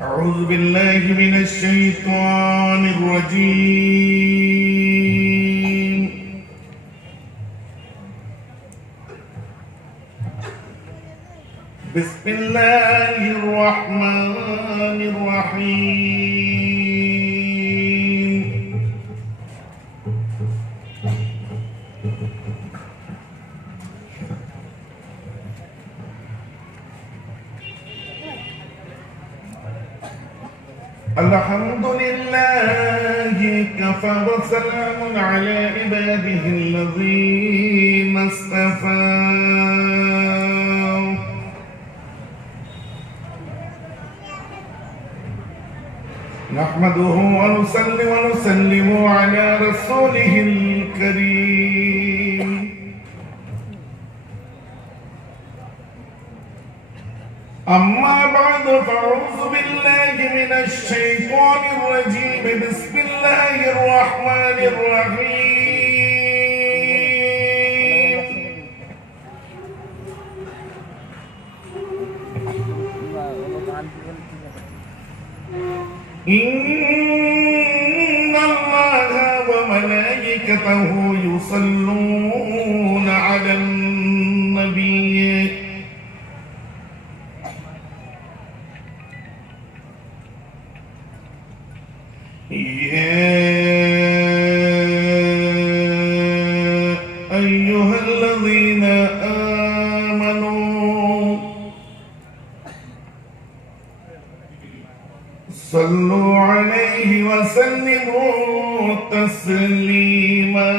أعوذ بالله من الشيطان الرجيم. بسم الله الرحمن الرحيم. الحمد لله كفى وسلام على عباده الذين اصطفى. نحمده ونصلي ونسلم على رسوله الكريم. أما بعد فأعوذ بالله من الشيطان الرجيم. بسم الله الرحمن الرحيم. إن الله وملائكته يصلون على النبي يا أيها الذين آمنوا صلوا عليه وسلموا تسليما.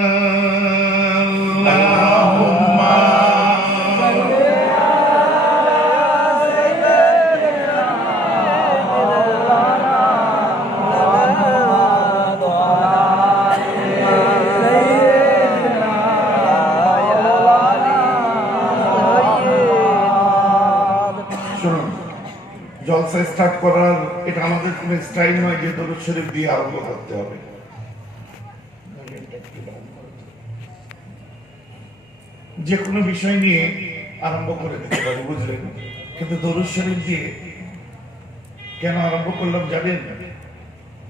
اللهم জলসা start করার এটা আমাদের কোনো স্টাইল নয় যে দরুদ শরীফ দিয়ে আরম্ভ করতে হবে। যে কোনো বিষয় নিয়ে আরম্ভ করে দিতে পারি, বুঝলেন, কিন্তু দরুদ শরীফ দিয়ে কেন আরম্ভ করলাম জানেন?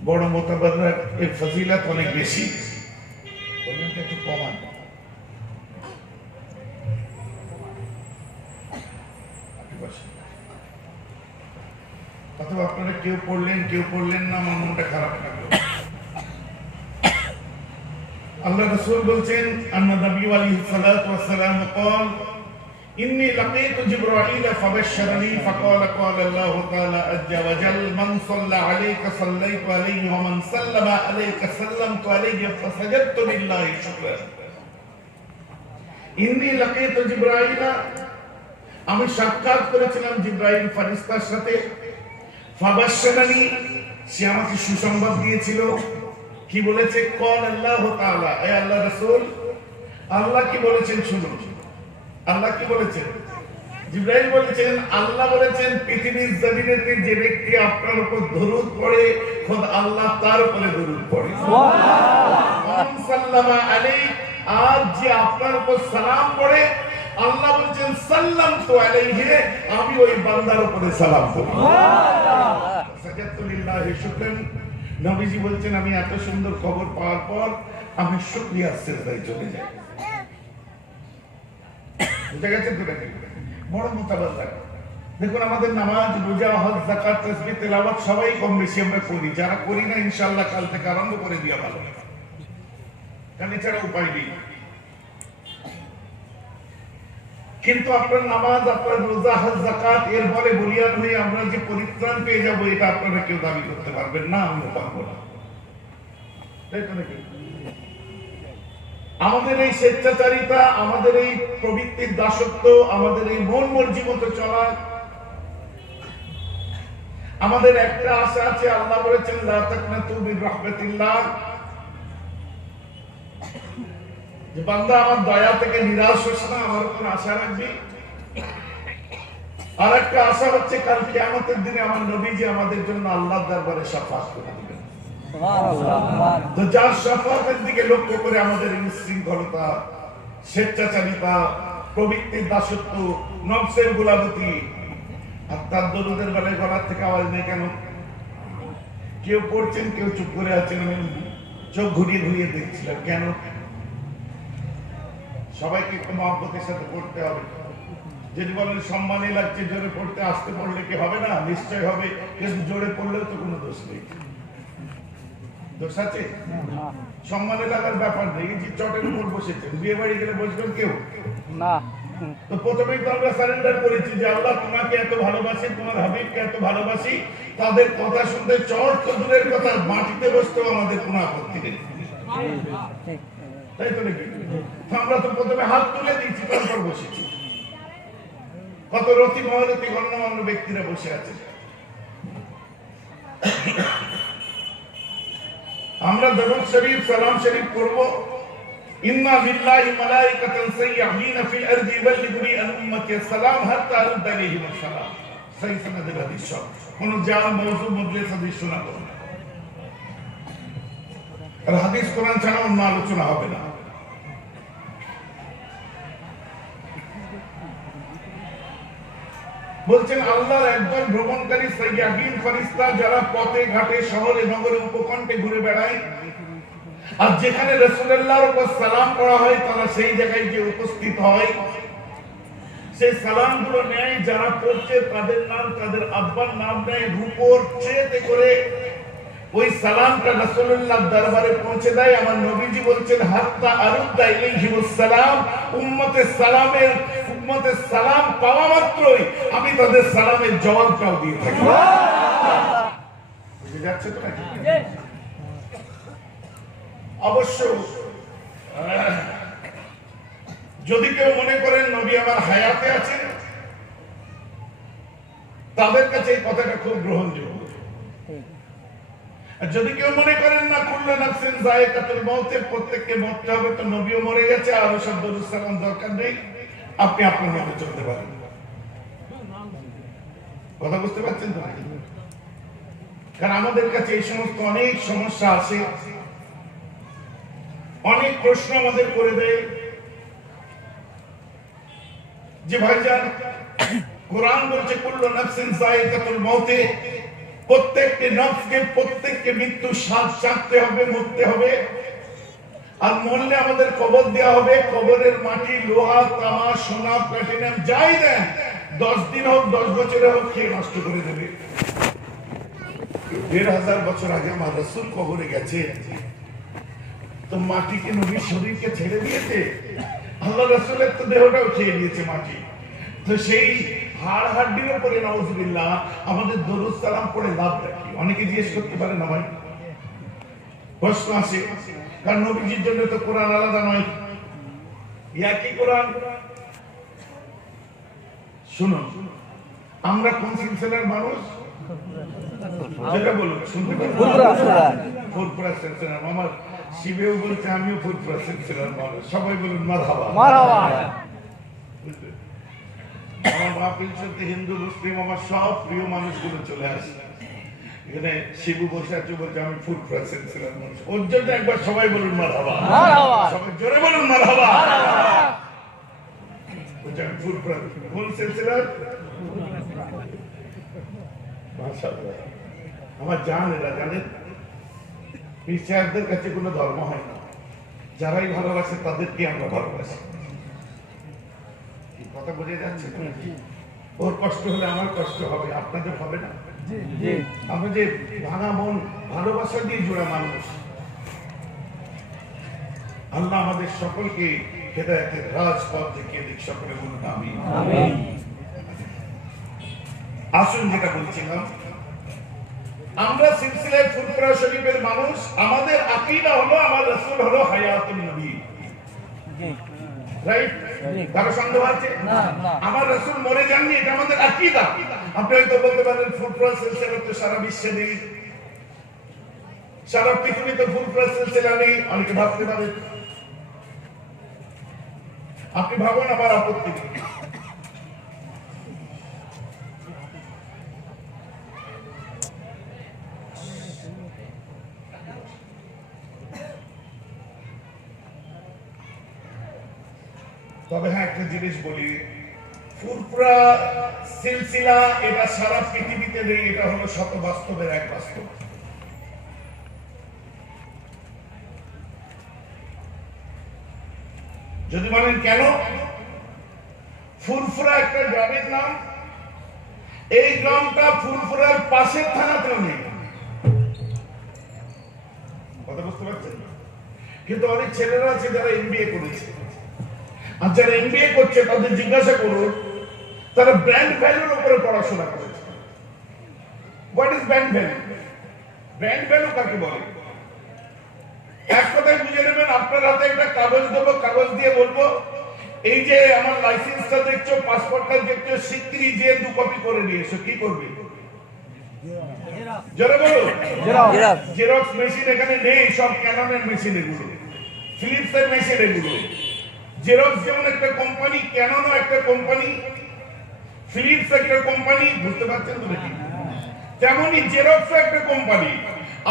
বড় মোতাবাররা এর ফজিলত অনেক বেশি। ওইটা একটু কমান। অথবা আপনারা কেউ পড়লেন না, আমার মনটা খারাপ লাগলো। আল্লাহ রাসূল বলছেন, আন্না নবী আলাইহিস সালাতু ওয়াস সালাম قال إني لقيت جبرائيل فبشرني فقال قال الله تعالى عز وجل من صلى عليك صليت عليه ومن سلم عليك سلمت عليه فسجدت لله شكرا. إني لقيت جبرائيل, আমি সাক্ষাৎ করেছিলাম জিবরাইল ফেরেশতার সাথে। ফাবাশশারানি, সে আমাকে সুসংবাদ দিয়েছিল। কি বলেছে? কল আল্লাহ তাআলা, এ আল্লাহ রাসূল, আল্লাহ কি বলেছেন শুনুন। আল্লাহ কি বলেছেন? জিবরাইল বলেছেন, আল্লাহ বলেছেন পৃথিবীর জমিনেতে যে ব্যক্তি আপনার উপর দরুদ পড়ে, খোদ আল্লাহ তার উপরে দরুদ পড়ে। সুবহানাল্লাহ। সাল্লামা আলাইহি, আর যে আপনার উপর সালাম পড়ে, আল্লাহ বলেছেন সাল্লামতু আলাইহি, আমি ওই বান্দার উপরে সালাম করি। সুবহানাল্লাহ। সাজাদতু লিল্লাহি শুকরান। নবীজি বলছেন, আমি এত সুন্দর খবর পাওয়ার পর আমি শুকরিয়া সিজদায় চলে যাই। বুঝা গেছে তো? বড় মোতাবাররা। দেখুন, আমাদের নামাজ, রোজা, হজ, যাকাত, তাসবিহ, তেলাওয়াত সবাই কম বেশি আমরা করি। যারা করি না, ইনশাআল্লাহ কাল থেকে আরম্ভ করে দিয়া ভালো, কারণ এছাড়া উপায় নেই। কিন্তু আপনার নামাজ, আপনার রোজা, হজ, যাকাত এর ফলে বলিয়ান হয়ে আমরা যে পরিত্রাণ পেয়ে যাবো, এটা আপনারা কেউ দাবি করতে পারবেন না, আমিও পারবো না। তাই তো নাকি? আমাদের এই স্বেচ্ছাচারিতা, আমাদের এই প্রবৃত্তির দাসত্ব, আমাদের এই মন মর্জি মতো চলা, আমাদের একটা আশা আছে। আল্লাহ বলেছেন, লা তাকনাতু মির রাহমাতিল্লাহ, যে বান্দা আমার দয়া থেকে নিরাশ হোস না, আমার উপর আশা রাখবি। আর একটা আশা হচ্ছে কাল কিয়ামতের দিনে আমার নবীজি আমাদের জন্য আল্লাহর দরবারে শাফাত করে দিবেন। সুবহানাল্লাহ। তো যার শাফাতের দিকে লক্ষ্য করে আমাদের উচ্ছৃঙ্খলতা, স্বেচ্ছাচারিতা, প্রবৃত্তির দাসত্ব, নফসের গোলামতি, আর তার দরুদের বেলায় গলার থেকে আওয়াজ নেই কেন? কেউ পড়ছেন, কেউ চুপ করে আছেন। আমি চোখ ঘুরিয়ে ঘুরিয়ে দেখছিলাম, কেন? সবাইকে একটু মহব্বতের সাথে পড়তে হবে। যদি বলেন সম্মানই লাগছে জোরে পড়তে, আসতে পড়লে কি হবে না? নিশ্চয় হবে, কিন্তু জোরে পড়লেও তো কোনো দোষ নেই। দোষ আছে? সম্মানে লাগার ব্যাপার নেই। যে চটের উপর বসেছেন, বিয়ে বাড়ি গেলে বসবেন কেউ না। তো প্রথমেই তো আমরা সারেন্ডার করেছি যে আল্লাহ তোমাকে এত ভালোবাসি, তোমার হাবিবকে এত ভালোবাসি, তাদের কথা শুনতে চট তো দূরের কথা, মাটিতে বসতেও আমাদের কোনো আপত্তি নেই, তাই তো নাকি? আমরা তো প্রথমে হাত তুলে দিয়েছি, তারপর বসেছি। কত রতি মহারতি গণ্যমান্য ব্যক্তিরা বসে আছে। আমরা দরুদ শরীফ, সালাম শরীফ পড়ব। ইন্না লিল্লাহি মালাইকাতান সাইয়্যাহিনা ফিল আরদি ইউবাল্লিগুনি আন উম্মতি আসসালাম হাত্তা আরুদ আলাইহিম আসসালাম। সহিহ সনদে হাদিস। কোন জাল মওযু মজলিস হাদিস শোনা করুন, আর হাদিস কোরআন ছাড়া অন্য আলোচনা হবে না। বলছেন আল্লাহর একদল ভ্রমণকারী সাইয়্যাহিন ফেরেশতা, যারা পথে ঘাটে শহরে নগরে উপকণ্ঠে ঘুরে বেড়ায়, আর যেখানে রাসূলুল্লাহর উপর সালাম করা হয় তারা সেই জায়গায় যে উপস্থিত হয়, সেই সালামগুলো নেয়। যারা পড়ছে তাদের নাম, তাদের আব্বার নাম নেয়, রূপোর ট্রেতে করে ওই সালামটা রাসূলুল্লাহর দরবারে পৌঁছে দেয়। আমার নবীজি বলছেন হাত্তা আরুদ্দা ইলাইহিমুস সালাম, উম্মতের সালাম পাওয়া মাত্রই আমি তাদের সালামের জবাবটাও দিয়ে থাকি। বুঝে যাচ্ছে তো নাকি? অবশ্য যদি কেউ মনে করেন নবী আমার হায়াতে আছেন, তাদের কাছে এই কথাটা খুব গ্রহণযোগ্য। আর যদি কেউ মনে করেন না, কুল্লু নাফসিন যায়কাতুল মাউত, প্রত্যেককে মরতে হবে, তো নবীও মরে গেছে, আর ওসব দরুদ সালাম দরকার নেই, আপনি আপনার মতো চলতে পারেন। কথা বুঝতে পারছেন তো? কারণ আমাদের কাছে এই সমস্ত অনেক সমস্যা আছে, অনেক প্রশ্ন আমাদের করে দেয় যে ভাইজান কোরআন বলছে কুল্লু নাফসিন যায়কাতুল মাউত, প্রত্যেককে মৃত্যু স্বাদ চাখতে হবে, মরতে হবে, আর মরলে আমাদের কবর দেওয়া হবে। কবরের মাটি, লোহা, তামা, সোনা, প্লাটিনাম যাই দেন, 10 দিন হোক 10 বছরে হোক খেয়ে নষ্ট করে দেবে। 1500 বছর আগে আমার রাসূল কবরে গেছে, তো মাটিকে নবীর শরীরকে ছেড়ে দিয়েছে, আল্লাহ রাসূলের তো দেহটাও খেয়ে নিয়েছে মাটি। তো সেই হাড় হাড্ডির উপরে নাউজুবিল্লাহ আমাদের দরুদ সালাম পড়ে লাভ রাখি। অনেকে জিজ্ঞেস করতে পারে না ভাই, প্রশ্ন আসে, কারণ নবীজির জন্য তো কোরআন আলাদা নয়, একই কোরআন। শুনুন, আমরা কোন সিলসিলার মানুষ? যেটা বলুন, শুনতে পারেন, ফুরফুরা সিলসিলার। আমার শিবেও বলছে আমিও ফুরফুরা সিলসিলার মানুষ। সবাই বলুন মারহাবা, মারহাবা। আমার মাহফিল শুনতে হিন্দু, মুসলিম, আমার সব প্রিয় মানুষগুলো চলে আসে। এখানে শিবু বসে আছে, বলছে আমি ফুরফুরা সিলসিলার মানুষ। ওর জন্য একবার সবাই বলুন মারহাবা, সবাই জোরে বলুন মারহাবা। বলছে আমি ফুরফুরা, কোন সিলসিলার? মাশাআল্লাহ, আমার জান, এরা জানেন পীর সাহেবদের কাছে কোনো ধর্ম হয় না, যারাই ভালোবাসে তাদেরকে আমরা ভালোবাসি। কথা বোঝা যাচ্ছে? ওর কষ্ট হলে আমার কষ্ট হবে, আপনাদের হবে না? আমরা যে ভাঙা মন, ভালোবাসা দিয়ে জোড়া মানুষ। আল্লাহ আমাদের সকলকে হেদায়েতের রাজপথ দেখিয়ে দিক, সকলে বলুন আমিন। আসুন, যেটা বলছিলাম, আমরা সিলসিলায়ে ফুরফুরা শরীফের মানুষ। আমাদের আকীদা হলো আমার রাসূল হলো হায়াতুন নবী, রাইট? কারো সন্দেহ আছে? আমার রাসূল মরে যাননি, এটা আমাদের আকীদা। আপনি হয়তো বলতে পারেন ফুরফুরা সিলসিলা তো সারা বিশ্বে নেই, সারা পৃথিবীতে ফুরফুরা সিলসিলা নেই, অনেকে ভাবতে পারেন। আপনি ভাবুন, আবার আপত্তি নেই। তবে হ্যাঁ, একটা জিনিস বলি, ফুরফুরা সিলসিলা এটা সারা পৃথিবীতে নেই, এটা হলো শত বাস্তবের এক বাস্তব। যদি বলেন কেন, ফুরফুরা একটা গ্রামের নাম, এই গ্রামটা ফুরফুরার পাশের থানাতেও নেই। কথা বুঝতে পারছেন? কিন্তু অনেক ছেলেরা আছে যারা এমবিএ করেছে, আর যারা এমবিএ করছে তাদের জিজ্ঞাসা করুন তারা ব্র্যান্ড ভ্যালুর উপরে পড়াশোনা করেছে। What is brand value? Brand value কাকে বলে? এক কথায় বুঝে নেবেন, আপনার হাতে একটা কাগজ দেবো, কাগজ দিয়ে বলবো এই যে আমার লাইসেন্সটা দেখছো, পাসপোর্টটা দেখছো, শিগগিরই যে 2 কপি করে নিয়ে এসো। কি করবে? জোরে বলো। জেরক্স মেশিন এখানে নেই, সব ক্যাননের মেশিন এগুলো, ফিলিপসের মেশিন এগুলো। জেরক্স যেমন একটা কোম্পানি, ক্যাননও একটা কোম্পানি, ফিলিপস একটা কোম্পানি, বুঝতে পারছেন তো নাকি? তেমনই জেরক্স একটা কোম্পানি।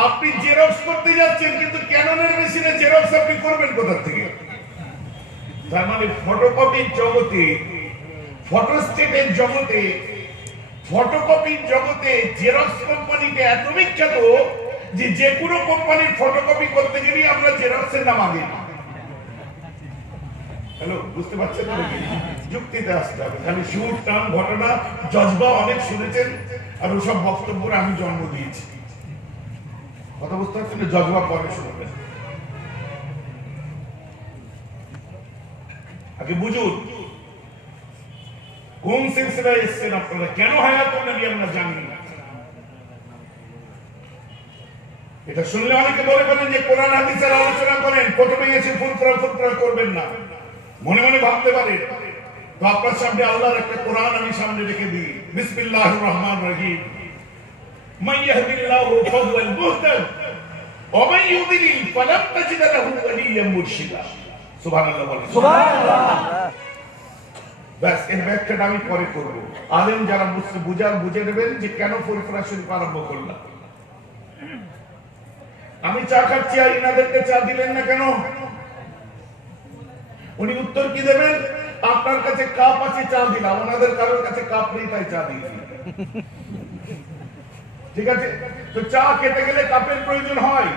আপনি জেরক্স করতে যাচ্ছেন, কিন্তু ক্যাননের মেশিনে জেরক্স আপনি করবেন কোথা থেকে? তার মানে ফটোকপির জগতে, ফটোস্টেটের জগতে, ফটোকপির জগতে জেরক্স কোম্পানিটা এত বিখ্যাত যে যে কোনো কোম্পানির ফটোকপি করতে গেলে আমরা জেরক্সের নাম আগে। হ্যালো, বুঝতে পারছেন? যুক্তিতে আসতে হবে। খালি সুর, টান, ঘটনা, জজবা অনেক শুনেছেন, আর ওসব বক্তব্যের আমি জন্ম দিয়েছি। কথা বুঝতে পারছেন? জজবা পরে শুনবেন, আগে বুঝুন কোন সিলসিলায় এসেছেন আপনারা, কেন হায়াতুন নবী আমরা জানি না। এটা শুনলে অনেকে বলে বলেন যে কোরআন হাদিসের আলোচনা করেন, প্রথমে এসে ফুরফুরা করবেন না, মনে মনে ভাবতে পারেন। তো আপনার সামনে আল্লাহর একটা কোরআন আমি সামনে রেখে দিই। বিসমিল্লাহির রহমানির রহিম। মান ইয়াহদিল্লাহু ফাহুয়াল মুহতাদ ওয়া মান ইউদ্লিল ফালান তাজিদ লাহু ওয়ালিয়্যান মুরশিদা। সুবহানাল্লাহ বলেন। সুবহানাল্লাহ। ব্যাস, এর ব্যাখ্যাটা আমি পরে করব। আলেম যারা বুঝে নেবেন যে কেন ফুরফুরা শরীফ আরম্ভ করলাম। আমি চা খাচ্ছি আর ইনাদেরকে চা দিলেন না কেন? উনি উত্তর কি দেবেন? আপনার কাছে কাপ আছে, চা দিলাম, ওনাদের কারোর কাছে কাপ নেই, তাই চা দিয়েছি। ঠিক আছে? তো চা খেতে গেলে কাপের প্রয়োজন হয়।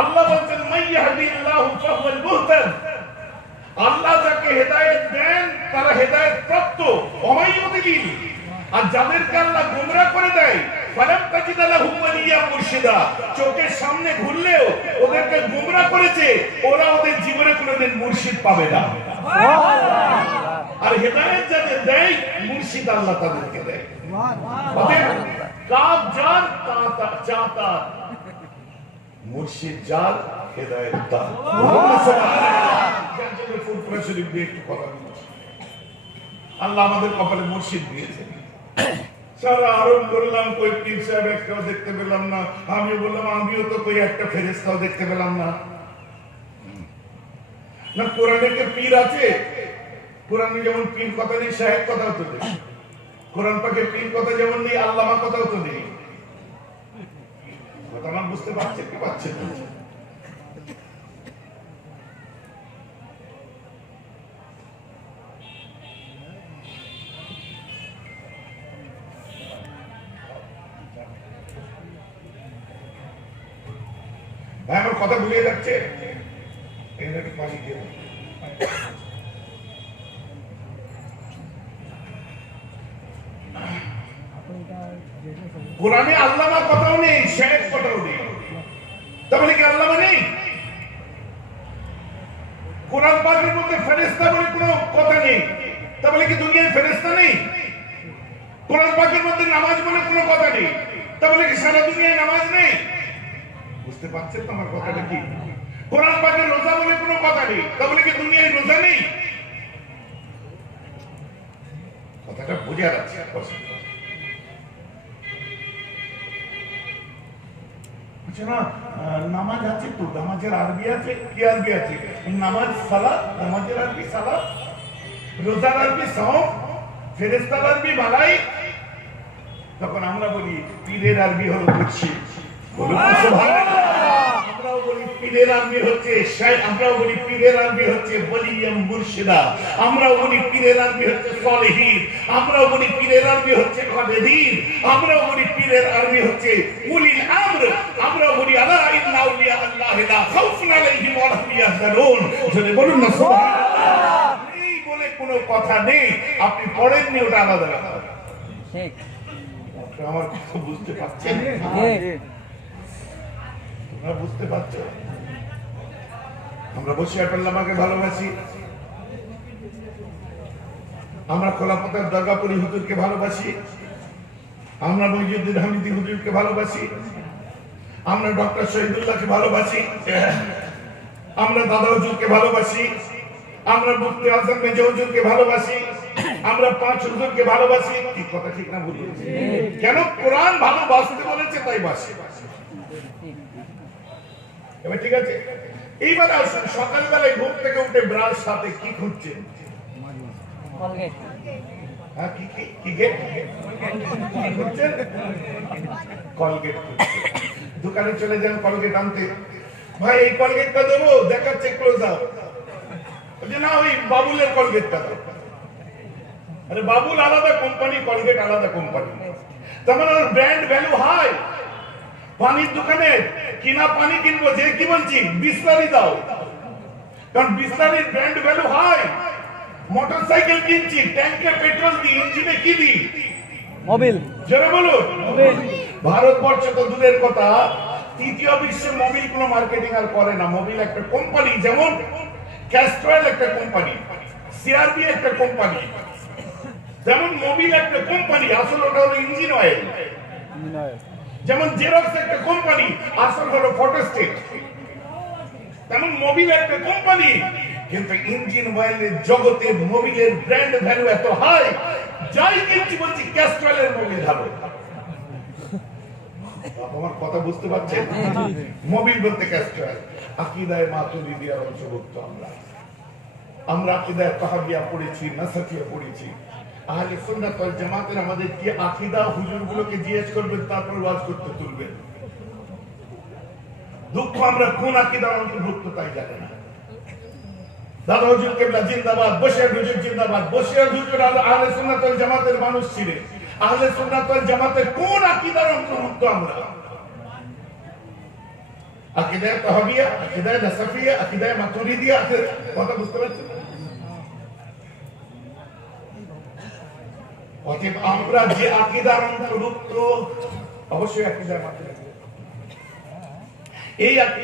আল্লাহ বলছেন মান ইয়াহদিল্লাহু ফাহুয়াল মুহতাদ, আল্লাহ যাকে হেদায়েত দেন তারা হেদায়েত প্রাপ্ত। ওয়া মান ইউদ্লিল, আর যাদেরকে আল্লাহ গোমরাহ করে দেয়, ফালান তাজিদ লাহু ওয়ালিয়্যান মুরশিদা, চোখের সামনে ঘুরলেও ওদেরকে গোমরাহ করেছে, ওরা ওদের জীবনে কোনোদিন মুর্শিদ পাবে না। আর হেদায়েত যাদের দেয়, মুর্শিদ আল্লাহ তাদেরকে দেয়। ওদের কাপ যার, চা তার, মুর্শিদ যার, হেদায়েত তার। ফুরফুরা শরীফ দিয়ে একটু কথা বলছি। আল্লাহ আমাদের কপালে মুর্শিদ দিয়েছেন। সারা আরব বললাম, কই পীর সাহেব একটাও দেখতে পেলাম না। আমি বললাম আমিও তো কই একটা ফেরেশতাও দেখতে পেলাম না। না কোরআনে কি পীর আছে? কোরআনে যেমন পীর কথা নেই, সাহেব কথাও তো নেই। কোরআন পাকে পীর কথা যেমন নেই, আল্লামা কথাও তো নেই। কথা আমার বুঝতে পারছেন কি পাচ্ছেন? আমার কথা ভুলিয়ে যাচ্ছে। কোরআনে আল্লামা কথাও নেই, শেখ কথাও নেই। তাহলে কি আল্লামা নেই? কোরআন পাকের মধ্যে ফেরেশতা বলে কোনো কথা নেই, তাহলে কি দুনিয়ায় ফেরেশতা নেই? কোরআন পাকের মধ্যে নামাজ বলে কোনো কথা নেই, তাহলে কি সারা দুনিয়ায় নামাজ নেই? বুঝতে পারছেন তো আমার কথাটা কি? কোরআন পাকে রোজা বলে কোনো কথা নেই, তাহলে কি দুনিয়ায় রোজা নেই? কথাটা বোঝা যাচ্ছে? আচ্ছা না, নামাজ আছে তো, নামাজের আরবি আছে। কি আরবি আছে? নামাজ সালাত, নামাজের আরবি সালাত, রোজার আরবি সাওম, ফেরেশতার আরবি মালাইক। তখন আমরা বলি পীরের আরবি হলো মুর্শিদ। আমরাও বলি পীরের আরবি হচ্ছে শাইখ, আমরাও বলি পীরের আরবি হচ্ছে ওয়ালিয়্যান মুরশিদা, আমরাও বলি পীরের আরবি হচ্ছে সালেহীন, আমরাও বলি পীরের আরবি হচ্ছে আবেদীন, আমরাও বলি পীরের আরবি হচ্ছে উলিল আমর, আমরাও বলি আলা ইন্না আউলিয়া আল্লাহি লা খাউফুন আলাইহিম ওয়া লা হুম ইয়াহজানুন। যদি বলুন না সুবহানাল্লাহ। কোনো কথা নেই, আপনি পড়েননি, ওটা আলাদা ব্যাপার। আমার কথা বুঝতে পারছেন? তোমরা বুঝতে পারছো? আমরা বসিয়ারপাল্লামাকে ভালোবাসি, আমরা খোলাপতার দরগাপুরি হুজুরকে ভালোবাসি, আমরা মহিউদ্দিন হামিদি হুজুরকে ভালোবাসি, আমরা ডক্টর শহীদুল্লাহকে ভালোবাসি, আমরা দাদা হুজুরকে ভালোবাসি, আমরা মুফতি আজম মেজর হুজুরকে ভালোবাসি, আমরা পাঁচ হুজুরকে ভালোবাসি। কি কথা ঠিক না ভুল? কেন? কোরআন ভালোবাসতে বলেছে, তাই বাসি। এবার ঠিক আছে, এইবার আসুন, সকালবেলায় ঘুম থেকে উঠে ব্রাশ সাথে কি খুঁজছেন? দোকানে চলে যান কলগেট আনতে, ভাই এই কলগেটটা দেবো, দেখাচ্ছে ক্লোজ আপ, না ওই বাবুলের কলগেটটা দাও। আরে বাবুল আলাদা কোম্পানি, কলগেট আলাদা কোম্পানি, তার মানে ব্র্যান্ড ভ্যালু হাই। পানির দোকানে কিনা পানি কিনবো, যে কি বলছি বিসলারি দাও, কারণ বিসলারির ব্র্যান্ড ভ্যালু হাই। মোটরসাইকেল কিনছি, ট্যাঙ্কে পেট্রোল দিই, ইঞ্জিনে কি দিই? মোবিল। জোরে বলুন। ভারতবর্ষ তো দূরের কথা, তৃতীয় বিশ্বে মোবিল কোনো মার্কেটিং আর করে না। মোবিল একটা কোম্পানি, যেমন ক্যাস্ট্রয়েল একটা কোম্পানি, সিআরবি একটা কোম্পানি, যেমন মোবিল একটা কোম্পানি, আসল ওটা হলো ইঞ্জিন অয়েল। যেমন জেরক্স একটা কোম্পানি, আসল হলো ফটোস্টেট। তেমন মোবিল একটা কোম্পানি, কিন্তু ইঞ্জিন অয়েলের জগতে মোবিলের ব্র্যান্ড ভ্যালু এত হাই, যাই কিনছি বলছি ক্যাস্ট্রয়েলের মোবিল ভালো। আমার কথা বুঝতে পারছেন? মোবিল বলতে ক্যাস্ট্রয়েল। আকীদায়ে মাতুরিদিয়ার অন্তর্ভুক্ত আমরা আকীদায়ে তাহাবিয়া পড়েছি, নাসাফিয়া পড়েছি। আহলে সুন্নাত ওয়াল জামাতের আমাদের কি আকীদা, হুজুরগুলোকে জিজ্ঞেস করবেন, তারপর ওয়াজ করতে তুলবেন। দুঃখ আমরা কোন আকীদার অন্তর্ভুক্ত তাই জানি না। দাদা হুজুর কেবলা জিন্দাবাদ, বশির হুজুর জিন্দাবাদ। বশির হুজুর আহলে সুন্নাত ওয়াল জামাতের মানুষ ছিলেন। আহলে সুন্নাত ওয়াল জামাতের কোন আকীদার অন্তর্ভুক্ত আমরা? আকীদায়ে তাহাবিয়া, আকীদায়ে নাসাফিয়া, আকীদায়ে মাতুরিদিয়া, কথা বুঝতে পারছেন? অতএব আমরা যে আকীদার অন্তর্ভুক্ত, অবশ্যই আকীদায়ে মাতুরিদিয়া।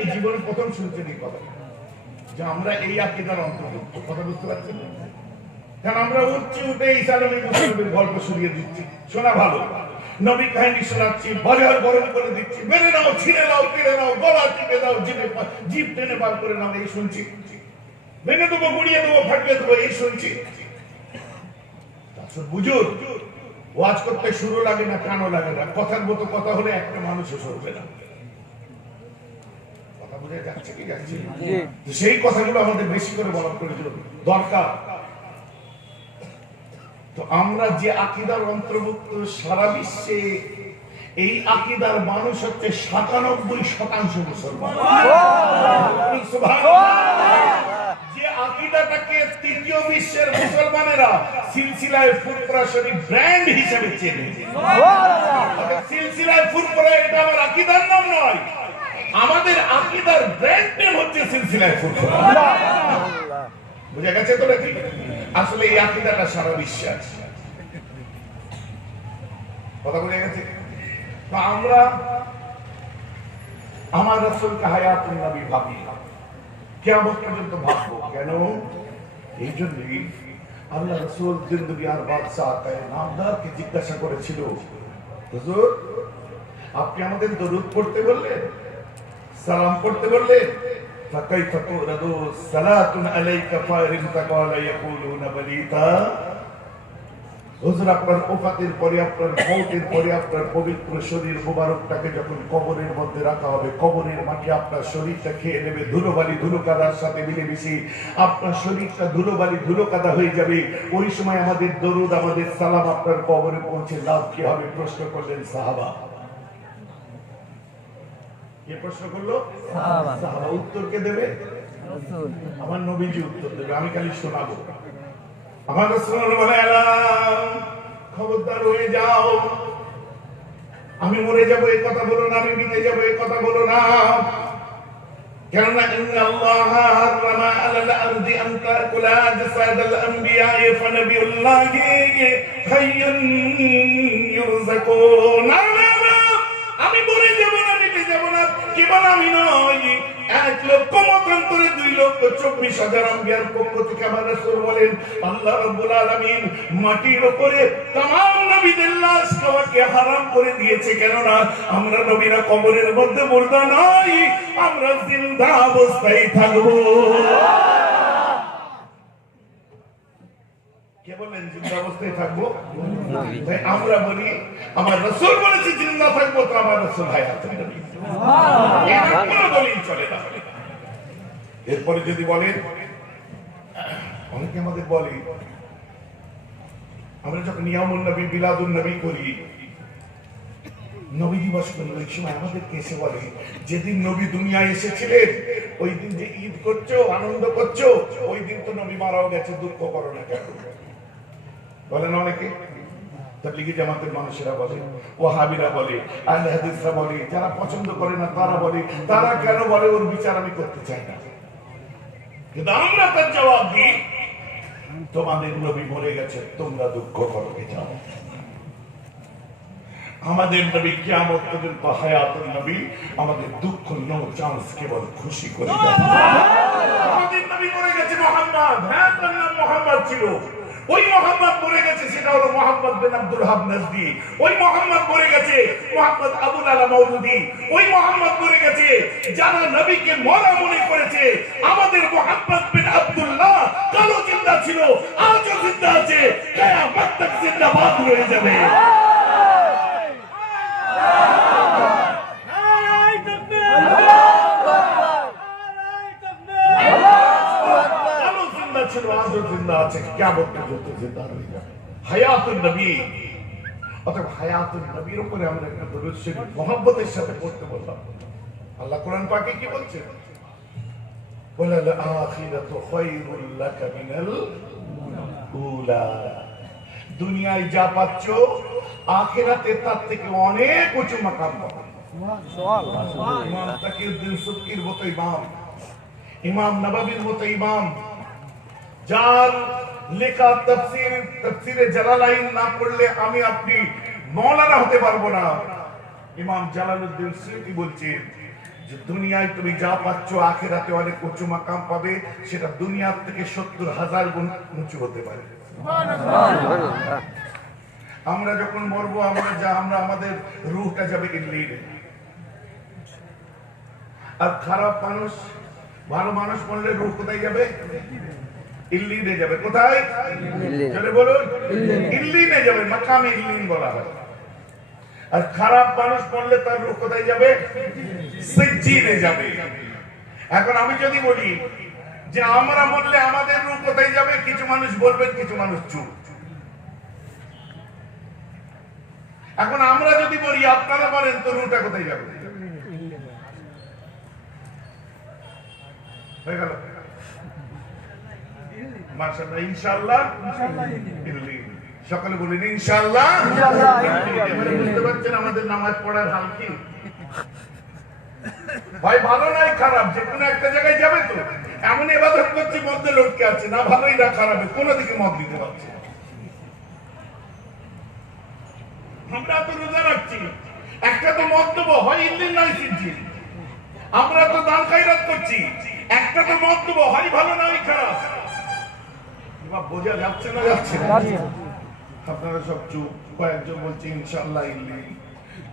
এই জীবনের প্রথম শুনছেন এই কথা, যে আমরা এই আকীদার অন্তর্ভুক্ত। কথা বুঝতে পারছেন? কারণ আমরা উঠছি, উঠে ঈসা নবী মুসানবীর গল্প শুনিয়ে দিচ্ছি, শোনা ভালো, নবী কাহিনী শোনাচ্ছি, বাজার গরম করে দিচ্ছি, মেরে নাও, ছিঁড়ে নাও, কেড়ে নাও, গলা টিপে দাও, জিভ টেনে বার করে নাও, এই শুনছি। ভেঙে দেবো, গুড়িয়ে দেবো, ফাটিয়ে দেবো, এই শুনছি। বুঝুন, ওয়াজ করতে শুরু লাগে না, কানও লাগে না, কথার মতো কথা হলে একটা মানুষও সরবে না। কথা বুঝে যাচ্ছে কি যাচ্ছে? সেই কথাগুলো আমাদের বেশি করে বলার প্রয়োজন দরকার। তো আমরা যে আকীদার অন্তর্ভুক্ত, সারা বিশ্বে এই আকীদার মানুষ হচ্ছে ৯৭% মুসলমান। যে আকীদাটাকে তৃতীয় বিশ্বের মুসলমানেরা সিলসিলায়ে ফুরফুরা শরীফ ব্র্যান্ড হিসেবে চেনে। সিলসিলায়ে ফুরফুরা এটা আমার আকীদার নাম নয়, আমাদের আকীদার ব্র্যান্ড নেম হচ্ছে সিলসিলায়ে ফুরফুরা। বুঝা গেছে তো নাকি? আসলে এই আকীদাটা সারা বিশ্বে আছে। কথা বুঝে গেছে? তো আমরা আমার রাসূলকে হায়াতুন নবী ভাবি, কিয়ামত পর্যন্ত ভাববো। কেন? এই জন্যই আল্লাহ রাসূল জিন্দগিয়ার বাদশা নামদারকে জিজ্ঞাসা করেছিল, হুজুর আপনি আমাদের দরুদ পড়তে বললেন, সালাম পড়তে বললেন, فكيف تورد صلاة عليك فارغت قال يقولون بليتا। হুজুর আপনার ওফাতের পরে, আপনার মওতের পরে আপনার পবিত্র শরীর মোবারকটাকে যখন কবরের মধ্যে রাখা হবে, কবরের মাটি আপনার শরীরটা খেয়ে নেবে, ধুলোবালি ধুলোকাদার সাথে মিলেমিশে আপনার শরীরটা ধুলোবালি ধুলোকাদা হয়ে যাবে। ওই সময় আমাদের দরুদ, আমাদের সালাম আপনার কবরে পৌঁছে লাভ কি হবে? প্রশ্ন করলেন সাহাবা। কে প্রশ্ন করলো? সাহাবা। উত্তর কে দেবে? আমার নবীজি উত্তর দেবে, আমি খালি শোনাবো। আমার রাসূল বলেন, খবরদার হয়ে যাও, আমি মরে যাব এই কথা বলো না, আমি মিটে যাব এই কথা বলো না। কেননা ইন্নাল্লাহা হারামা আলাল আরদি আন তাকুলা জাসাদাল আমবিয়া ফানাবিউল্লাহি হাইয়ুন ইউরযাকুন। আমি মরে যাব না, মিটে যাব না, কেবল আমি নই, 1,00,000 মতান্তরে 2,24,000 আম্বিয়ার পক্ষ থেকে আমার রাসূল বলেন আল্লাহ রাব্বুল আলামিন মাটির উপরে तमाम নবীদের লাশ খাওয়াকে হারাম করে দিয়েছে। কেননা আমরা নবীরা কবরের মধ্যে মুর্দা নই, আমরা জিন্দা অবস্থায় থাকবো। কে বলেন জিন্দা অবস্থায় থাকবো? তাই আমরা বলি আমার রাসূল বলেছে জিন্দা থাকবো, তো আমার রাসূল হায়াতুন নবী, এর কোনো দলিল চলে না। এরপরে যদি বলেন, অনেকে আমাদের বলে আমরা যখন ইয়ামুন নবী বিলাদুন নবী করি, নবী দিবস করি, ওই সময় আমাদেরকে এসে বলে যেদিন নবী দুনিয়ায় এসেছিলেন ওই দিন যে ঈদ করছো, আনন্দ করছো, ওই দিন তো নবী মারাও গেছে, দুঃখ করো না কেন? বলেন অনেকে। তাবলীগী জামাতের মানুষেরা বলে, ওয়াহাবিরা বলে, আহলে হাদিসরা বলে, যারা পছন্দ করে না তারা বলে, তারা কেন বলে ওর বিচার আমি করতে চাই না। কিন্তু আমরা তার জবাব দিই, তোমাদের নবী মরে গেছে, তোমরা দুঃখ করো যাও। আমাদের নবী কিয়ামত পর্যন্ত হায়াতুন নবী, আমাদের দুঃখ নো চান্স, কেবল খুশি করে দাও। আমাদের নবী মরে গেছে মুহাম্মদ, হ্যাঁ তার নাম মুহাম্মদ ছিল, ওই মুহাম্মদ মরে গেছে, সেটা হলো মুহাম্মদ বিন আব্দুল ওয়াহাব নাজদি। ওই মুহাম্মদ মরে গেছে মুহাম্মদ আবুল আলা মাউদুদি। ওই মুহাম্মদ মরে গেছে যারা নবীকে মরা মনে করেছে। আমাদের মুহাম্মদ বিন আব্দুল্লাহ কালো জিন্দা ছিল, আজও জিন্দা আছে, কিয়ামত তক জিন্দাবাদ রয়ে যাবে। হায়াতুন নবী, অতএব হায়াতুন নবীর উপরে আমরা একটা দরুদ শরীফ মুহাব্বতের সাথে পড়তে বললাম। আল্লাহ কোরআন পাকে কি বলছেন? ওয়ালাল আখিরাতু খায়রুল লাকা মিনাল উলা। দুনিয়ায় যা পাচ্ছ আখিরাতে তার থেকে অনেক উঁচু মাকাম পাবে। ইমাম তাকিউদ্দিন সুবকির মতো ইমাম, ইমাম নববীর মতো ইমাম, যার লেখা তাফসীরে জালালাইন না পড়লে আমি আপনি মওলানা হতে পারবো না। ইমাম জালালউদ্দিন সুয়ুতী বলছেন যে দুনিয়ায় তুমি যা পাচ্ছ আখিরাতে অনেক উঁচু মাকাম পাবে, সেটা দুনিয়ার থেকে 70,000 গুণ উঁচু হতে পারে। আমরা যখন মরবো আমরা আমাদের রূহটা যাবে ইল্লিনে। আর খারাপ মানুষ, ভালো মানুষ মরলে রূহ কোথায় যাবে? ইল্লিনে যাবে। কোথায়? চলে বলুন, ইল্লিনে যাবে, মাকামে ইল্লিন বলা হয়। আর খারাপ মানুষ মরলে তার রূহ কোথায় যাবে? সিজ্জিনে যাবে। এখন আমি যদি বলি যে আমরা মরলে আমাদের রূহ কোথায় যাবে, কিছু মানুষ বলবেন, কিছু মানুষ চুপ। এখন আমরা যদি বলি আপনারা বলেন, তো রূহটা কোথায় যাবে? হয়ে গেল। মাশাআল্লাহ, ইনশাআল্লাহ, ইল্লিন। সকলে বলেন ইনশাআল্লাহ। বুঝতে পারছেন আমাদের নামাজ পড়ার হাল কি? ভাই ভালো নাই খারাপ, যে কোনো একটা জায়গায় যাবে তো। এমন ইবাদত করছি মধ্যে লটকে আছে, না ভালোই না খারাপে, কোন দিকে মত দিতে পারছে। আমরা তো রোজা রাখছি, একটা তো মত দেবো, হয় ইল্লিন নয় সিজ্জিন। আমরা তো দান খায়রাত করছি, একটা তো মত দেবো, হয় ভালো নয় খারাপ। বোঝা যাচ্ছে না? যাচ্ছে। আপনারা সব চুপ, কয়েকজন বলছে ইনশাআল্লাহ ইল্লিন,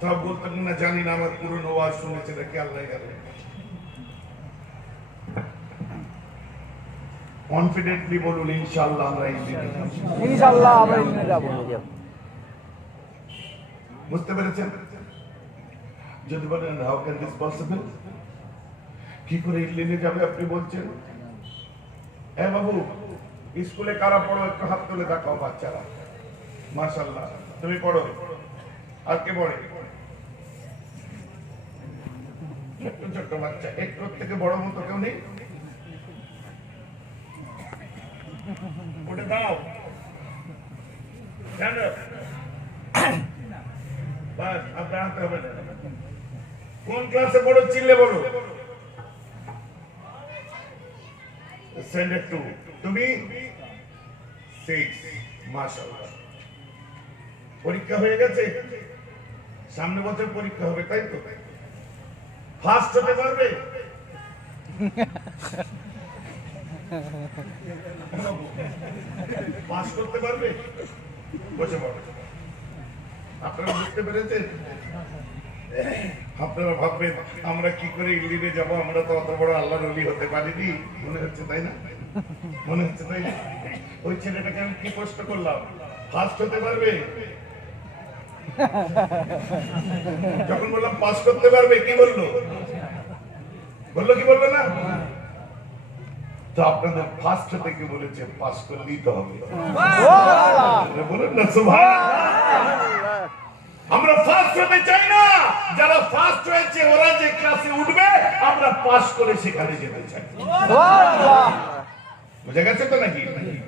সব বলতেন না জানি না, আমার পুরনো ওয়াজ শুনেছে নাকি আল্লাহ জানে। কনফিডেন্টলি বলুন ইনশাআল্লাহ আমরা ইল্লিনে যাব। ইনশাআল্লাহ আমরা ইল্লিনে যাব। বুঝতে পেরেছেন? যদি বলেন হাউ ক্যান দিস পসিবল, কি করে ইল্লিনে যাবে আপনি বলছেন? এ বাবু, স্কুলে কারা পড়ো একটু হাত তুলে দেখাও। বাচ্চারা, মাশাআল্লাহ, তুমি পড়ো। আর কে পড়ে? ছোট্ট ছোট্ট বাচ্চা, একটু থেকে বড় মতো কেউ নেই? ওটা দাও, জানো বাস, আপনার হাতে হবে না। কোন ক্লাসে পড়ো চিল্লে বলো। স্ট্যান্ডার্ড 2, তুমি 6, মাশাআল্লাহ। পরীক্ষা হয়ে গেছে, সামনে বছর পরীক্ষা হবে, তাই তো? ফার্স্ট হতে পারবে? পাস করতে পারবে? বসে পড়ো। আপনারা বুঝতে পেরেছেন? আপনারা ভাববেন আমরা কি করে ইংলিশে যাব, আমরা তো অত বড় আল্লাহর ওলি হতে পারিনি, মনে হচ্ছে তাই না? মনে হচ্ছে তাই না? ওই ছেলেটাকে আমি কি কষ্ট করলাম, ফার্স্ট হতে পারবে? যখন বললাম পাস করতে পারবে, কি বললো? বললো কি বললো না? তো আপনাদের ফার্স্ট হতে কি বলেছে? পাস করলেই তো হবে। বলুন না সুবহানাল্লাহ। আমরা ফার্স্ট হতে চাই না, যারা ফার্স্ট হয়েছে ওরা যে ক্লাসে উঠবে আমরা পাস করে সেখানে যেতে চাই। বুঝা গেছে তো নাকি?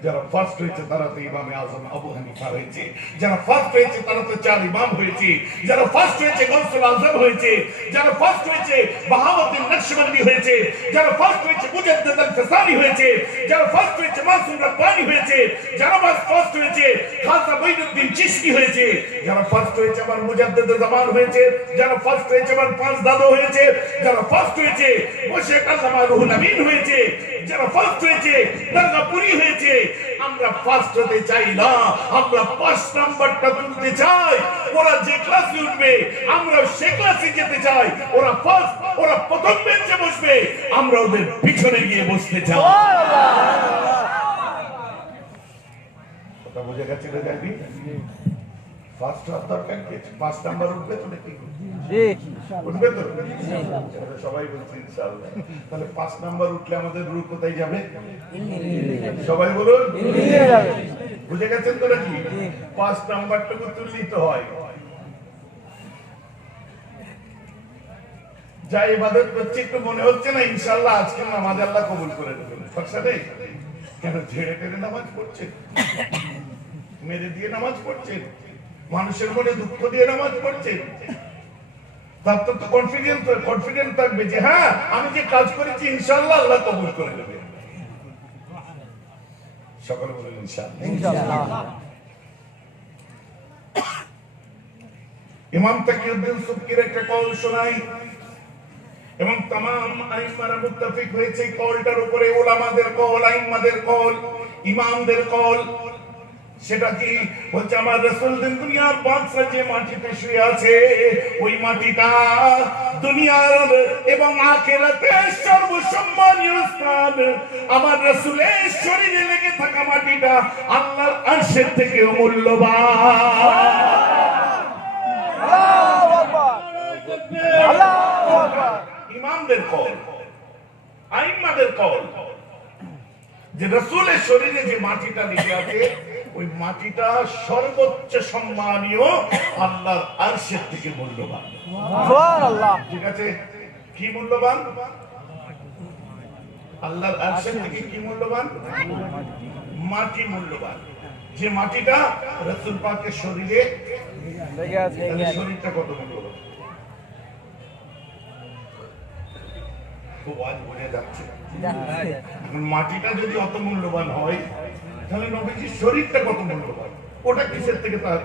যারা ফার্স্ট হয়েছে তারা তো ইমামে আজম আবু হানিফা হয়েছে, যারা ফার্স্ট হয়েছে তারা তো 4 ইমাম হয়েছে, যারা ফার্স্ট হয়েছে গৌসুল আজম হয়েছে, যারা ফার্স্ট হয়েছে বাহাউদ্দিন নকশবন্দি হয়েছে, যারা ফার্স্ট হয়েছে মুজাদ্দিদ আল-ফিসানি হয়েছে, যারা ফার্স্ট হয়েছে মাসুম রাব্বানি হয়েছে, যারা ফার্স্ট হয়েছে খাজা মঈনুদ্দিন চিশতি হয়েছে, যারা ফার্স্ট হয়েছে আমার মুজাদ্দিদ জামান হয়েছে, যারা ফার্স্ট হয়েছে আমার পাঁচ দাদু হয়েছে, যারা ফার্স্ট হয়েছে মুশাইখ আল্লামা রুহুল আমিন হয়েছে, যারা ফার্স্ট হয়েছে দাঙ্গাপুরি হয়েছে। আমরা ফার্স্ট হতে চাই না, আমরা 5 নাম্বারটা তুলতে চাই। ওরা যে ক্লাসে উঠবে আমরা সে ক্লাসে যেতে চাই। ওরা ফার্স্ট, ওরা প্রথম বেঞ্চে বসবে, আমরা ওদের পিছনে গিয়ে বসতে চাই। কথা বুঝে গেছে রে জানি? ফার্স্ট হওয়ার দরকার কি? 5 নাম্বার উঠবে তো নাকি? উঠবে তো? সবাই বলছে ইনশাআল্লাহ। তাহলে 5 নাম্বার উঠলে আমাদের রূহ কোথায় যাবে? সবাই বলুন বুঝে গেছেন তো নাকি? 5 নাম্বারটুকু তুললেই তো হয়। যা ইবাদত করছি একটু মনে হচ্ছে না ইনশাআল্লাহ আজকে নামাজ আল্লাহ কবুল করে দেবেন? সমস্যা নেই। কেন ঝেড়ে টেড়ে নামাজ পড়ছেন? মেরে দিয়ে নামাজ পড়ছেন? মানুষের মনে দুঃখ দিয়ে নামাজ পড়ছেন? তার তো কনফিডেন্ট থাকবে যে হ্যাঁ আমি যে কাজ করেছি ইনশাআল্লাহ আল্লাহ কবুল করে নেবে। সকলে বলেন ইনশাআল্লাহ। ইমাম তাকিউদ্দিন সুবকির একটা কওল শোনাই এবং तमाम আইম্মারা মুত্তাফিক হয়েছে কওলটার উপরে, উলামাদের কওল, আইম্মাদের কওল, ইমামদের কওল। সেটা কি বলছে? আমার রাসূল দিন দুনিয়ার বাদশা যে মাটিতে শুয়ে আছে ওই মাটিটা দুনিয়ার এবং আখিরাতের সর্বসম্মানীয় স্থান। আমার রাসূলের শরীরে লেগে থাকা মাটিটা আল্লাহর আরশের থেকে মূল্যবান। আল্লাহু আকবার, আল্লাহু আকবার। ইমামদের কওল, আইম্মাদের কওল যে রাসূলের শরীরে যে মাটিটা লেগে আছে ওই মাটিটা সর্বোচ্চ সম্মানীয়, আল্লাহর আরশের থেকে মূল্যবান। সুবহানাল্লাহ। ঠিক আছে, কি মূল্যবান? আল্লাহর আরশের থেকে কি মূল্যবান? মাটি মূল্যবান। যে মাটিটা রাসূল পাকের শরীরে লেগে আছে, তাহলে শরীরটা কত মূল্যবান? খুব আজ বোঝা যাচ্ছে। মাটিটা যদি অত মূল্যবান হয় তাহলে নবীজির শরীরটা কত মূল্যবান? ওটা কিসের থেকে? তার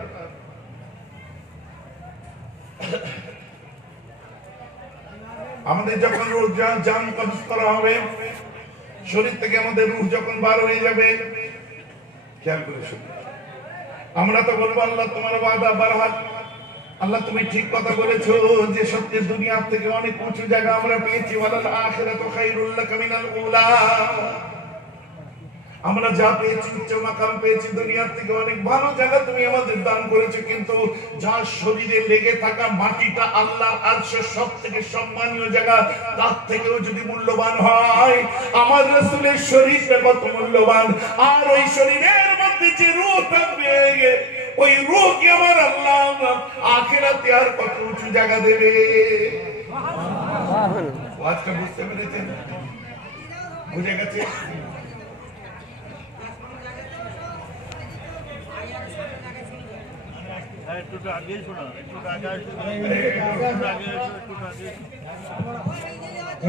আমাদের যখন রোজ জান কবজ করা হবে, শরীর থেকে আমাদের রূহ যখন বার হয়ে যাবে, খেয়াল করে শুনুন, আমরা তো বলবো আল্লাহ তোমার ওয়াদা বারহাক, আল্লাহ তুমি ঠিক কথা বলেছো যে সত্যের দুনিয়া থেকে অনেক উঁচু জায়গা আমরা পেয়েছি। ওয়ালাল আখিরাতু খায়রুল লাকা মিনাল উলা। আমরা যা পেয়েছি উচ্চ মাকাম পেয়েছি, দুনিয়ার থেকে অনেক ভালো জায়গা তুমি আমাদের দান করেছো, কিন্তু যার শরীরে লেগে থাকা মাটিটা আল্লাহর আরশের সবথেকে সম্মানীয় জায়গা, তার থেকেও যদি মূল্যবান হয় আমার রাসূলের শরীরটা কত মূল্যবান। আর ওই শরীরের মধ্যে যে রূহ থাকবে ওই রূহ কি আমার আল্লাহ আখিরাতে আর কত উঁচু জায়গা দেবে। আজকে বুঝতে পেরেছেন? বুঝে গেছে?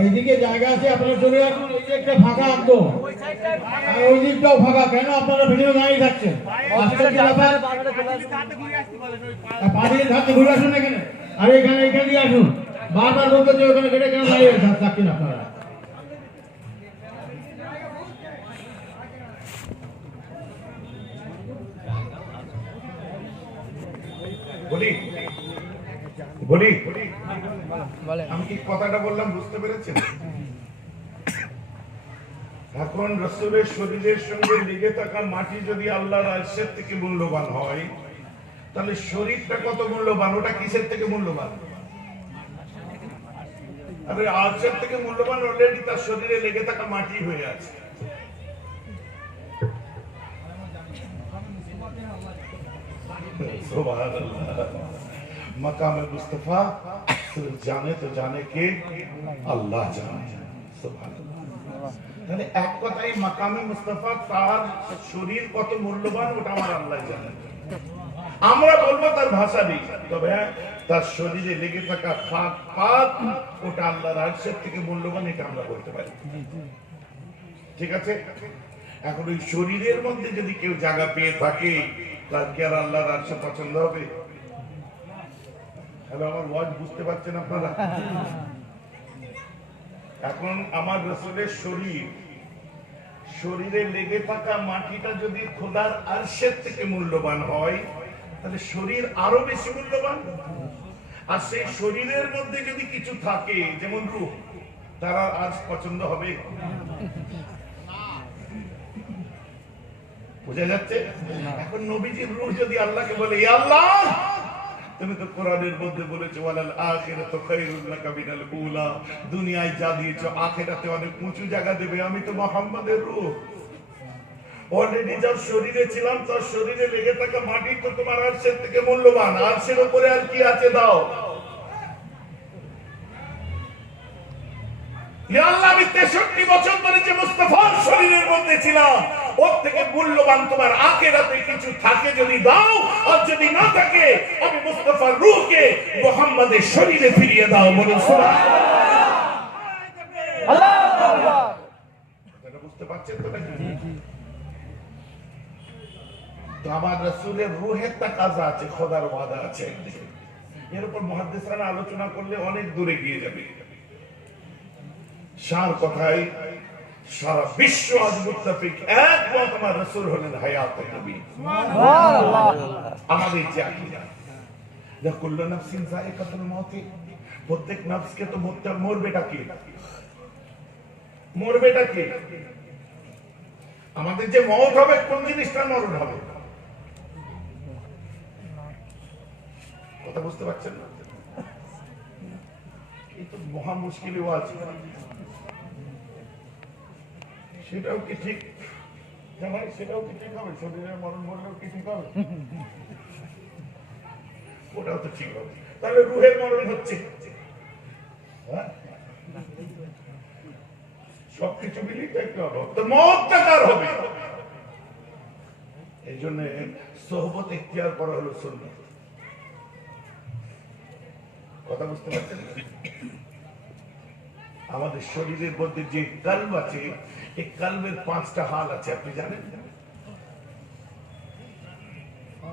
এইদিকে জায়গা আছে, আপনারা চলে আসুন। এই যে একটা ফাঁকা একদম, আর ওই দিকটাও ফাঁকা। কেন আপনারা ভেতরে দাঁড়িয়ে থাকছেন? পাঁচিলের ধারতে ঘুরে আসুন এখানে, আর এখানে দিয়ে আসুন। বারবার বলতে যে ওখানে কেটে কেন দাঁড়িয়ে থাকছেন আপনারা? বলি আমি কি কথাটা বললাম বুঝতে পেরেছেন? এখন রাসূলের শরীরের সঙ্গে লেগে থাকা মাটি যদি আল্লাহর আরশের থেকে মূল্যবান হয়, তাহলে শরীরটা কত মূল্যবান? ওটা কিসের থেকে মূল্যবান? আরে আরশের থেকে মূল্যবান অলরেডি তার শরীরে লেগে থাকা মাটি হয়ে আছে। মাকামে মুস্তাফা জানে তো জানে কে? আল্লাহ জানে। তাহলে এক কথাই মাকামে মুস্তাফা তার শরীর কত মূল্যবান ওটা আমার আল্লাহ জানে। আমরা বলবো তার ভাষা নেই, তবে তার শরীরে লেগে থাকা ফাঁক ফাঁক ওটা আল্লাহর আরশের থেকে মূল্যবান, এটা আমরা বলতে পারি। ঠিক আছে? এখন ওই শরীরের মধ্যে যদি কেউ জায়গা পেয়ে থাকে, তার কি আর আল্লাহর আরশে পছন্দ হবে? হ্যালো, আমার ওয়াজ বুঝতে পারছেন আপনারা? এখন আমার রাসূলের শরীরে লেগে থাকা মাটিটা যদি খোদার আরশের থেকে মূল্যবান হয়, তাহলে শরীর আরো বেশি মূল্যবান। আর সেই শরীরের মধ্যে যদি কিছু থাকে, যেমন রূহ, তারা আজ পছন্দ হবে? বুঝা যাচ্ছে? এখন নবীজির রূহ যদি আল্লাহকে বলে, ইয়া আল্লাহ, তুমি তো কোরআনের মধ্যে বলেছো ওয়ালাল আখিরাতু খায়রুল লাকা মিনাল উলা, দুনিয়ায় যা দিয়েছো আখিরাতে অনেক উঁচু জায়গা দেবে। আমি তো মুহাম্মাদের রূহ, অলরেডি যার শরীরে ছিলাম, তার শরীরে লেগে থাকা মাটি তো তোমার আরশের থেকে মূল্যবান। আরশের উপরে আর কি আছে দাও। ইয়া আল্লাহ, আমি 63 বছর ধরে যে মুস্তাফার শরীরের মধ্যে ছিলাম, ওর থেকে মূল্যবান তোমার আখিরাতে কিছু থাকে যদি দাও, আর যদি না থাকে আমি মুস্তাফার রূহকে মুহাম্মাদের শরীরে ফিরিয়ে দাও। বলুন সুবহানাল্লাহ। আল্লাহু আকবার। এটা বুঝতে পারছেন তো নাকি? তো আমার রাসূলের রূহের তাকাজা আছে, খোদার ওয়াদা আছে একদিকে। এর উপর মুহাদ্দিসরা আলোচনা করলে অনেক দূরে গিয়ে যাবে। সার কথাই সারা বিশ্ব আজ মুত্তাফিক একমত, আমার রাসূল হলেন হায়াতুন নবী। সুবহানাল্লাহ। আমাদের যে আকীদা, যে কুল্লু নাফসিন যায়িকাতুল মাউত, প্রত্যেক নফসকে তো মরবেটা কি? মরবেটা কি? আমাদের যে মওত হবে, কোন জিনিসটা মরণ হবে? কথা বুঝতে পারছেন না? এই তো মহা মুশকিল ওয়াজ। সেটাও কি ঠিক? ভাই, সেটাও কি ঠিক হবে? শরীরের মরণ মরলেও কি ঠিক হবে? ওটাও তো ঠিক হবে। তাহলে রূহের মরণ হচ্ছে, সবকিছু মিলিয়ে দেখতে হবে। তো মওতটা কার হবে? এই জন্য সোহবত ইখতিয়ার করা হলো সুন্নাত। কথা বুঝতে পারছেন? আমাদের শরীরের মধ্যে যে কলব আছে, এই কলবের 5টা হাল আছে, আপনি জানেন?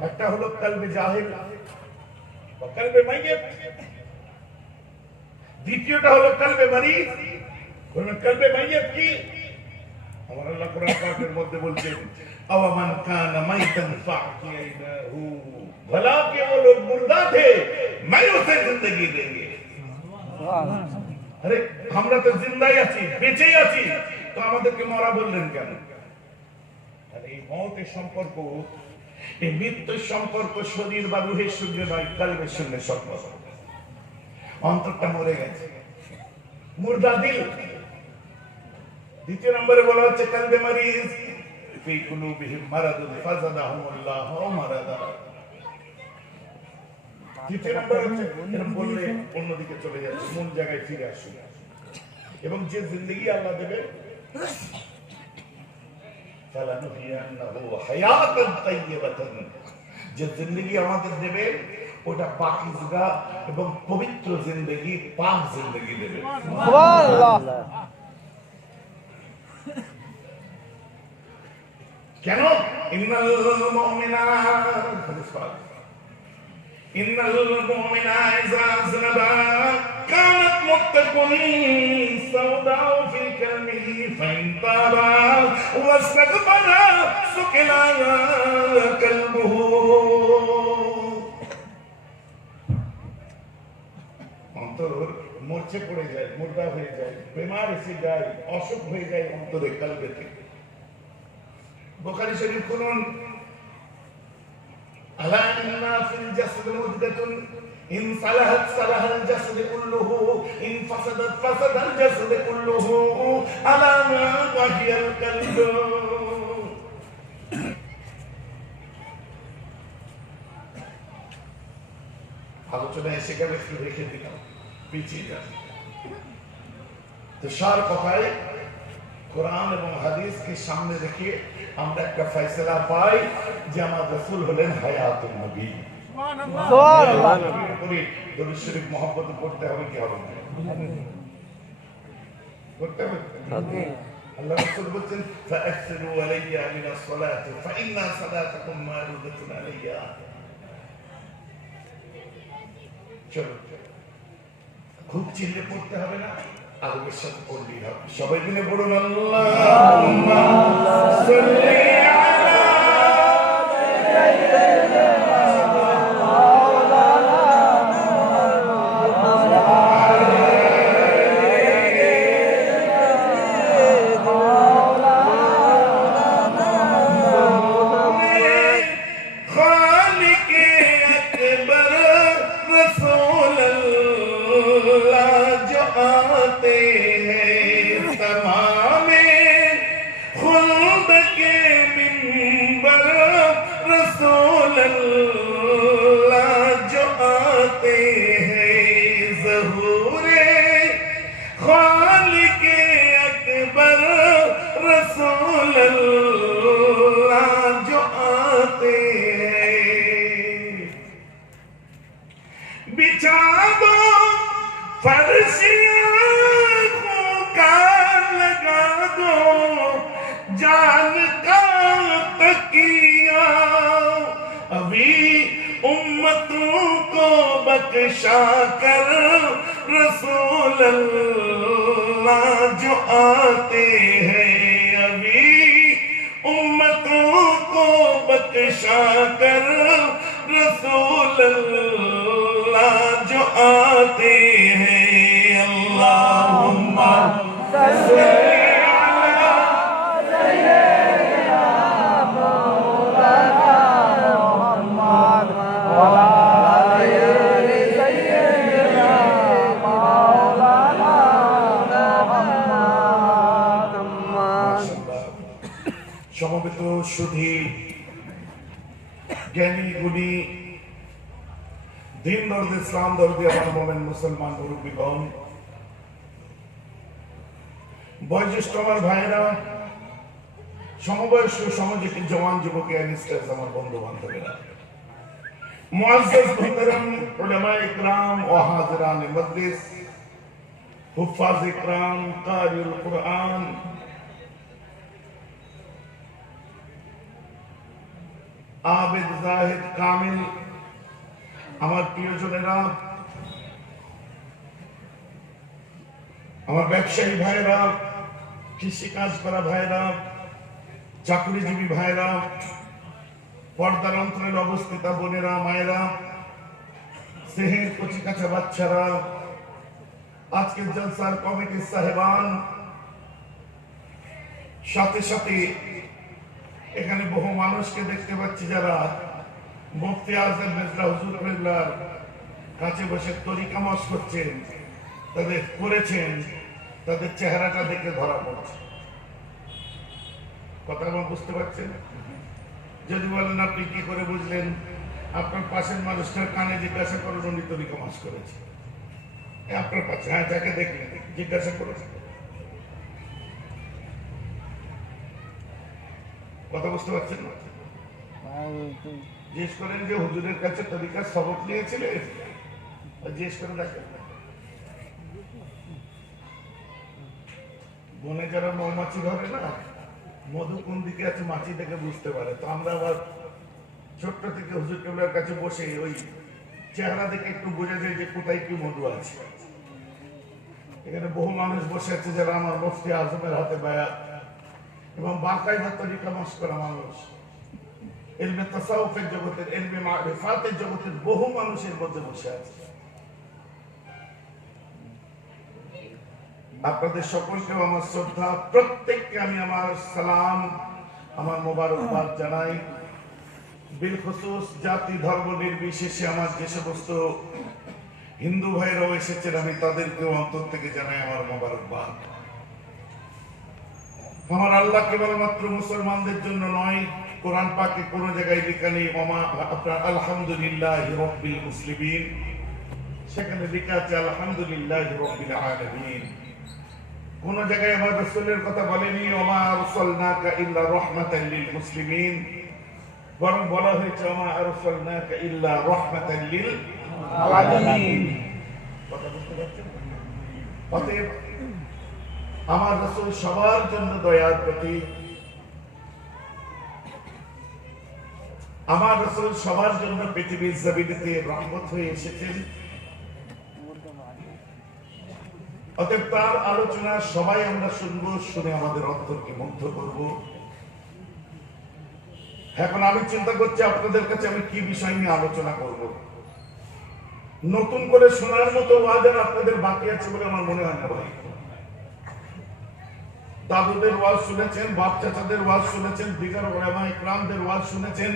একটা হলো কলবে জাহিল বা কলবে মাইয়িত, দ্বিতীয়টা হলো কলবে মরিদ। কলবে মাইয়িত কি? আমার আল্লাহ কোরআন পাকের মধ্যে বলছেন, আওয়ামান কানা মাইতান ফাহইনাহু, ভলা কে वो लोग मुर्दा थे, मैं उसे जिंदगी देंगे। আরে আমরা তো জিন্দাই আছি, বেঁচেই আছি, তো আমাদেরকে মরা বললেন কেন? আর এই মওতের সম্পর্ক, এই মৃত্যুর সম্পর্ক শরীর বা রূহের সঙ্গে নয়, কলবের সঙ্গে সম্পর্ক। অন্তরটা মরে গেছে, মুর্দা দিল। দ্বিতীয় নম্বরে বলা হচ্ছে কলবে মরিজ, ফি কুলুবিহিম মারাদুন ফাযাদাহুমুল্লাহু মারাদা। তৃতীয় নম্বর হচ্ছে এরকম বললে অন্যদিকে চলে যাচ্ছে, মূল জায়গায় ফিরে আসুন। এবং যে জিন্দগি আল্লাহ দেবে, ফালানুহিয়ান্নাহু হায়াতান তাইয়্যিবাতান, যে জিন্দগি আমাদের দেবে ওটা পাকিজগা এবং পবিত্র জিন্দগি, পাক জিন্দগি দেবে। সুবহানাল্লাহ। কেন? ইন্নাল মুমিনা ইযা আযনাবা কানাত মুত্তাকুন সাওদাউ ফি কালবিহি ফাইন তাবা ওয়াস্তাগফারা সুকিলা কালবুহু। অন্তর মরচে পড়ে যায়, মুর্দা হয়ে যায়, বেমার এসে যায়, অসুখ হয়ে যায় অন্তরে, কালবেতে। বুখারী শরীফ খুলুন, আলা ইন্না ফিল জাসাদি মুদগাতুন ইন সালাহাত সালাহাল জাসাদু কুল্লুহু ইন ফাসাদাত ফাসাদাল জাসাদু কুল্লুহু আলা মা ওয়াহিয়াল কলব। আলোচনা এসে গেলে একটু রেখে দিলাম, পিছিয়ে যাবে। তো সার কথায় কোরআন এবং হাদিসকে সামনে রেখে আমরা একটা ফয়সালা পাই যে আমার রাসূল হলেন হায়াতুন নবী। সুবহানাল্লাহ। দরুদ শরীফ মহব্বত করতে হবে কি হবে না? করতে হবে। আল্লাহ রাসূল বলেন ফাআসিরু আলাইয়া মিনাস সালাতি ফাইন্না সালাতাকুম মারুদাতুন আলাইয়া। চলো খুব চিল্লে পড়তে হবে না, আল্লাহর সাথে পড়লেই হবে। সবাই মিলে পড়ুন আল্লাহুম্মা সাল্লি আলা बिछा दो फर्शियों का लगा दो जान का तकिया अभी उम्मतों को बख्शा कर रसूल अल्लाह जो आते हैं अभी उम्मतों को बख्शा कर रसूल अल्लाह जो आते हैं अल्लाहुम्मा सल्ली अला सय्यिदिना मौलाना मुहम्मद व आले सय्यिदिना मौलाना मुहम्मद। সমবেত সুধী জ্ঞানী গুণী দিন দর্দ ইসলাম দর্দি আমার মোমেন মুসলমান মুরব্বীগণ, বয়োজ্যেষ্ঠ আমার ভাইয়েরা, সমবয়স্ক সমাজিক জওয়ান যুবক ইয়াংস্টার্স, আমার বন্ধু বান্ধবেরা, মুআজ্জাজ মুহতারাম উলামায়ে ইকরাম ও হাজিরান মজলিস, হুফাজ ইকরাম, কারিউল কুরআন, আবেদ জাহিদ কামিল, আমার প্রিয়জনেরা, আমার ব্যবসায়ী ভাইরা, কৃষি কাজ করা ভাইরা, চাকরিজীবী ভাইরা, পর্দার অন্তরের অবস্থিত বোনেরা, মায়েরা, স্নেহের কচি কাঁচা বাচ্চারা, আজকের জলসার কমিটির সাহেবান, সাথে সাথে এখানে বহু মানুষকে দেখতে পাচ্ছি যারা মুফতি আজম মির্জা হুজুর কেবলার কাছে বসে তরিকা মশ করছেন, তাদের করেছেন, তাদের চেহারাটা দেখে ধরা পড়ছে। কথা আমার বুঝতে পারছেন? যদি বলেন আপনি কি করে বুঝলেন, আপনার পাশের মানুষটার কানে জিজ্ঞাসা করুন উনি তরিকা মশ করেছে। আপনার পাশে, হ্যাঁ, যাকে দেখলেন জিজ্ঞাসা করেছে। কথা বুঝতে পারছেন না? জিজ্ঞেস করেন যে হুজুরের কাছে তরিকার সবক নিয়েছিলেন, জিজ্ঞেস করে দেখেন বনে যারা মৌমাছি ধরে না, মধু কোন দিকে আছে মাছি থেকে বুঝতে পারে। তো আমরা আবার ছোট্ট থেকে হুজুর কেবলার কাছে বসে ওই চেহারা দেখে একটু বোঝা যায় যে কোথায় কি মধু আছে। এখানে বহু মানুষ বসে আছে যারা আমার মুফতি আজমের হাতে বায়াত এবং বাকায়দা তরিকা মাস করা মানুষ, ইলমে তাসাউফের জগতের, ইলমে মারিফাতের জগতের বহু মানুষের মধ্যে বসে আছে। আপনাদের সকলকে আমার শ্রদ্ধা, প্রত্যেককে আমি আমার সালাম, আমার মোবারকবাদ জানাই। বিলখুসুস জাতি ধর্ম নির্বিশেষে আমার যে সমস্ত হিন্দু ভাইরাও এসেছেন আমি তাদেরকেও অন্তর থেকে জানাই আমার মোবারকবাদ। আমার আল্লাহ কেবলমাত্র মুসলমানদের জন্য নয়, কোরআন পাকে কোন জায়গায় লেখা নেই আপনার আলহামদুলিল্লাহ রাব্বিল মুসলিমিন, সেখানে লেখা আছে আলহামদুলিল্লাহ রাব্বিল আলামিন। কোন জায়গায় আমার রাসূলের কথা বলেনি ওমা আরসালনাকা ইল্লা রাহমাতাল লিল মুসলিমিন, বরং বলা হয়েছে ওমা আরসালনাকা ইল্লা রাহমাতাল লিল আলামিন। কথা বুঝতে পারছেন? অতএব আমার রাসূল সবার জন্য দয়ার প্রতীক, আমার রাসূল সবার জন্য পৃথিবীর জমিনেতে রহমত হয়ে এসেছেন। অতএব তার আলোচনা সবাই আমরা শুনবো, শুনে আমাদের অন্তরকে মুগ্ধ করব। এখন আমি চিন্তা করছি আপনাদের কাছে আমি কি বিষয় নিয়ে আলোচনা করব। নতুন করে শোনার মতো ওয়াজ আর আপনাদের বাকি আছে বলে আমার মনে হয় না ভাই। দাদুদের ওয়াজ শুনেছেন, বাপ চাচাদের ওয়াজ শুনেছেন, দিগার উলামা ইকরামদের ওয়াজ শুনেছেন,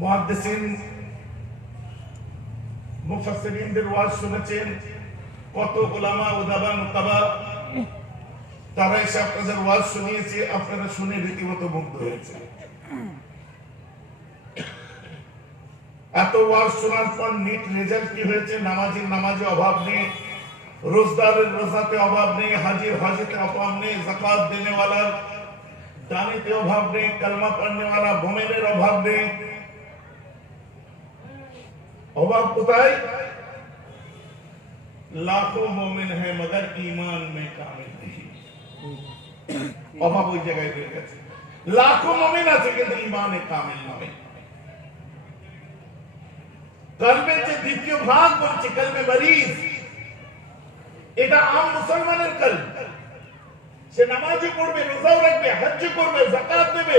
মুহাদ্দিসিন মুফাসসিরিনদের ওয়াজ শুনেছেন, কত উলামা উদাবা মুকাবা তারা এসে আপনাদের ওয়াজ শুনিয়েছে, আপনারা শুনে রীতিমতো মুগ্ধ হয়েছে। এত ওয়াজ শোনার পর নিট রেজাল্ট কি হয়েছে? নামাজির নামাজে অভাব নেই, রোজদারের রোজাতে অভাব নেই, হাজির হাজিতে অভাব নেই, যাকাত দেনে ওয়ালার দানিতে অভাব নেই, কলমা পড়নে ওয়ালা মোমেনের অভাব নেই। অভাব কোথায়? লাখো মোমেন হ্যায় মগর ঈমান মে কামিল নেহি। অভাব ওই জায়গায় হয়ে গেছে। লাখো মোমেন আছে কিন্তু ঈমানে কামিল নয়। কলবের যে দ্বিতীয় ভাগ বলছে কলবে মরিজ, এটা আম মুসলমানের কলব। সে নামাজও পড়বে, রোজাও রাখবে, হজ্জ করবে, যাকাত দেবে,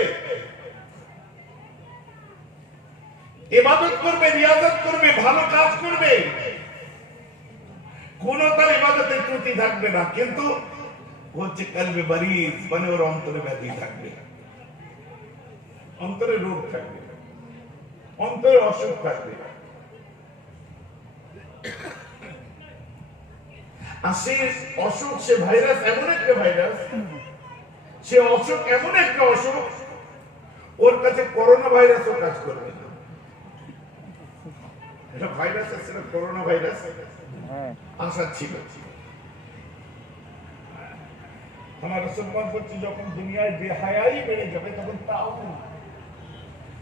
ইবাদত করবে, রিয়াজত করবে, ভালো কাজ করবে, কোন তার ইবাদতের ত্রুটি থাকবে না। কিন্তু হচ্ছে কলবে মরিজ, মানে ওর অন্তরে ব্যাধি থাকবে, অন্তরে রোগ থাকবে, অন্তরে অসুখ থাকবে। আর সে অসুখ, সে ভাইরাস এমন একটা ভাইরাস, সে অসুখ এমন একটা অসুখ, ওর কাছে করোনা ভাইরাসও কাজ করবে না। এটা ভাইরাস আছে না, করোনা ভাইরাস আশা ছিল। আমার রাসূলুল্লাহ বলছে যখন দুনিয়ায় বেহায়াই বেড়ে যাবে তখন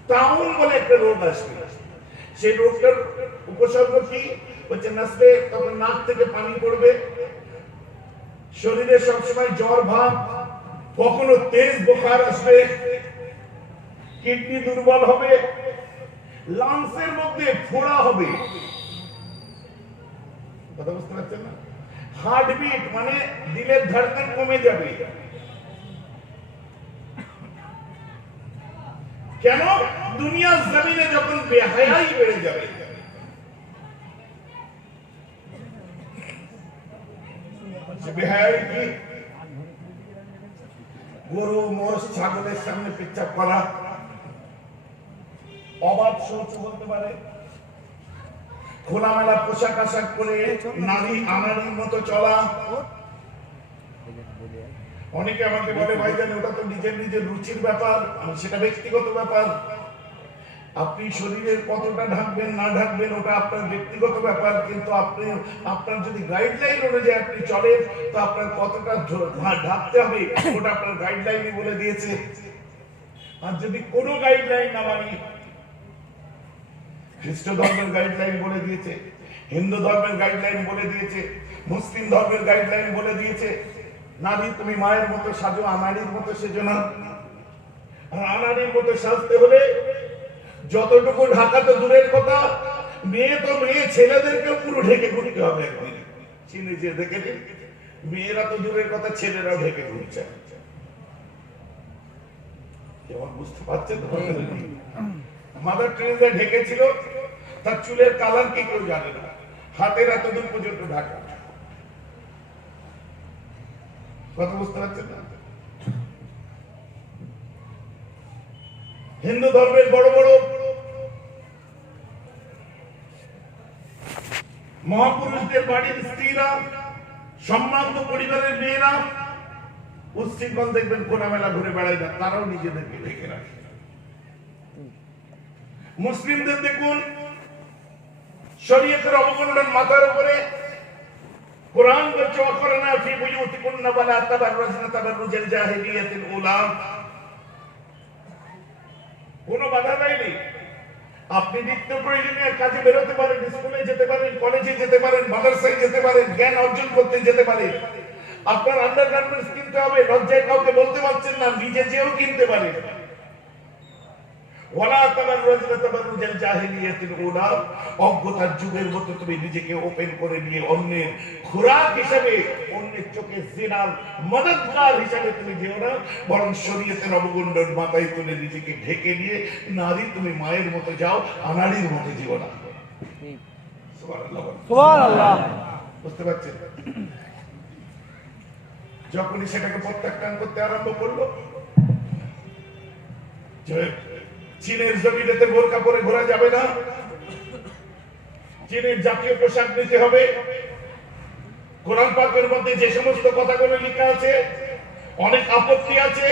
তাউন বলে একটা রোগ আসবে। সেই রোগটার উপসর্গ কি? হচ্ছে নাসলে তখন নাক থেকে পানি পড়বে, শরীরে সবসময় জ্বর ভাব, কখনো তেজ বোখার আসবে, কিডনি দুর্বল হবে, লাংসের মধ্যে ফোড়া হবে। কথা বুঝতে পারছেন না? হার্টবিট মানে দিলের ধড়কন কমে যাবে। কেন? দুনিয়ার জমিনে যখন বেহায়াই বেড়ে যাবে। বেহায়াই কি? গরু মোষ ছাগলের সামনে পেচ্ছাপ করা, অবাধ শৌচ বলতে পারে, খোলামেলা পোশাক আশাক করে নারী আনারির মতো চলা। অনেকে আমাকে বলে ভাইজান ওটা তো নিজের নিজের রুচির ব্যাপার, সেটা ব্যক্তিগত ব্যাপার। আপনি শরীরের কতটা ঢাকবেন না ঢাকবেন ওটা আপনার ব্যক্তিগত ব্যাপার, কিন্তু আপনি আপনার যদি গাইডলাইন অনুযায়ী আপনি চলেন তো আপনার কতটা ঢাকতে হবে ওটা আপনার গাইডলাইনে বলে দিয়েছে। আর যদি কোনো গাইডলাইন না মানি, খ্রিস্ট ধর্মের গাইডলাইন বলে দিয়েছে, হিন্দু ধর্মের গাইডলাইন বলে দিয়েছে, মুসলিম ধর্মের গাইডলাইন বলে দিয়েছে, নারী তুমি মায়ের মতো সাজো, আনাড়ির মতো সেজো না। আর আনাড়ির মতো সাজতে হলে যতটুকু ঢাকা তো দূরের কথা, মেয়ে তো মেয়ে, ছেলেদেরকেও পুরো ঢেকে ঘুরতে হবে একদিন। চিনে যে দেখে মেয়েরা তো দূরের কথা, ছেলেরাও ঢেকে ঘুরছে। যেমন বুঝতে পারছেন, মাদার টেরেসা ঢেকেছিল, তার চুলের কালার কি কেউ জানে না, হাতের এতদূর পর্যন্ত ঢাকা। কথা বুঝতে পারছেন না? হিন্দু ধর্মের বড় বড় মহাপুরুষদের বাড়ির স্ত্রীরা, সম্ভ্রান্ত পরিবারের মেয়েরা উচ্ছৃঙ্খল দেখবেন খোলামেলা ঘুরে বেড়ায় না, তারাও নিজেদেরকে ঢেকে রাখে। মুসলিমদের দেখুন শরীয়তের অবলম্বন মাথার উপরে, কোরআন বলছে ওয়াকরনা ফি বুয়ুতিকুন্না ওয়ালা তাবাররাজনা তাবাররুজাল জাহিলিয়াতিল উলা। কোনো বাধা নেই, আপনি নিত্য প্রয়োজনীয় কাজে বেরোতে পারেন, স্কুলে যেতে পারেন, কলেজে যেতে পারেন, মাদ্রাসায় যেতে পারেন, জ্ঞান অর্জন করতে যেতে পারেন। আপনার আন্ডারগার্মেন্টস কিনতে হবে, লজ্জায় কাউকে বলতে পারছেন না, নিজে যেও কিনতে পারেন। ওয়ালা তাবাররাজনা তাবাররুজাল জাহিলিয়াতিল উলা, অজ্ঞতার যুগের মতো তুমি নিজেকে ওপেন করে নিয়ে অন্যের খোরাক হিসেবে, অন্যের চোখে জিনার মদদগার হিসেবে তুমি যেও না, বরং শরীয়তের অবগুণ্ঠন মাথায় তুলে নিজেকে ঢেকে নিয়ে নারী তুমি মায়ের মতো যাও, আনাড়ির মতো যেও না। সুবহানাল্লাহ, সুবহানাল্লাহ। বুঝতে পারছেন? যখনই সেটাকে প্রত্যাখ্যান করতে আরম্ভ করলো, যে চীনের জমিনেতে বোরকা পরে ঘোরা যাবে না, চীনের জাতীয় পোশাক নিতে হবে, কোরআন পাকের মধ্যে যে সমস্ত কথাগুলো লেখা আছে অনেক আপত্তি আছে,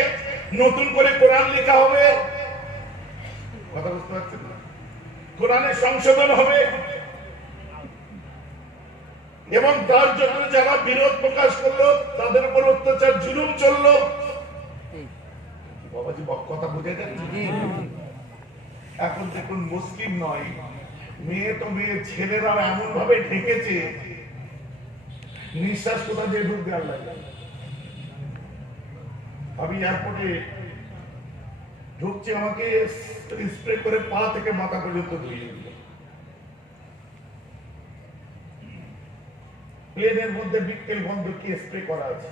নতুন করে কোরআন লেখা হবে। কথা বুঝতে পারছেন না? কোরআনের সংশোধন হবে, এবং তার জন্য যারা বিরোধ প্রকাশ করলো তাদের উপর অত্যাচার জুলুম চললো। বাবাজি কথা বুঝে দেন। এখন দেখুন মুসলিম নয়, মেয়ে তো মেয়ে, ছেলেরা এমন ভাবে ঢেকেছে, নিঃশ্বাস কোথা দিয়ে ঢুকবে আল্লাহ জানে। আমি এয়ারপোর্টে ঢুকছি, আমাকে স্প্রে করে পা থেকে মাথা পর্যন্ত ধুয়ে দিল। প্লেনের মধ্যে বিকেল বন্ধ কি স্প্রে করা আছে।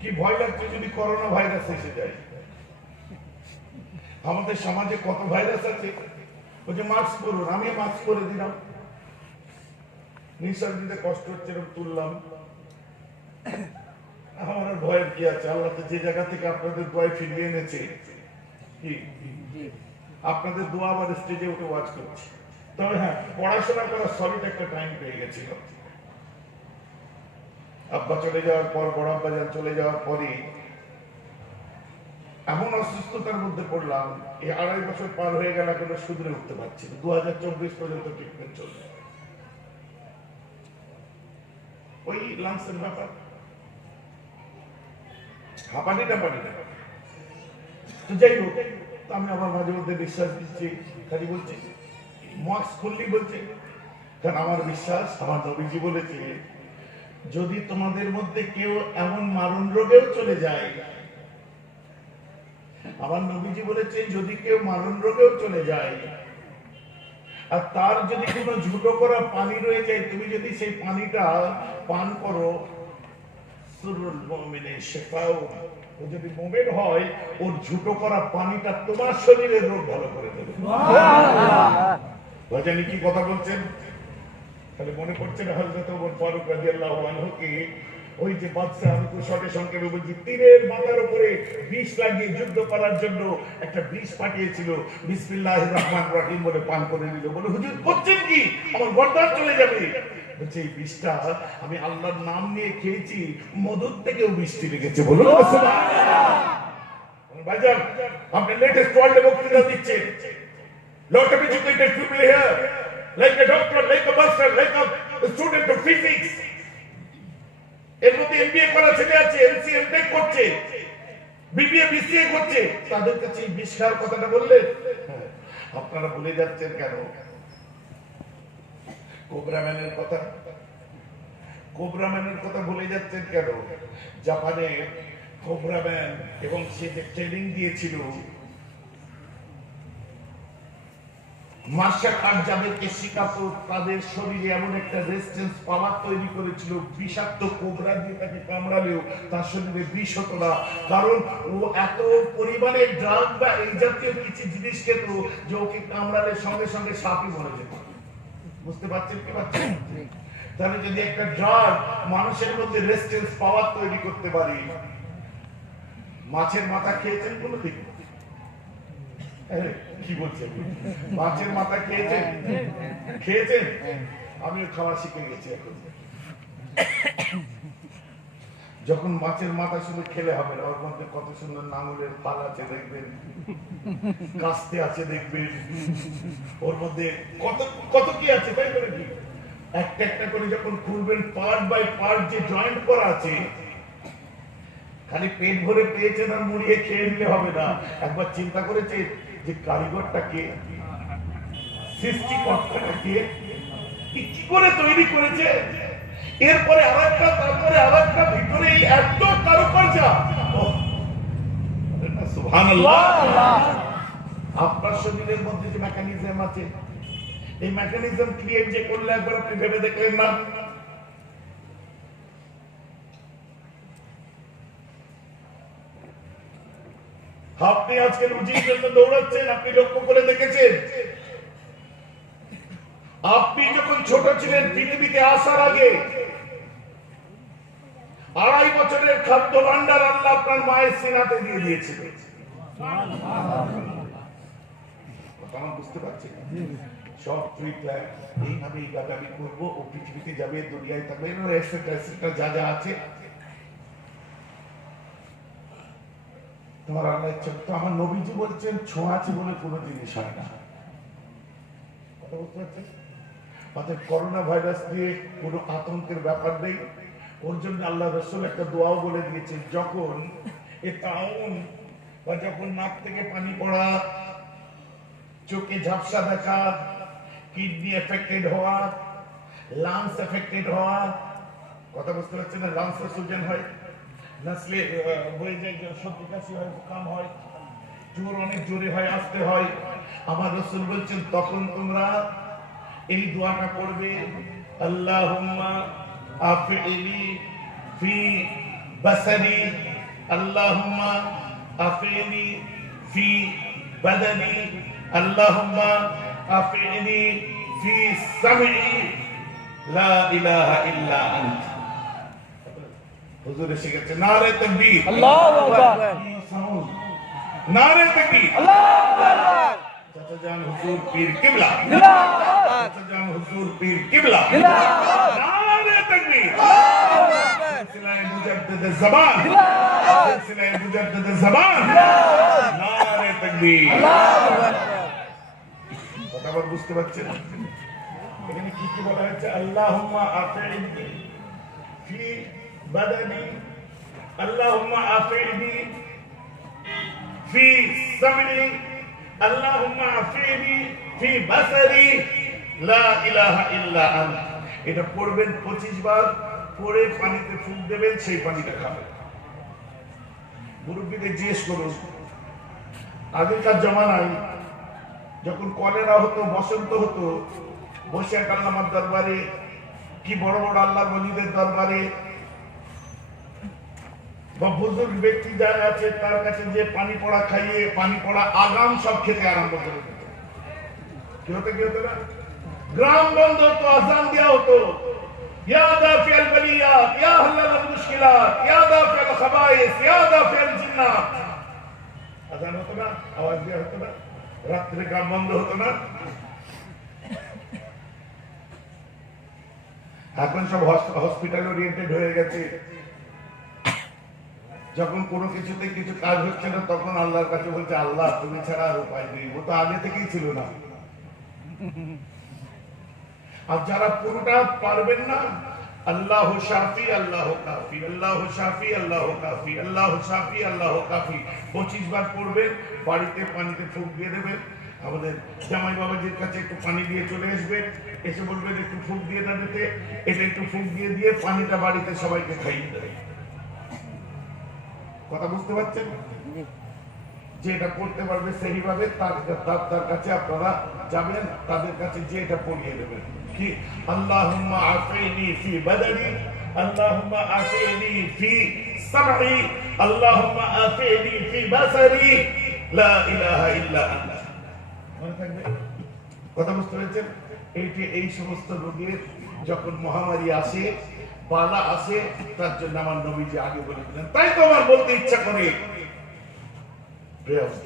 কি ভয় লাগছে যদি করোনা ভাইরাস এসে যায়। আমাদের সমাজে কত ভাইরাস আছে, বলছে মাস্ক পরুন, আমি মাস্ক পরে দিলাম, নিঃশ্বাস দিতে কষ্ট হচ্ছে, এরকম তুললাম। আমার আর ভয়ের কি আছে, আল্লাহ তো যে জায়গা থেকে আপনাদের দোয়ায় ফিরিয়ে এনেছে, কি আপনাদের দোয়া আবার স্টেজে উঠে ওয়াজ করছি। তবে হ্যাঁ, পড়াশোনা করার সলিড একটা টাইম পেয়ে গেছিল। আব্বা চলে যাওয়ার পর, বড় আব্বা যান চলে যাওয়ার পরই এমন অসুস্থতার মধ্যে পড়লাম, এই 2.5 বছর পার হয়ে গেল, এখনো শুধরে উঠতে পারছি না। 2024 পর্যন্ত ট্রিটমেন্ট চলছে। ওই লাংসের ব্যাপার, হাঁপানি টাপানি না। তো যাই হোক, আমি আমার মাঝে মধ্যে বিশ্বাস দিচ্ছি, খালি বলছি মাস্ক খুললি বলছে, কারণ আমার বিশ্বাস, আমার নবীজি বলেছে, যদি তোমাদের মধ্যে কেউ এমন মারণ রোগেও চলে যায়, আমার নবীজি বলেছে যদি কেউ মারণ রোগেও চলে যায়, আর তার যদি কোনো ঝুটো করা পানি রয়ে যায়, তুমি যদি সেই পানিটা পান করো, সুরুল মুমিনের শিফাউ, ও যদি মুমিন হয়, ওর ঝুটো করা পানিটা তোমার শরীরের রোগ ভালো করে দেবে। জানি কি কথা বলছেন? তাহলে মনে পড়ছে না হযরত ওমর ফারুক রাদিয়াল্লাহু আনহুকে, ওই যে বাদশা, আমি তো শর্টে সংক্ষেপে বলছি, তীরের মাথার উপরে বিষ লাগিয়ে যুদ্ধ করার জন্য একটা বিষ পাঠিয়েছিল, বিসমিল্লাহির রহমানির রহিম বলে পান করে নিল। বলে হুজুর করছেন কি, আমার গর্দান চলে যাবে। বলছে এই বিষটা আমি আল্লাহর নাম নিয়ে খেয়েছি, মধুর থেকেও বৃষ্টি লেগেছে। বলুন সুবহানাল্লাহ। ভাইজান, আপনি লেটেস্ট ওয়ার্ল্ডে বক্তৃতা দিচ্ছেন, lot of educated people here, like a doctor, like a master, like a student of physics. এর মধ্যে এমবিএ করা ছেলে আছে, এমসিএ টেক করছে, বিবিএ বিসিএ করছে, তাদের কাছে এই বিষ খাওয়ার কথাটা বললে আপনারা ভুলে যাচ্ছেন কেন? কোবরাম্যানের কথা ভুলে যাচ্ছেন কেন? জাপানে কোবরাম্যান এবং সে যে ট্রেনিং দিয়েছিল, মার্শাল আর্ট যাদেরকে শিখাতো তাদের শরীরে এমন একটা রেজিস্ট্যান্স পাওয়ার তৈরি করেছিল, বিষাক্ত কোবরা দিয়ে তাকে কামড়ালেও তার শরীরে বিষ হতো না, কারণ ও এত পরিমাণে ড্রাগ বা এই জাতীয় কিছু জিনিস খেত যে ওকে কামড়ালে সঙ্গে সঙ্গে সাপই মরে যেত। বুঝতে পারছেন কি পারছেন? তাহলে যদি একটা ড্রাগ মানুষের মধ্যে রেজিস্ট্যান্স পাওয়ার তৈরি করতে পারে, মাছের মাথা খেয়েছেন কোনোদিন? কি বলছেন? মাছের মাথা খেয়েছেন? আমিও খাওয়া শিখে গেছি এখন। যখন মাছের মাথা শুধু খেলে হবে না, ওর মধ্যে কত সুন্দর নাঙলের পাল আছে দেখবেন, কাস্তে আছে দেখবেন, ওর মধ্যে কত কত কি আছে, তাই করে কি একটা একটা করে যখন খুলবেন, পার্ট বাই পার্ট যে জয়েন্ট করা আছে, খালি পেট ভরে পেয়েছেন আর মুড়িয়ে খেয়ে নিলে হবে না। একবার চিন্তা করেছে যে কারিগরটা কে, সৃষ্টিকর্তাটা কে, কি করে তৈরি করেছে, এরপরে আরেকটা, তারপরে আরেকটা, ভিতরে এত কারুকার্য। সুবহানাল্লাহ। আপনার শরীরের মধ্যে যে মেকানিজম আছে, এই মেকানিজম ক্রিয়েট যে করলে একবার আপনি ভেবে দেখলেন না? আপনি আজকে রুজির জন্য দৌড়াচ্ছেন, আপনি লক্ষ্য করে দেখেছেন? আপনি যখন ছোট ছিলেন, পৃথিবীতে আসার আগে 2.5 বছরের খাদ্য ভান্ডার আল্লাহ আপনার মায়ের সিনাতে দিয়ে দিয়েছিল। কথা বুঝতে পারছেন? সব ট্রিটমেন্ট এইভাবে আমি করবো, ও পৃথিবীতে যাবে, দুনিয়ায় থাকবে, যা যা আছে তোমার আল্লাহ ইচ্ছা। তো আমার নবীজি বলছেন ছোঁয়া আছে বলে কোনো জিনিস হয় না। কথা বুঝতে পারছেন? অর্থাৎ করোনা ভাইরাস নিয়ে কোনো আতঙ্কের ব্যাপার নেই। ওর জন্য আল্লাহ রাসূল একটা দোয়াও বলে দিয়েছে, যখন এ তাউন বা যখন নাক থেকে পানি পড়া, চোখে ঝাপসা দেখা, কিডনি এফেক্টেড হওয়া, লাংস এফেক্টেড হওয়া, কথা বুঝতে পারছেন না? লাংসে সুজন হয়, নাসলে হয়ে যায়, সর্দি কাশি হয়, কাম হয়, জ্বর অনেক জোরে হয়, আসতে হয়। আমার রাসূল বলছেন তখন তোমরা এই দোয়াটা পড়বে, আল্লাহুম্মা আফিলি ফি বাসারি, আল্লাহুম্মা আফিলি ফি বাদানি, আল্লাহুম্মা আফিলি ফি সামঈ, লা ইলাহা ইল্লা আনতা। হুজুর এসে গেছে, নারে তাকবীর, আল্লাহু আকবার, নারে তাকবীর, আল্লাহু আকবার। চাচা জান হুজুর পীর কিবলা, জিন্দাবাদ, চাচা জান হুজুর পীর কিবলা, জিন্দাবাদ, নারে তাকবীর, আল্লাহু আকবার, সিলসিলায়ে মুজাদ্দিদ জবান, জিন্দাবাদ, সিলসিলায়ে মুজাদ্দিদ জবান, জিন্দাবাদ, নারে তাকবীর। আল্লাহু আকবার। কথা আবার বুঝতে পারছেন? এখানে কি কি বলা হয়েছে? আল্লাহুম্মা আফিনি ফি বাদানি, আল্লাহুম্মা আফিনি ফি সামঈ, আল্লাহুম্মা আফিনি ফি বাসারি, লা ইলাহা ইল্লা আনতা। এটা পড়বেন 25 বার, পড়ে পানিতে ফুঁক দেবেন, সেই পানিটা খাবেন। মুরব্বীদের জিজ্ঞেস করুন, আগেকার জমানায় যখন কলেরা হতো, বসন্ত হতো, বসে এক আল্লামার দরবারে, কি বড় বড় আল্লাহর ওলিদের দরবারে বা বুজুর্গ ব্যক্তি যারা আছে তার কাছে যে পানি পড়া খাইয়ে, পানি পড়া আগাম সব খেতে আরম্ভ করে দিত। কি হতো না? গ্রাম বন্ধ হতো, আজান দেওয়া হতো, ইয়া দাফিয়াল বালিয়াত, ইয়া হাল্লাল মুশকিলাত, ইয়া দাফিয়াল খাবায়েস, ইয়া দাফিয়াল জিন্নাত। আজান হতো না, আওয়াজ দেওয়া হতো না, রাত্রে গ্রাম বন্ধ হতো না। এখন সব হসপিটাল ওরিয়েন্টেড হয়ে গেছে। যখন কোনো কিছুতে কিছু কাজ হচ্ছে না, তখন আল্লাহর কাছে বলছে, আল্লাহ তুমি ছাড়া আর উপায় নেই। ও তো আগে থেকেই ছিল না। আর যারা পুরোটা পারবেন না, আল্লাহ শাফি আল্লাহ কাফি, আল্লাহ শাফি আল্লাহ কাফি, আল্লাহ শাফি আল্লাহ কাফি 25 বার পড়বেন। বাড়িতে পানিতে ফুঁক দিয়ে দেবেন। আমাদের জামাই বাবাজির কাছে একটু পানি দিয়ে চলে আসবে, এসে বলবেন একটু ফুঁক দিয়ে না দিতে, এটা একটু ফুঁক দিয়ে দিয়ে পানিটা বাড়িতে সবাইকে খাইয়ে দেবে। কথা বুঝতে পারছেন? যে এটা করতে পারবে সেইভাবে তার কাছে আপনারা যাবেন, তাদের কাছে যে এটা পড়িয়ে দেবেন। কি আল্লাহুম্মা আফিনি ফি বাদানি, আল্লাহুম্মা আফিনি ফি সামঈ, আল্লাহুম্মা আফিনি ফি বাসারি, লা ইলাহা ইল্লা আনতা। মনে থাকবে? কথা বুঝতে পেরেছেন? এই সমস্ত রোগের যখন মহামারী আসে, বালা আসে, তার জন্য আমার নবীজি আগে বলে দিলেন। তাই তো আমার বলতে ইচ্ছা করে,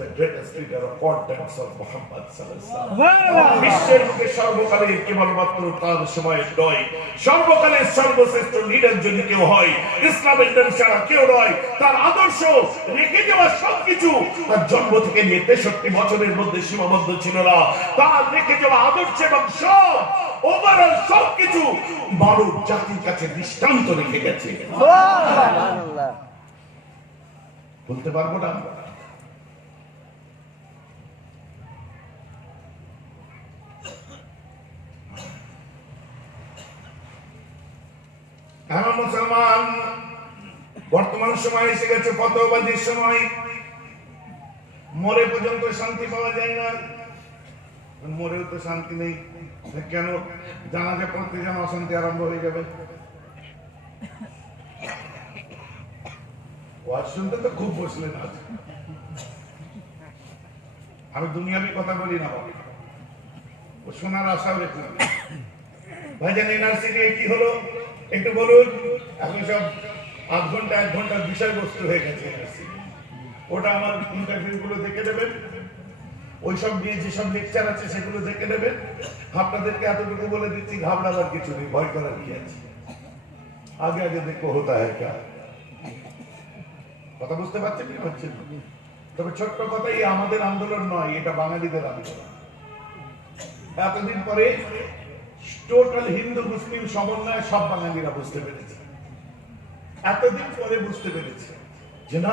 the greatest leader of all times of Muhammad sallallahu alaihi wasallam, বিশ্বের বুকে সর্বকালের কেবলমাত্র তার সময় নয়, সর্বকালের সর্বশ্রেষ্ঠ লিডার যদি কেউ হয়, ইসলামের লিডার ছাড়া কেউ নয়। তার আদর্শ রেখে যাওয়া সবকিছু তার জন্ম থেকে নিয়ে 63 বছরের মধ্যে সীমাবদ্ধ ছিল না। তার রেখে যাওয়া আদর্শ এবং সব ওভারঅল সবকিছু মানব জাতির কাছে দৃষ্টান্ত রেখে গেছে। সুবহানাল্লাহ। বলতে পারবো না আমার মুসলমান, বর্তমান সময় এসে গেছে ফতোয়াবাজির সময়। মরে পর্যন্ত শান্তি পাওয়া যায় না, মরেও তো শান্তি নেই। কেন? জানাজা পড়তে যেন অশান্তি আরম্ভ হয়ে যাবে। ওয়াজ শুনতে তো খুব বসলেন আজ। আমি দুনিয়াবি কথা বলি না, ও শোনার আশাও রেখে ভাইজান এনআরসি নিয়ে কি হলো একটু বলুন। এখন সব 8 ঘন্টা 1 ঘন্টার বিষয়বস্তু হয়ে গেছে এনআরসি। ওটা আমার ইন্টারভিউ গুলো দেখে দেবেন, ওইসব নিয়ে যেসব লেকচার আছে সেগুলো দেখে দেবেন। আপনাদেরকে এতটুকু বলে দিচ্ছি, ঘাবড়াবার কিছু নেই, ভয় করার কি আছে। আগে আগে দেখো হতা হ্যাঁ ক্যা। কথা বুঝতে পারছেন কি পারছেন? তবে ছোট্ট কথা, এই আমাদের আন্দোলন নয়, এটা বাঙালিদের আন্দোলন। এতদিন পরে টোটাল হিন্দু মুসলিম সমন্বয়ে সব বাঙালিরা বুঝতে পেরেছে, এতদিন পরে বুঝতে পেরেছে যে না,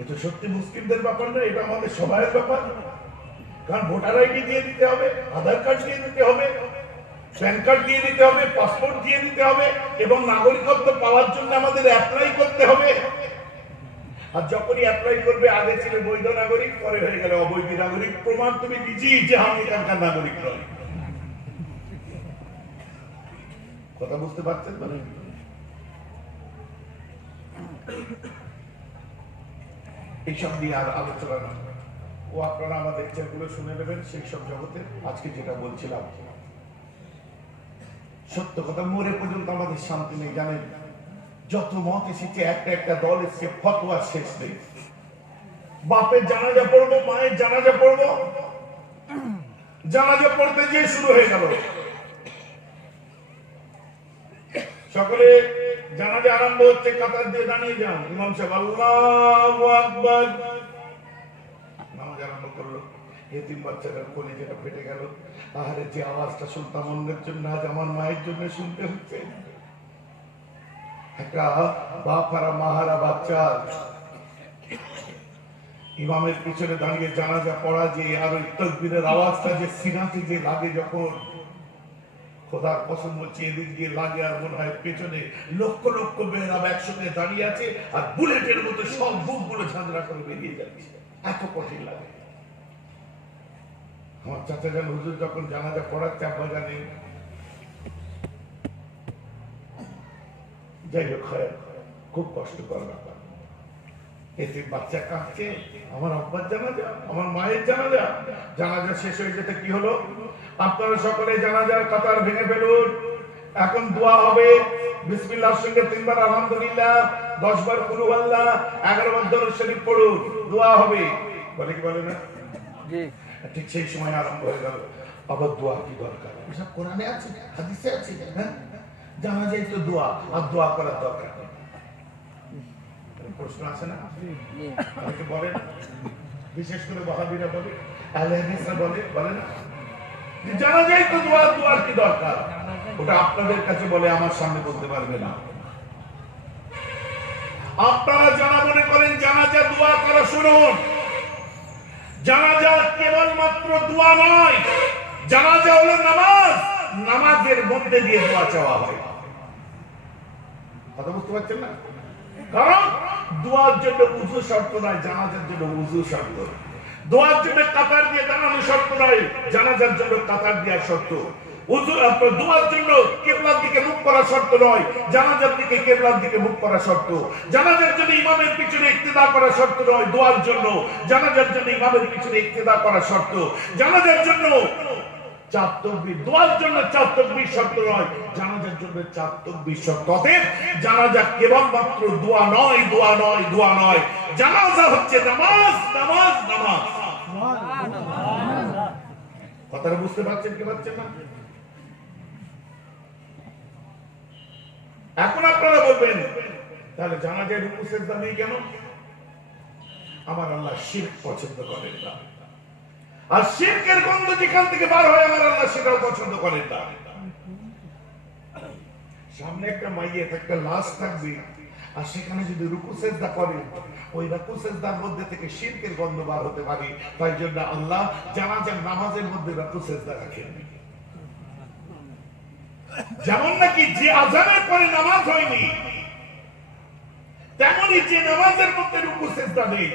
এটা সত্যি মুসলিমদের ব্যাপার না, এটা আমাদের সবার ব্যাপার। কারণ ভোটার আইডি দিয়ে দিতে হবে, আধার কার্ড দিয়ে দিতে হবে, প্যান কার্ড দিয়ে দিতে হবে, পাসপোর্ট দিয়ে দিতে হবে, এবং নাগরিকত্ব পাওয়ার জন্য আমাদের অ্যাপ্লাই করতে হবে। আর যখনই অ্যাপ্লাই করবে, আগে ছিল বৈধ নাগরিক, পরে হয়ে গেল অবৈধ নাগরিক। প্রমাণ তুমি দিচ্ছি যে আমি এখানকার নাগরিক নয়। কথা বুঝতে পারছেন? মানে এইসব নিয়ে আর আলোচনা না, ও আপনারা আমার লেকচারগুলো শুনে নেবেন সেই সব জগতে। আজকে যেটা বলছিলাম সত্য কথা, মরে পর্যন্ত আমাদের শান্তি নেই। জানেন, যত মত এসেছে, একটা একটা দল এসেছে, ফতোয়া শেষ নেই। বাপের জানাজা পড়বো, মায়ের জানাজা পড়বো, জানাজা পড়তে গিয়ে শুরু হয়ে গেল। সকলে জানাজা আরম্ভ হচ্ছে, কাতার দিয়ে দাঁড়িয়ে যান। ইমাম সাহেব আল্লাহু আকবার নামাজ আরম্ভ করলো। এতিম বাচ্চাটার কলিজাটা ফেটে গেল। আহারে, যে আওয়াজটা শুনতাম অন্যের জন্য, আজ আমার মায়ের জন্য শুনতে হচ্ছে। একটা বাপারা মাহারা বাচ্চা ইমামের পিছনে দাঁড়িয়ে জানাজা পড়া, যে আর ওই তাকবীরের আওয়াজটা যে সিনাতে যে লাগে, যখন খোদার কসম বলছি, এদিক দিয়ে লাগে আর মনে হয় পেছনে লক্ষ লক্ষ মেহরাব একসঙ্গে দাঁড়িয়ে আছে, আর বুলেটের মতো সব বুকগুলো ঝাঁঝরা করে বেরিয়ে যাচ্ছে, এত কঠিন লাগে। আমার চাচা জান হুজুর যখন জানাজা পড়াচ্ছে, আব্বা জানে, যাই হোক, খুব কষ্টকর ব্যাপার। এতে বাচ্চা কাঁদছে, আমার আব্বার জানাজা, আমার মায়ের জানাজা। জানাজা শেষ হয়ে যেতে কি হলো, আপনারা সকলে জানাজার কাতার ভেঙে ফেলুন। এখন দোয়া হবে। বিসমিল্লাহর সঙ্গে 3 বার আলহামদুলিল্লাহ, 10 বার কুল আল্লাহ, 11 বার দরুদ শরীফ পড়ুন, দোয়া হবে। বলে কি বলে না? জি। ঠিক সেই সময় আরম্ভ হয়ে গেল। আবার দোয়া কি দরকার? এসব কোরআনে আছে, হাদিসে আছে। হ্যাঁ, জানাজাই তো দোয়া, আর দোয়া করার দরকার। প্রশ্ন আছে না? অনেকে বলেন, বিশেষ করে ওয়াহাবীরা বলে, আহলে হাদিসরা বলে না, জানাজাই তো দোয়া, দোয়ার কি দরকার? ওটা আপনাদের কাছে বলে, আমার সামনে বলতে পারবে না। আপনারা যারা মনে করেন জানাজা দোয়া করা, শুনুন, জানাজা কেবলমাত্র দোয়া নয়, জানাজা হলো নামাজ। নামাজের মধ্যে দিয়ে দোয়া চাওয়া হয়। কথা বুঝতে পারছেন না? কারণ দোয়ার জন্য উযু শর্ত নয়, জানাজার জন্য উযু শর্ত। দোয়ার জন্য কাতার দিয়ে দাঁড়ানো শর্ত নয়, জানাজার জন্য কাতার দেওয়া শর্ত। দোয়ার জন্য কিবলার দিকে মুখ করা শর্ত নয়, জানাজার দিকে কিবলার দিকে মুখ করা শর্ত। জানাজার জন্য ইমামের পিছনে ইক্তেদা করা শর্ত নয়, দোয়ার জন্য। জানাজার জন্য ইমামের পিছনে ইক্তেদা করা শর্ত। জানাজার জন্য 4 তাকবীর, দোয়ার জন্য 4 তাকবীর শর্ত নয়, জানাজার জন্য 4 তাকবীর শর্ত। অতএব জানাজা কেবলমাত্র দোয়া নয়, দোয়া নয়, দোয়া নয়। জানাজা হচ্ছে নামাজ, নামাজ, নামাজ। কথাটা বুঝতে পারছেন কি পারছেন না? এখন আপনারা বলবেন, তাহলে জানাজায় রুকু সিজদা নেই কেন? আমার আল্লাহ শিরক পছন্দ করেন না, আর শিরকের গন্ধ যেখান থেকে বার হয় আমার আল্লাহ সেটাও পছন্দ করেন না। সামনে একটা মাইয়েত, একটা লাশ থাকবে, আর সেখানে যদি রুকু সিজদা করে, ওই রুকু সিজদার মধ্যে থেকে শিরকের গন্ধ বার হতে পারে। তাই জন্য আল্লাহ জানাজার নামাজের মধ্যে রুকু সিজদা রাখেন। যেমন নাকি যে আযানের পরে নামাজ হয়নি, তেমনি যে নামাজের মধ্যে রুকু সিজদা নেই।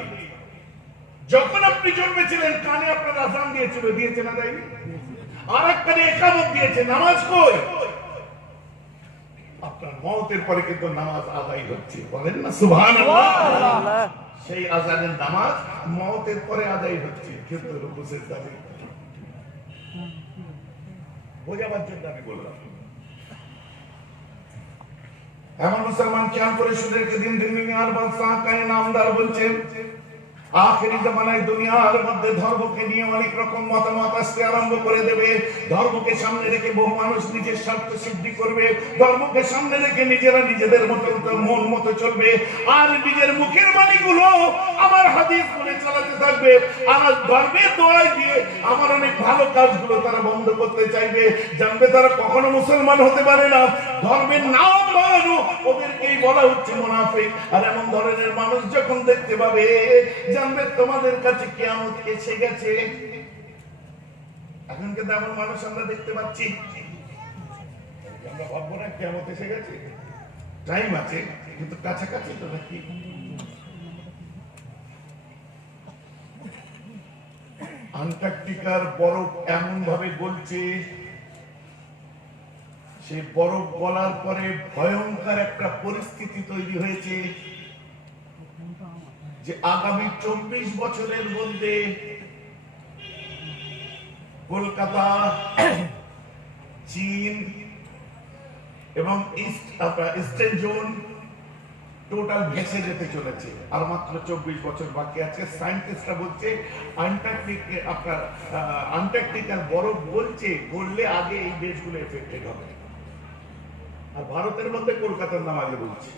যখন আপনি জন্মেছিলেন কানে আপনার আযান দিয়েছিল, দিয়েছে না দেয়নি? আর এক কানে ইকামত দিয়েছে, নামাজ কই? আপনার মওতের পরে কিন্তু নামাজ আদায় হচ্ছে, বলেন না সুবহানাল্লাহ। সেই আযানের নামাজ মওতের পরে আদায় হচ্ছে, কিন্তু রুকু সিজদা নেই। বোঝাবার জন্য আমি বললাম। এমন মুসলমান খেয়াল করে শুনেকে দিন দিন দুনিয়ার বাদশাহ কায়ে নামদার বলছেন, আখেরি জামানায় দুনিয়ার মধ্যে ধর্মকে নিয়ে অনেক রকম মতামত আসতে আরম্ভ করে দেবে। ধর্মকে সামনে রেখে বহু মানুষ নিজের স্বার্থ সিদ্ধি করবে, ধর্মকে সামনে রেখে নিজেরা নিজেদের মতো মন মতো চলবে, আর নিজের মুখের বাণীগুলো আমার হাদিস বলে চালাতে থাকবে। আমার ধর্মের দোয়াই দিয়ে আমার অনেক ভালো কাজগুলো তারা বন্ধ করতে চাইবে। জানবে তারা কখনো মুসলমান হতে পারে না, ধর্মের নাম বানানো ওদেরকেই বলা হচ্ছে মুনাফিক। আর এমন ধরনের মানুষ যখন দেখতে পাবে, জানবে তোমাদের কাছে কিয়ামত এসে গেছে। এখন কিন্তু এমন মানুষ আমরা দেখতে পাচ্ছি, আমরা ভাববো না কিয়ামত এসে গেছে, টাইম আছে, কিন্তু কাছাকাছি তো নাকি। আন্টার্কটিকার বরফ এমন ভাবে গলছে, সেই বরফ গলার পরে ভয়ঙ্কর একটা পরিস্থিতি তৈরি হয়েছে যে আগামী 24 বছরের মধ্যে কলকাতা, চীন এবং ইস্টার্ন জোন টোটাল ভেসে যেতে চলেছে। আর মাত্র 24 বছর বাকি আছে। সায়েন্টিস্টরা বলছে আন্টার্কটিকার বরফ গললে আগে এই দেশগুলো এফেক্টেড হবে। আর ভারতের মধ্যে কলকাতার নাম আগে বলছি,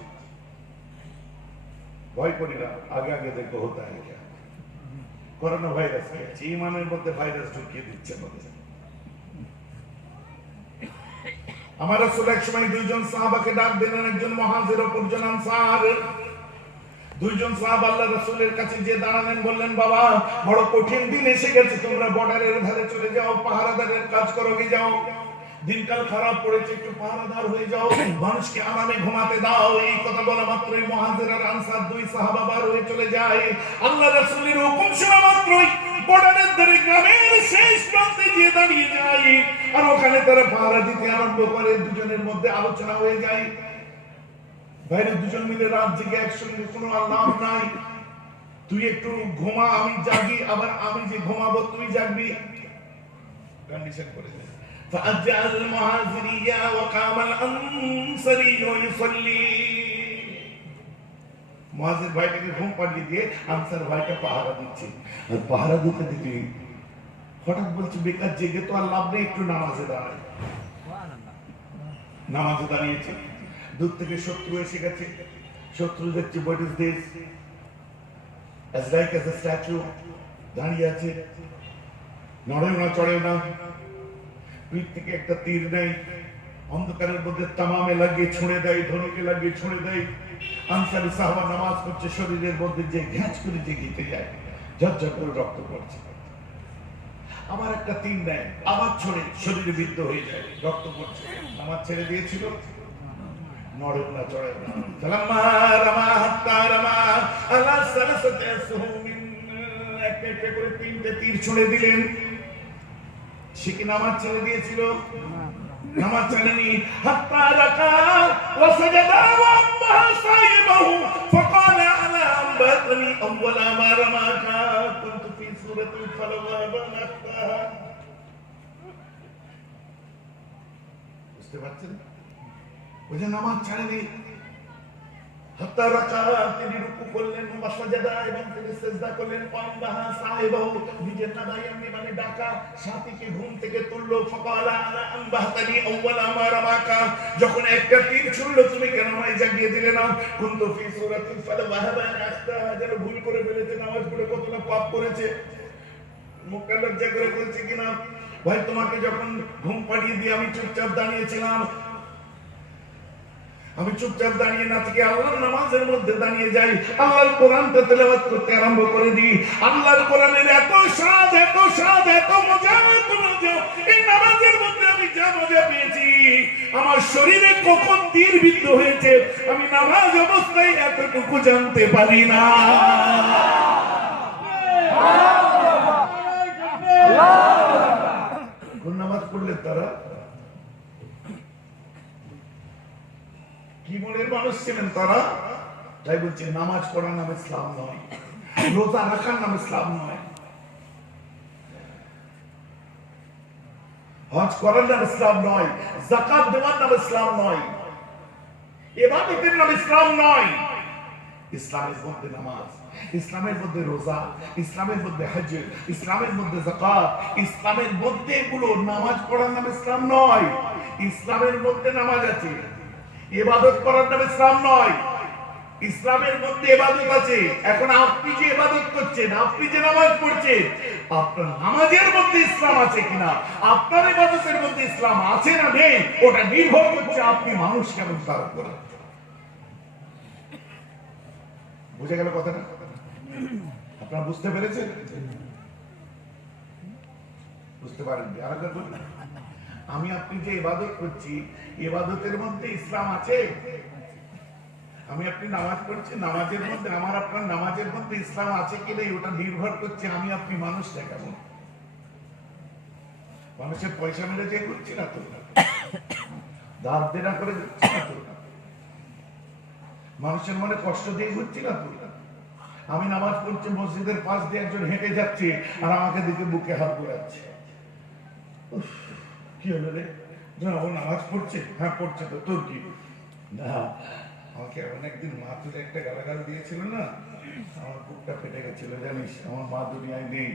ভয় করি না, আগে আগে দেখবো হতে হয়। করোনা ভাইরাস ইমানের মধ্যে ভাইরাস ঢুকিয়ে দিচ্ছে। আমার রাসূল এক সময় 2 জন সাহাবাকে ডাক দিলেন, একজন মুহাজির অপরজন আনসার। 2 জন সাহাবা আল্লাহর রাসূলের কাছে যে দাঁড়ালেন, বললেন, বাবা বড় কঠিন দিন এসে গেছে, তোমরা বর্ডারের ধারে চলে যাও, পাহারাদারের কাজ করো, গিয়ে যাও। দিনকাল খারাপ পড়েছে, একটু পাহারাদার হয়ে যাও, মানুষকে আরামে ঘুমাতে দাও। এই কথা বলা মাত্রই মুহাজির আর আনসার 2 সাহাবা বার হয়ে চলে যায়। আল্লাহর রাসূলের হুকুম শোনা মাত্রই বর্ডারের ধারে গ্রামের শেষ প্রান্তে গিয়ে দাঁড়িয়ে যায়, আর ওখানে তারা পাহারা দিতে আরম্ভ করে। দুজনের মধ্যে আলোচনা হয়ে যায়, বাইরে 2 জন মিলে রাত জেগে একসঙ্গে কোনো লাভ নাই, তুই একটু ঘুমা, আমি জাগি, আবার আমি যে ঘুমাবো তুই জাগবি, কন্ডিশন করে দেয়। فأجع المهاجري وقام الأنصاري يصلي। মুহাজির ভাইটাকে ঘুম পাড়িয়ে দিয়ে আনসার ভাইটা পাহারা দিচ্ছে। আর পাহারা দিতে দিতে হঠাৎ বলছে, বেকার জেগে তো আর লাভ নেই, একটু নামাজে দাঁড়ায়। নামাজে দাঁড়িয়েছে, দূর থেকে শত্রু এসে গেছে। শত্রু দেখছে, what is this, as like as a statue, দাঁড়িয়ে আছে, নড়েও না চড়েও না, পিঠ থেকে একটা তীর নেই, অন্ধকারের মধ্যে তামামে লাগিয়ে ছুঁড়ে দেয়, ধনুকে লাগিয়ে ছুঁড়ে দেয়। আনসারী সাহাবা নামাজ পড়ছে, শরীরের মধ্যে যে ঘ্যাঁচ করে যে গেঁথে যায়, ঝরঝর করে রক্ত পড়ছে। আবার একটা তীর দেয়, আবার ছড়ে শরীরে বিদ্ধ হয়ে যায়, রক্ত পড়ছে। নামাজ ছেড়ে দিয়েছিল, নড়েও না, চড়েও না। ফালাম্মা রামা হাত্তা রামা আলা সালাসাতি আসহুমিন, একটা একটা করে তিনটে তীর ছুঁড়ে দিলেন। সে কি নামাজ ছেড়ে দিয়েছিল? নামাজ ছাড়েনি। হাত্তা রাকা ওয়া সাজাদা ওয়া আম্মা সাইবাহু ফাকালা আলা আমবাতনি আউওয়ালা মা রামাকা কুনতু ফি সূরাতিল ফালাক ওয়া বানাতাহা। বুঝতে পারছেন? ওই যে নামাজ ছাড়েনি। হাত্তা রাকা, তিনি রুকু করলেন, ওয়া সাজাদা, এবং তিনি সিজদা করলেন, ওয়া আম্মা সাইবাহু, নিজের নাদাই এমনি মানে ডাকা সাথীকে ঘুম থেকে তুললো। ফাকালা আলা আমবাতনি আউওয়ালা মা রামাকা, যখন একটা তীর ছুড়লো তুমি কেন আমায় জাগিয়ে দিলে না? কুনতু ফি সূরাতিল ফালাক ওয়া বানাতাহা, যেন ভুল করে ফেলেছে, নামাজ পড়ে কতটা পাপ করেছে, মুখটা লজ্জা করে বলছে কিনা, ভাই তোমাকে যখন ঘুম পাড়িয়ে দিয়ে আমি চুপচাপ দাঁড়িয়েছিলাম, আমি চুপচাপ দাঁড়িয়ে না থেকে আল্লাহর নামাজের মধ্যে দাঁড়িয়ে যাই, আল্লাহর কোরআনটা তেলাওয়াত করতে আরম্ভ করে দিই। আল্লাহর কোরআনের এত স্বাদ, এত স্বাদ, এত মজা, এত মজা, এই নামাজের মধ্যে আমি যা মজা পেয়েছি, আমার শরীরে কখন তীর বিদ্ধ হয়েছে আমি নামাজ অবস্থায় এতটুকু জানতে পারি না। নামাজ পড়লে তারা কি মনের মানুষ ছিলেন তারা? তাই বলছে নামাজ পড়ার নাম ইসলাম নয়, রোজা রাখার নাম ইসলাম নয়, হজ করার নাম ইসলাম নয়, যাকাত দেওয়ার নাম ইসলাম নয়, ইবাদতের নাম ইসলাম নয়। ইসলামের মধ্যে নামাজ, ইসলামের মধ্যে রোজা, ইসলামের মধ্যে হজ, ইসলামের মধ্যে যাকাত, ইসলামের মধ্যে এগুলো, নামাজ পড়ার নাম ইসলাম নয়। ইসলামের মধ্যে নামাজ আছে, ইবাদত করার নাম ইসলাম নয়। ইসলামের মধ্যে ইবাদত আছে। এখন আপনি যে ইবাদত করছেন, আপনি যে নামাজ পড়ছেন, আপনার নামাজের মধ্যে ইসলাম আছে কিনা, আপনার ইবাদতের মধ্যে ইসলাম আছে না নেই, ওটা নির্ভর করছে আপনি মানুষ কেমন তার উপরে। বুঝে গেল কথাটা? আপনারা বুঝতে পেরেছেন? বুঝতে পারেননি? আরেকবার বলুন, আমি আপনি যে ইবাদত করছি, ইবাদতের মধ্যে ইসলাম আছে? আমি আপনি নামাজ পড়ছি, নামাজের মধ্যে, আমার আপনার নামাজের মধ্যে ইসলাম আছে কি নেই, ওটা নির্ভর করছে আমি আপনি মানুষটা কেমন। মানুষের পয়সা মেরে যে করছি না তো, দাঁত দেনা করে দিচ্ছি না তো, মানুষের মনে কষ্ট দিয়ে ঘুরছি না তো। আমি নামাজ পড়ছি, মসজিদের পাশ দিয়ে একজন হেঁটে যাচ্ছে আর আমাকে দিকে বুকে হাত ঘোরাচ্ছে। কি হলো রে? ও নামাজ পড়ছে? হ্যাঁ পড়ছে তো, তোর কি? না, আমাকে এমন একদিন মা তুলে একটা গালাগাল দিয়েছিল না, আমার বুকটা ফেটে গেছিল জানিস। আমার মা দুনিয়ায় নেই,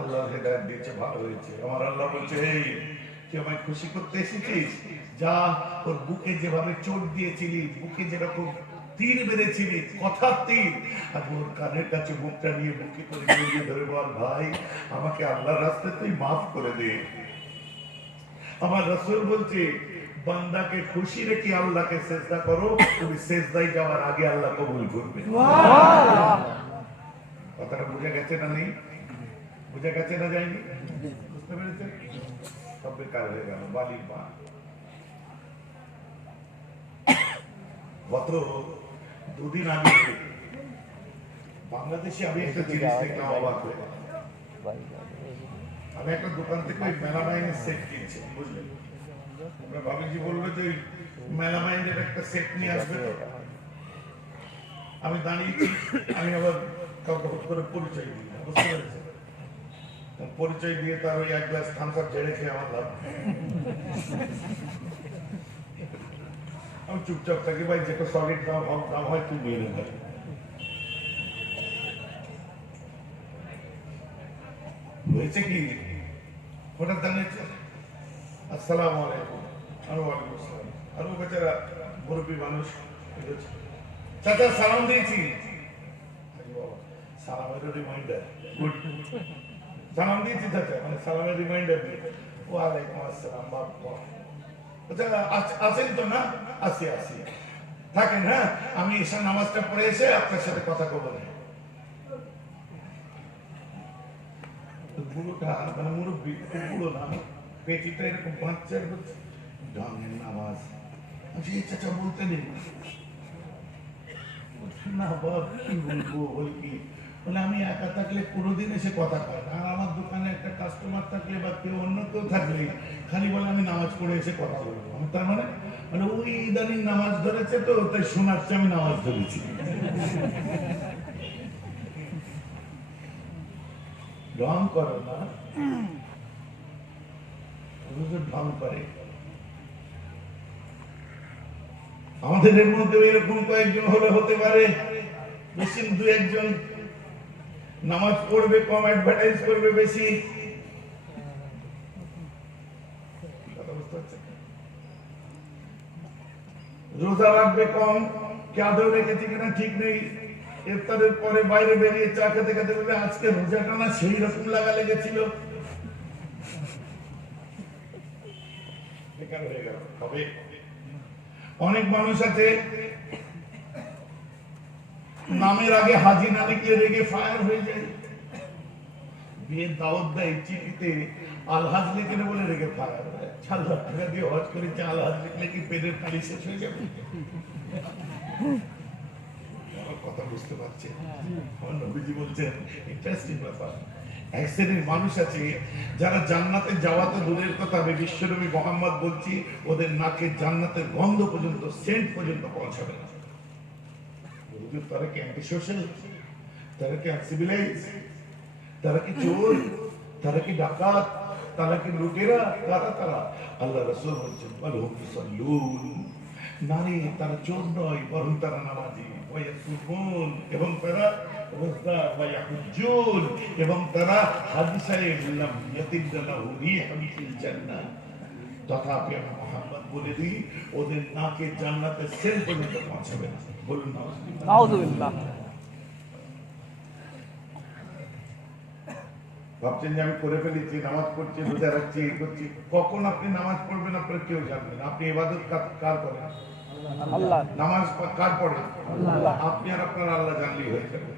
আল্লাহ হেদায়েত দিয়েছে, ভালো হয়েছে। আমার আল্লাহ বলছে, এই তুই আমায় খুশি করতে এসেছিস, যা ওর বুকে যেভাবে চোট দিয়েছিলি, বুকে যেরকম তীর বেঁধেছিলি, কথার তীর, আর ওর কানের কাছে মুখটা নিয়ে বুকে করে জড়িয়ে ধরে বল, ভাই আমাকে আল্লাহর রাস্তায় তুই মাফ করে দে। আমার রাসূল বলছে, বান্দাকে খুশি রেখে আল্লাহকে সেজদা করো, তুমি সেজদায় যাওয়ার আগে আল্লাহ কবুল করবে। কথাটা বুঝে গেছে না? নেই বুঝে গেছে না? যায়নি? বুঝতে পেরেছেন? সব বেকার হয়ে গেল, বালির পা। গত দুদিন আগে বাংলাদেশে আমি একটা জিনিস দেখলাম, অবাক হয়ে গেলাম। আমি একটা দোকান থেকে ওই মেলামাইনের সেট কিনছি, বুঝলেন? আমরা ভাবিজি বলবে যে মেলামাইনের একটা সেট নিয়ে আসবে, তো আমি দাঁড়িয়েছি, আমি আবার কাউকে হুট করে পরিচয় দিই, বুঝতে পেরেছেন? পরিচয় দিয়ে তার ওই এক গ্লাস থামস আপ ঝেড়ে খেয়ে আমার লাভ। আমি চুপচাপ থাকি, ভাই যেটা সলিড দাম হয় তুই নিয়ে নেবে। হয়েছে কি, হঠাৎ দাঁড়িয়েছে, আসসালামু আলাইকুম, আর ওয়ালাইকুম আসসালাম, আর ও বেচারা মুরব্বী মানুষ, চাচা সালাম দিয়েছি, সালামের রিমাইন্ডার, গুড, সালাম দিয়েছি চাচা, মানে সালামের রিমাইন্ডার দিয়ে, ওয়ালাইকুম আসসালাম বাবা। আছেন তো না? আসি থাকেন, হ্যাঁ আমি এসে নামাজটা পড়ে এসে আপনার সাথে কথা বলবো। বুড়োটা মানে মুরব্বী, বুড়ো না, পেটিটা এরকম বাচ্চার ঢঙের নামাজ। চাচা বলতে নেই না বাবা, কি বলবো বল কি বলে, আমি একা থাকলে কোনোদিন এসে কথা কয় না, আর আমার দোকানে একটা কাস্টমার থাকলে বা কেউ অন্য কেউ থাকলে খালি বলে আমি নামাজ পড়ে এসে কথা বলবো। তার মানে মানে ওই ইদানিং নামাজ ধরেছে তো তাই শোনাচ্ছে আমি নামাজ ধরেছি। ঢং করো না, ঢং করে। আমাদের এর মধ্যে এরকম কয়েকজন হলে হতে পারে, বেশি দু একজন নামাজ পড়বে কম, অ্যাডভার্টাইজ করবে বেশি। রোজা রাখবে কম, কে আদৌ রেখেছে কিনা ঠিক নেই। ইফতারের পরে বাইরে বেরিয়ে চা খেতে খেতে বলে আজকে রোজাটা না সেই রকম লাগা লেগেছিল, বেকার হয়ে গেল। তবে অনেক মানুষ আছে নামের আগে হাজি না লিখলে রেগে ফায়ার হয়ে যায়। বিয়ের দাওয়াত দেয় চিঠিতে আলহাজ লিখে বলে রেগে ফায়ার হয়। 4 লাখ টাকা দিয়ে হজ করেছে, আলহাজ লিখলে কি পেটের খালি শেষ হয়ে যাবে? কথা বুঝতে পারছে? আমার নবীজি বলছেন ইন্টারেস্টিং ব্যাপার, এক শ্রেণীর মানুষ আছে যারা জান্নাতে যাওয়া তো দূরের কথা, আমি বিশ্বনবী মুহাম্মদ বলছি ওদের নাকে জান্নাতের গন্ধ পর্যন্ত, সেন্ট পর্যন্ত পৌঁছাবে না। তারা কি অ্যান্টি সোশ্যাল, তারা কি আনসিভিলাইজ, তারা কি চোর, তারা কি ডাকাত, তারা কি লুটেরা, তারা আল্লাহ রাসূল বলছেন বালহুম ইউসাল্লুন, নারী তারা চোর নয় বরং তারা নামাজি, ওয়ায়াসুমুন এবং তারা রোজা, ওয়ায়াহুজ্জুন এবং তারা হাদিসায়ে লাম ইয়াতিদালাহু রিহুন ফিল জান্নাহ। তথাপি আমি মুহাম্মদ বলে দিই ওদের নাকে জান্নাতের সেন্ট পর্যন্ত পৌঁছাবে না। বলুন নাউযুবিল্লাহ। ভাবছেন যে আমি করে ফেলেছি, নামাজ পড়ছি, রোজা রাখছি, এই করছি। কখন আপনি নামাজ পড়বেন আপনার কেউ জানবেন। আপনি ইবাদত কার করেন? আল্লাহ। নামাজ কার পড়েন? আল্লাহ। আপনি আর আপনার আল্লাহ জানলেই হয়ে যাবে।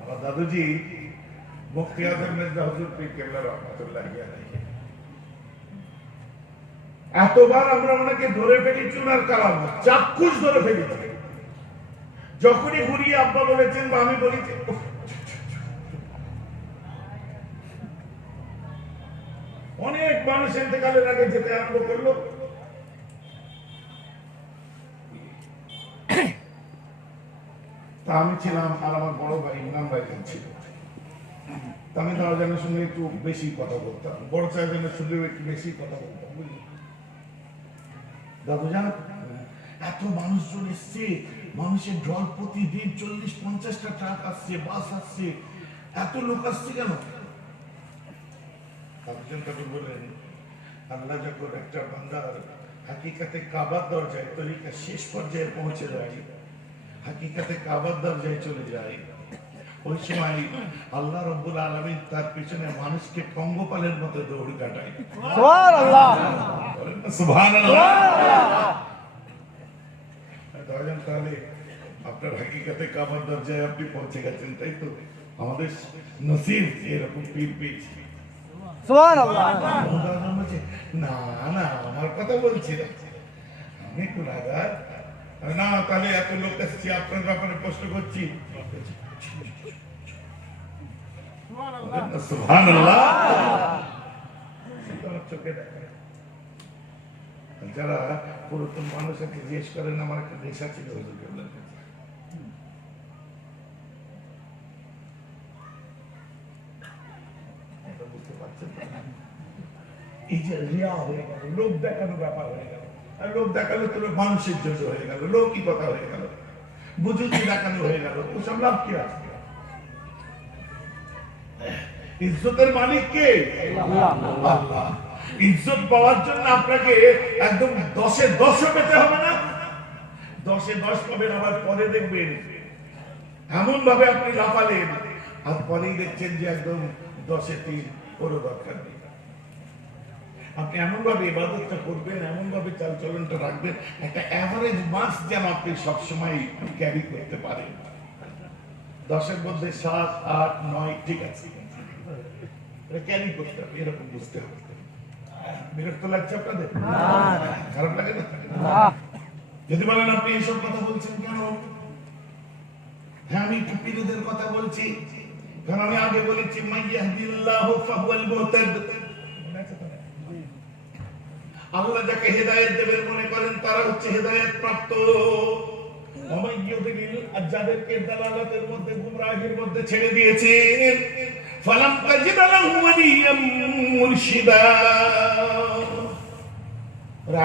আমার দাদুজি মুফতি আজম মির্জা হুজুর পীর কেবলা রাহমাতুল্লাহি আলাইহি, এতবার আমরা ওনাকে ধরে ফেলি চুনার কালাম, চাক্ষুষ ধরে ফেলেছি। যখনই ঘুরিয়ে আব্বা বলেছেন বা আমি বলেছি, অনেক মানুষ ইন্তেকালের আগে যেতে আরম্ভ করলো। তা আমি ছিলাম আর আমার বড় ভাই ইমরান ভাই ছিল। আমি দাওয়াজানের সঙ্গে একটু বেশি কথা বলতাম, বড় সাহেবের সঙ্গে একটু বেশি কথা বলতাম। দাদুজান এত মানুষজন এসছে, মানুষের ঢল প্রতিদিন 40-50টা ট্রাক আসছে, বাস আসছে, এত লোক আসছে কেন? দাদুজান তাকে বললেন আল্লাহ যখন একটা বান্দার হাকিকাতে কাবার দরজায় তরিকা শেষ পর্যায়ে পৌঁছে যায়, হাকিকাতে কাবার দরজায় চলে যায়, ওই সময় আল্লাহ রাব্বুল আলামিন তার পিছনে মানুষকে পঙ্গপালের মতো দৌড় কাটায়। সুবহানাল্লাহ, সুবহানাল্লাহ। তাহলে আপনার হাকিকাতে কাবার দরজায় আপনি পৌঁছে গেছেন, তাই তো? আমাদের নসিব এরকম পীর পেয়েছি। সুবহানাল্লাহ। না না আমার কথা বলছি না, আমি গুনাহগার না। তাহলে এত লোক এসেছি আপনার ব্যাপারে প্রশ্ন করছি। সুবহানাল্লাহ। চোখে দেখা যারা পুরাতন মানুষ আছে জিজ্ঞেস করেন, আমার একটা নেশা ছিল হুজুর কেবলার কাছে। বুঝতে পারছেন এই যে রিয়া হয়ে গেল, লোক দেখানো ব্যাপার হয়ে গেল, আর লোক দেখালো তো মানুষের জন্য হয়ে গেল, লোকই কথা হয়ে গেল, বুঝুতি দেখানো হয়ে গেল, ওসব লাভ কি আছে? ইজ্জতের মালিক কে? আল্লাহ। ইজ্জত পাওয়ার জন্য আপনাকে একদম 10-এ 10 পেতে হবে না, 10-এ 10 পাবেন। আবার পরে দেখবেন এমন ভাবে আপনি লাফালেন আর পরেই দেখছেন যে একদম 10-এ 3 কোনো দরকার নেই। আপনি এমন ভাবে ইবাদতটা করবেন, এমন ভাবে চালচলনটা রাখবেন, একটা অ্যাভারেজ মার্কস যেন আপনি সবসময় ক্যারি করতে পারেন। 10-এর মধ্যে 7, 8, 9 ঠিক আছে, এটা ক্যারি করতে হবে, এরকম বুঝতে হবে। বিরক্ত লাগছে আপনাদের? খারাপ লাগে না? যদি বলেন আপনি এইসব কথা বলছেন কেন? হ্যাঁ, আমি একটু পীরদের কথা বলছি, কারণ আমি আগে বলেছি মাইয়াহদিল্লাহু ফাহুয়াল মুহতাদ। আল্লাহ যাকে হেদায়েত দেবেন মনে করেন তারা হচ্ছে হেদায়েত প্রাপ্ত। আর যাদেরকে দালালাতের মধ্যে, গুমরাহির মধ্যে ছেড়ে দিয়েছেন, ফালাম তাজিদ লাহু ওয়ালিয়াম মুরশিদা,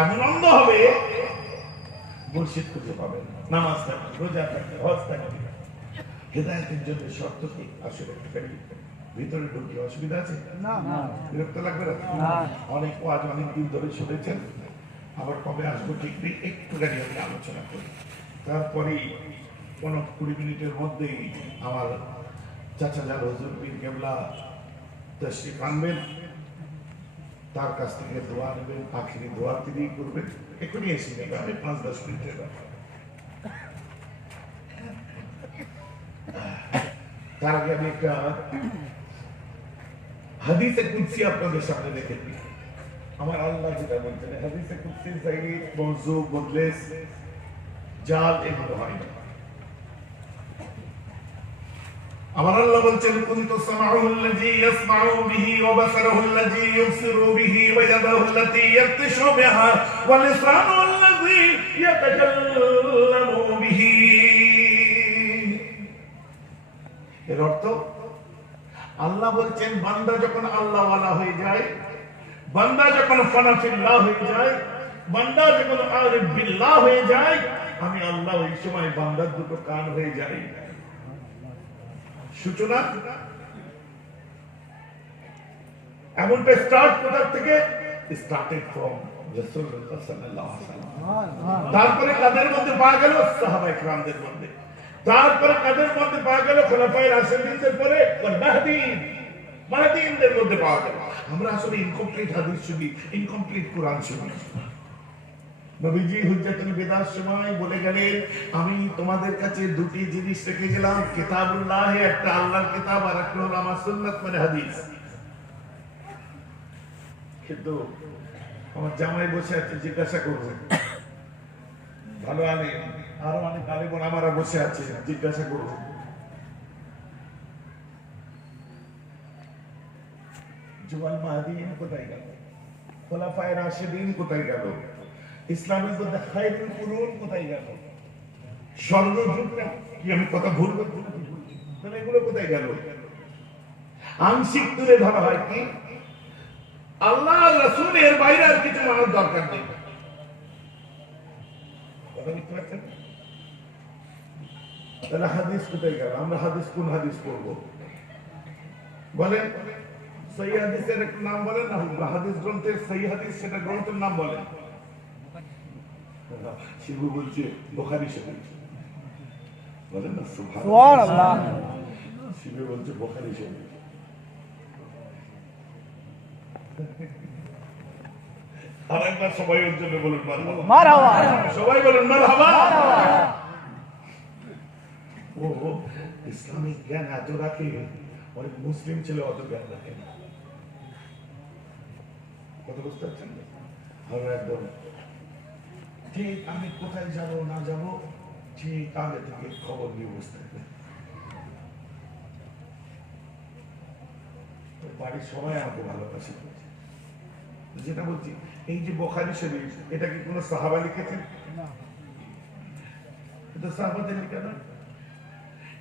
এমন অন্ধ হবে মুর্শিদ খুঁজে পাবেন না। নামাজ থাকবে, রোজা থাকবে, হজ থাকবে। হেদায়েতের জন্য শর্ত কি? আসলে ভিতরে ঢুকলে অসুবিধা আছে? বিরক্ত লাগবে না? অনেক ওয়াজ অনেক দিন ধরে শুনেছেন, আবার কবে আসবো ঠিক নেই, একটুখানি আমি আলোচনা করি। তারপরেই 20 মিনিটের মধ্যেই আমার চাচা যার হুজুর পীর কেবলা তাশরীফ আনবেন, তার কাছ থেকে দোয়া নেবেন, আখিরি দোয়া তিনি করবেন। এখনই এসে নেবে, আমি 5-10 মিনিটের ব্যাপার। তার আগে আমি একটা হাদিসে কুদসি আপনাদের সামনে রেখে দিই। আমার আল্লাহ যেটা বলছেন, হাদিসে কুদসি সাহিহ, মওযু, মুদলিস, জাল এগুলো হয় না। আমার আল্লাহ বলছেন, কুনতু সামাউল্লাযী ইয়াসমাউ বিহি ওয়া বাসারুল্লাযী ইউবসিরু বিহি ওয়া ইয়াদাহুল্লাতী ইয়াবতিশু বিহা ওয়া লিসানুল্লাযী ইয়াতাকাল্লামু বিহি। এর অর্থ, আল্লাহ বলছেন বান্দা যখন আল্লাহ ওয়ালা হয়ে যায়, বান্দা যখন ফানাফিল্লাহ হয়ে যায়, বান্দা যখন আরিফ বিল্লাহ হয়ে যায়, আমি আল্লাহ ওই সময় বান্দার দুটো কান হয়ে যাই। সূচনা এমনটা স্টার্ট কোথা থেকে? স্টার্টেড ফ্রম রাসূলুল্লাহ সাল্লাল্লাহু আলাইহি ওয়াসাল্লাম। তারপরে কাদের মধ্যে পাওয়া গেল? সাহাবায়ে কেরামদের মধ্যে। তারপরে কাদের মধ্যে পাওয়া গেল? খোলাফায়ে রাশিদিনদের পরে মাহদীদের মধ্যে পাওয়া গেল। আমরা আসলে ইনকমপ্লিট হাদিস শুনি, ইনকমপ্লিট কোরআন শুনি। নবীজি হুজ্জাতুল বিদার সময় বলে গেলেন, আমি তোমাদের কাছে দুটি জিনিস রেখে গেলাম, কিতাবুল্লাহ, একটা আল্লাহর কিতাব, আর একটা হলো আমার সুন্নাত মানে হাদিস। কিন্তু আমার জামাই বসে আছে, জিজ্ঞাসা করবে, ভালো আলেম, আরো অনেক আলেম ওলামারা বসে আছে, জিজ্ঞাসা করবে, জুয়াল মাহদীন কোথায় গেল? খোলাফায়ে রাশিদিন কোথায় গেল? ইসলামের মধ্যে খায়রুল কুরুন কোথায় গেল? স্বর্ণযুগটা কি আমি কথা ভুল বলছি? তাহলে এগুলো কোথায় গেল? আংশিক তুলে ধরা হয় কি আল্লাহ রাসূলের বাইরে আর কিছু মানার দরকার নেই। কথা বুঝতে পারছেন? তাহলে হাদিস কোথায় গেল? আমরা হাদিস কোন হাদিস পড়ব? বলেন, সহিহ হাদিসের একটা নাম বলেন না, হাদিস গ্রন্থের সহিহ হাদিস, সেটা গ্রন্থের নাম বলেন। শিবু বলছে বুখারী শরীফ, বলেন না সুবহানাল্লাহ। শিবু বলছে বুখারী শরীফ। আর একবার সবাই ওর জন্য বলুন মারহাবা, সবাই বলুন মারহাবা। ও ইসলামিক জ্ঞান এত রাখে, অনেক মুসলিম ছেলে অত জ্ঞান রাখে না। কথা বুঝতে পারছেন? আমরা একদম ঠিক আমি কোথায় যাব না যাব ঠিক আগে থেকে খবর নিয়ে বসতে হবে। বাড়ির সবাই আমাকে ভালোবাসে। যেটা বলছি, এই যে বুখারী শরীফ, এটা কি কোনো সাহাবা লিখেছেন? এটা সাহাবাদের লেখা না।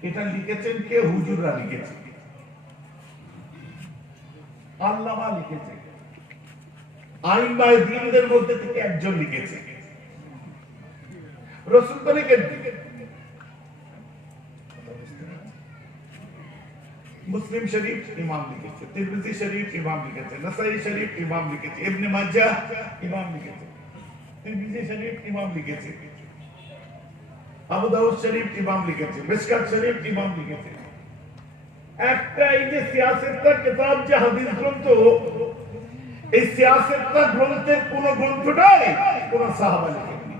এটা লিখেছেন কে? হুজুররা লিখেছে, আল্লামা লিখেছে, আইমায়ে দ্বীনদের মধ্যে থেকে একজন লিখেছে। রাসূল তো লিখেছেন। মুসলিম শরীফ ইমাম লিখেছে, তিরমিজি শরীফ ইমাম লিখেছে, নাসাই শরীফ ইমাম লিখেছে, ইবনে মাজাহ ইমাম লিখেছে, তিরমিজি শরীফ ইমাম লিখেছে, আবু দাউদ শরীফ ইমাম লিখেছে, মিশকাত শরীফ ইমাম লিখেছে। একটা এই যে সিয়াসতের কিতাব, যে হাদিস গ্রন্থ, এই সিয়াসেতটা গ্রন্থের কোন গ্রন্থটাই কোন সাহাবা লেখেননি।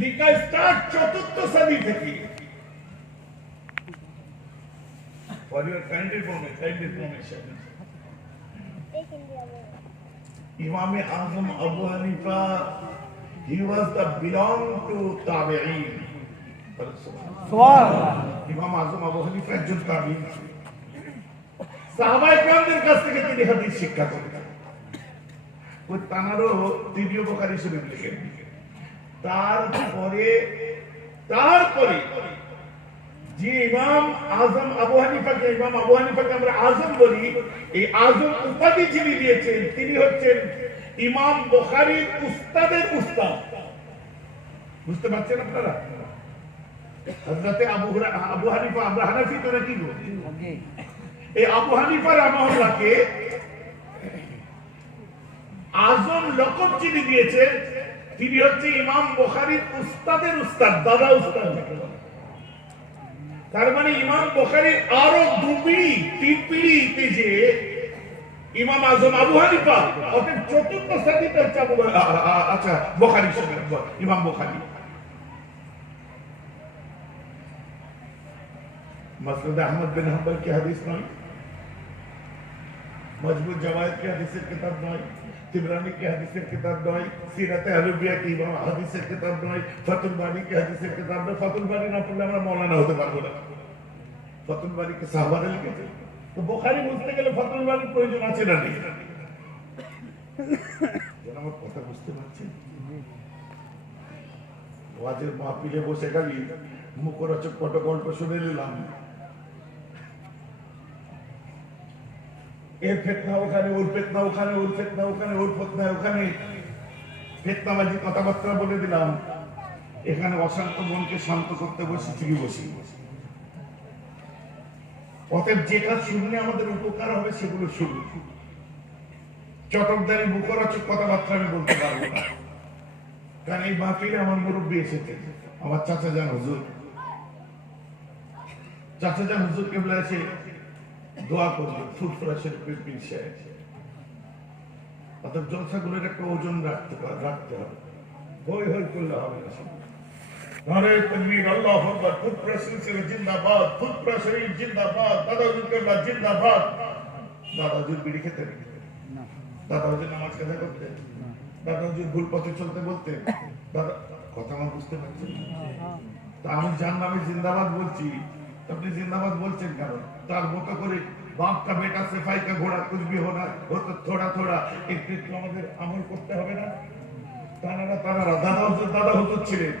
লিখা স্টার্ট 4th সদি থেকে। For your kind information, Imam Azam Abu Hanifa, he was the belong to Tabi'in. সুবহানাল্লাহ। ইমাম আজম আবু হানিফা একজন তাবিঈন ছিলেন। সাহাবায়ে কেরামদের কাছ থেকে তিনি হাদিস শিক্ষা করেছেন। ওই তানারও তিনিও বুখারী শরীফ লিখেন। তারপরে যে ইমাম আজম আবু হানিফাকে আমরা আজম বলি, এই আজম উপাধি যিনি দিয়েছেন তিনি হচ্ছেন ইমাম বুখারীর উস্তাদের উস্তাদ। বুঝতে পারছেন আপনারা? হযরতে আবু হানিফা, আমরা হানাফি তো নাকি গো? এই আবু হানিফা রাহমাহুল্লাহকে আজম লকব যিনি দিয়েছেন তিনি হচ্ছে ইমাম বুখারীর উস্তাদের উস্তাদ, দাদা উস্তাদ। তার মানে ইমাম বুখারীর আরো 2 পিঢ়ি 3 পিঢ়িতে যে ইমাম আজম আবু হানিফা, অতএব 4th সদিতে হচ্ছে আচ্ছা বুখারী শরীফ, ইমাম বুখারী। مسند احمد بن حنبل کی حدیث نہیں، مجموع جوائد کی حدیث کتاب نہیں، طبرانی کی حدیث کتاب نہیں، سیرت اہل بیت کی حدیث کتاب نہیں، فتح الباری کی حدیث کتاب نہیں۔ فتح الباری نہ پڑھলে আমরা মৌলানা হতে পারবো না। فتح الباری কে সাহাবারা লিখেছে, তো বুখারী বুঝতে গেলে فتح الباری প্রয়োজন আছে না নেই? যারা আমার কথা বুঝতে পারছেন, ওয়াজের মাহফিলে বসে গেলি মুখরোচক কটগল্প শুনে নিলাম, এর ফিতনা ওখানে, ওর ফিতনা ওখানে, ওর ফিতনা ওখানে, ওর ফিতনা ওখানে, ফিতনাবাজি কথাবার্তা বলে দিলাম। এখানে অশান্ত মনকে শান্ত করতে বসেছি কি বসি? অতএব যে কাজ শুনলে আমাদের উপকার হবে সেগুলো শুনুন। চটকদারি মুখরোচক কথাবার্তা আমি বলতে পারবো না, কারণ এই মাহফিলে আমার মুরব্বী এসেছে, আমার চাচা জান হুজুর। চাচা জান হুজুর কেবলা এসে দোয়া করবে, ফুরফুরা শরীফের পীর সাহেব। অর্থাৎ জলসাগুলোর একটা ওজন রাখতে হবে, হই হই করলে হবে না। নারে তাকবীর, আল্লাহু আকবার, ফুরফুরা শরীফ জিন্দাবাদ, ফুরফুরা শরীফ জিন্দাবাদ, দাদা হুজুর কেবলা জিন্দাবাদ। দাদা হুজুর বিড়ি খেতেন, দাদা হুজুর নামাজ কাজা করতেন, দাদা হুজুর ভুল পথে চলতে বলতেন। দাদা কথা আমার বুঝতে পারছেন? তা আমি যার নামে জিন্দাবাদ বলছি, আপনি জিন্দাবাদ বলছেন কেন? তার মতো করে বাপ কা বেটা সিপাही का घोड़ा कुछ भी होना हो तो थोड़ा थोड़ा একটু একটু আমাদের আমল করতে হবে না? তারা দাদা হুজুর ছিলেন,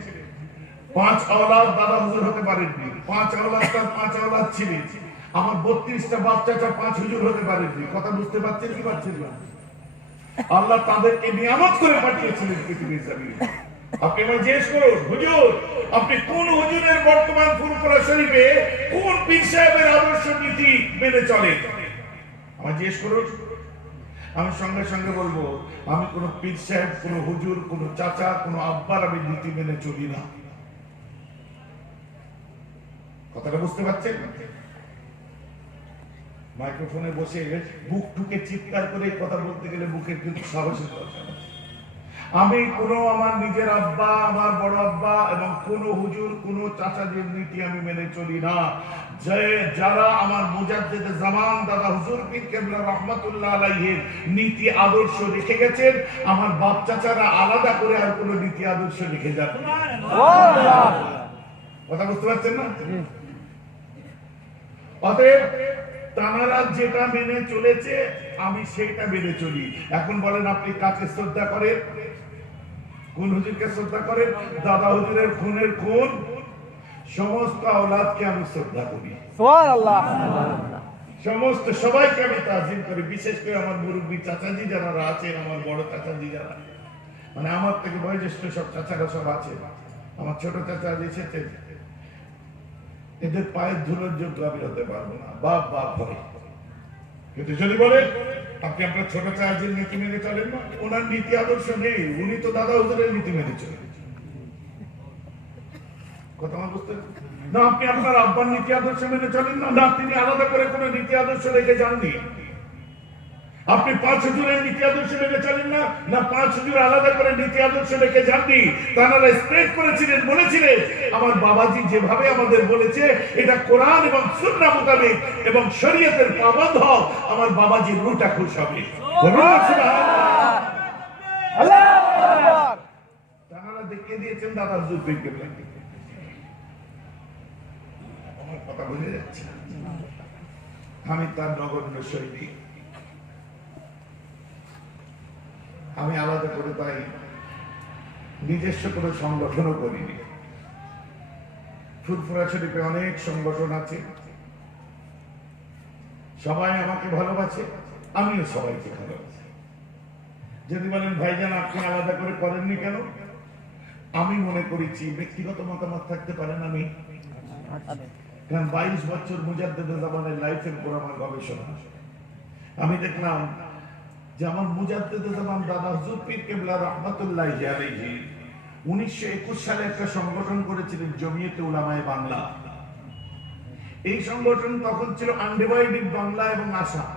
5 আওলাদ দাদা হুজুর হতে পারেননি, 5 আওলাদ তার 5 আওলাদ ছিলেন। আমার 32টা বাপ চাচা 5 হুজুর হতে পারেননি। কথা বুঝতে পারছেন কি পারছেন না? আল্লাহ তাদেরকে নিয়ামত করে পাঠিয়েছিলেন পৃথিবীর জমিনে। আপনি আমার জিজ্ঞেস করুন, হুজুর আপনি কোন হুজুরের বর্তমান ফুরফুরা শরীফে কোন পীর সাহেবের আদর্শ নীতি মেনে চলেন? আমার জিজ্ঞেস করুন, আমি সঙ্গে সঙ্গে বলবো আমি কোন পীর সাহেব, কোন হুজুর, কোন চাচা, কোন আব্বার আমি নীতি মেনে চলি না। কথাটা বুঝতে পারছেন? মাইক্রোফোনে বসে বুক ঠুকে চিৎকার করে কথা বলতে গেলে বুকের কিন্তু সাহসের দরকার। আমি কোনো আমার নিজের আব্বা, আমার বড় আব্বা এবং কোন হুজুর, কোন চাচাদের নীতি আমি মেনে চলি না। যারা আমার মুজাদ্দিদে জামান দাদা হুজুর পীর কেবলা রাহমাতুল্লাহ আলাইহির নীতি আদর্শ রেখে গেছেন, আমার বাপ চাচারা আলাদা করে আর কোন নীতি আদর্শ রেখে যান। সুবহানাল্লাহ। কথা বুঝতে পারছেন না? অতএব তানারা যেটা মেনে চলেছে আমি সেইটা মেনে চলি। এখন বলেন আপনি কাকে শ্রদ্ধা করেন? কোন হুজুরকে শ্রদ্ধা করেন? দাদা হুজুরের খুনের খুন সমস্ত আওলাদকে আমি শ্রদ্ধা করি, সুবহানাল্লাহ। সমস্ত সবাইকে আমি তাজিম করি। বিশেষ করে আমার মুরব্বী চাচাজি যারা আছেন, আমার বড় চাচাজি যারা, মানে আমার থেকে বয়োজ্যেষ্ঠ সব চাচারা সব আছে। আমার ছোট চাচা এসেছে, এদের পায়ের ধুলোর যোগ্য আমি হতে পারবো না, বাপ বাপ হবে। কিন্তু যদি বলেন আপনি আপনার ছোট চাচাজির নীতি মেনে চলেন না, ওনার নীতি আদর্শ নেই, উনি তো দাদা হুজুরের নীতি মেনে চলেন। কথা আমার বুঝতে না? আপনি আপনার আব্বার নীতি আদর্শ মেনে চলেন না, না তিনি আলাদা করে কোনো নীতি আদর্শ রেখে যাননি। আপনি 5 হুজুরের নীতি আদর্শ মেনে চলেন না, না 5 হুজুর আলাদা করে নীতি আদর্শ রেখে যাননি। তারা স্প্রেড করেছিলেন, বলেছিলেন আমার বাবাজি যেভাবে আমাদের বলেছে এটা কোরআন এবং সুন্নাহ মোতাবেক এবং শরীয়তের পাবন্দ হও, আমার বাবাজির রুটা খুশ হবে। বলুন না সুবহানাল্লাহ। আল্লাহু আকবার। তারা দেখিয়ে দিয়েছেন দাদা হুজুর পীরকে। আমার কথা বুঝে যাচ্ছে, আমি তার নগণ্য সৈনিক। আমি আলাদা করে তাই নিজস্ব কোনো সংগঠনও করিনি। ফুরফুরা শরীফে অনেক সংগঠন আছে, সবাই আমাকে ভালোবাসে, আমিও সবাইকে ভালোবাসি। যদি বলেন ভাইজান আপনি আলাদা করে করেননি কেন, আমি মনে করেছি ব্যক্তিগত মতামত থাকতে পারেন, আমি কারণ 22 বছর মুজাদ্দেদে জামানের লাইফের উপর আমার গবেষণা। আমি দেখলাম যে আমার মুজাদ্দেদে জামান দাদা হুজুর পীর কেবলা রাহমাতুল্লাহি আলাইহি 1921 সালে একটা সংগঠন করেছিলেন, জমিয়তে উলামায়ে বাংলা। এই সংগঠন তখন ছিল আনডিভাইডেড বাংলা এবং আসাম।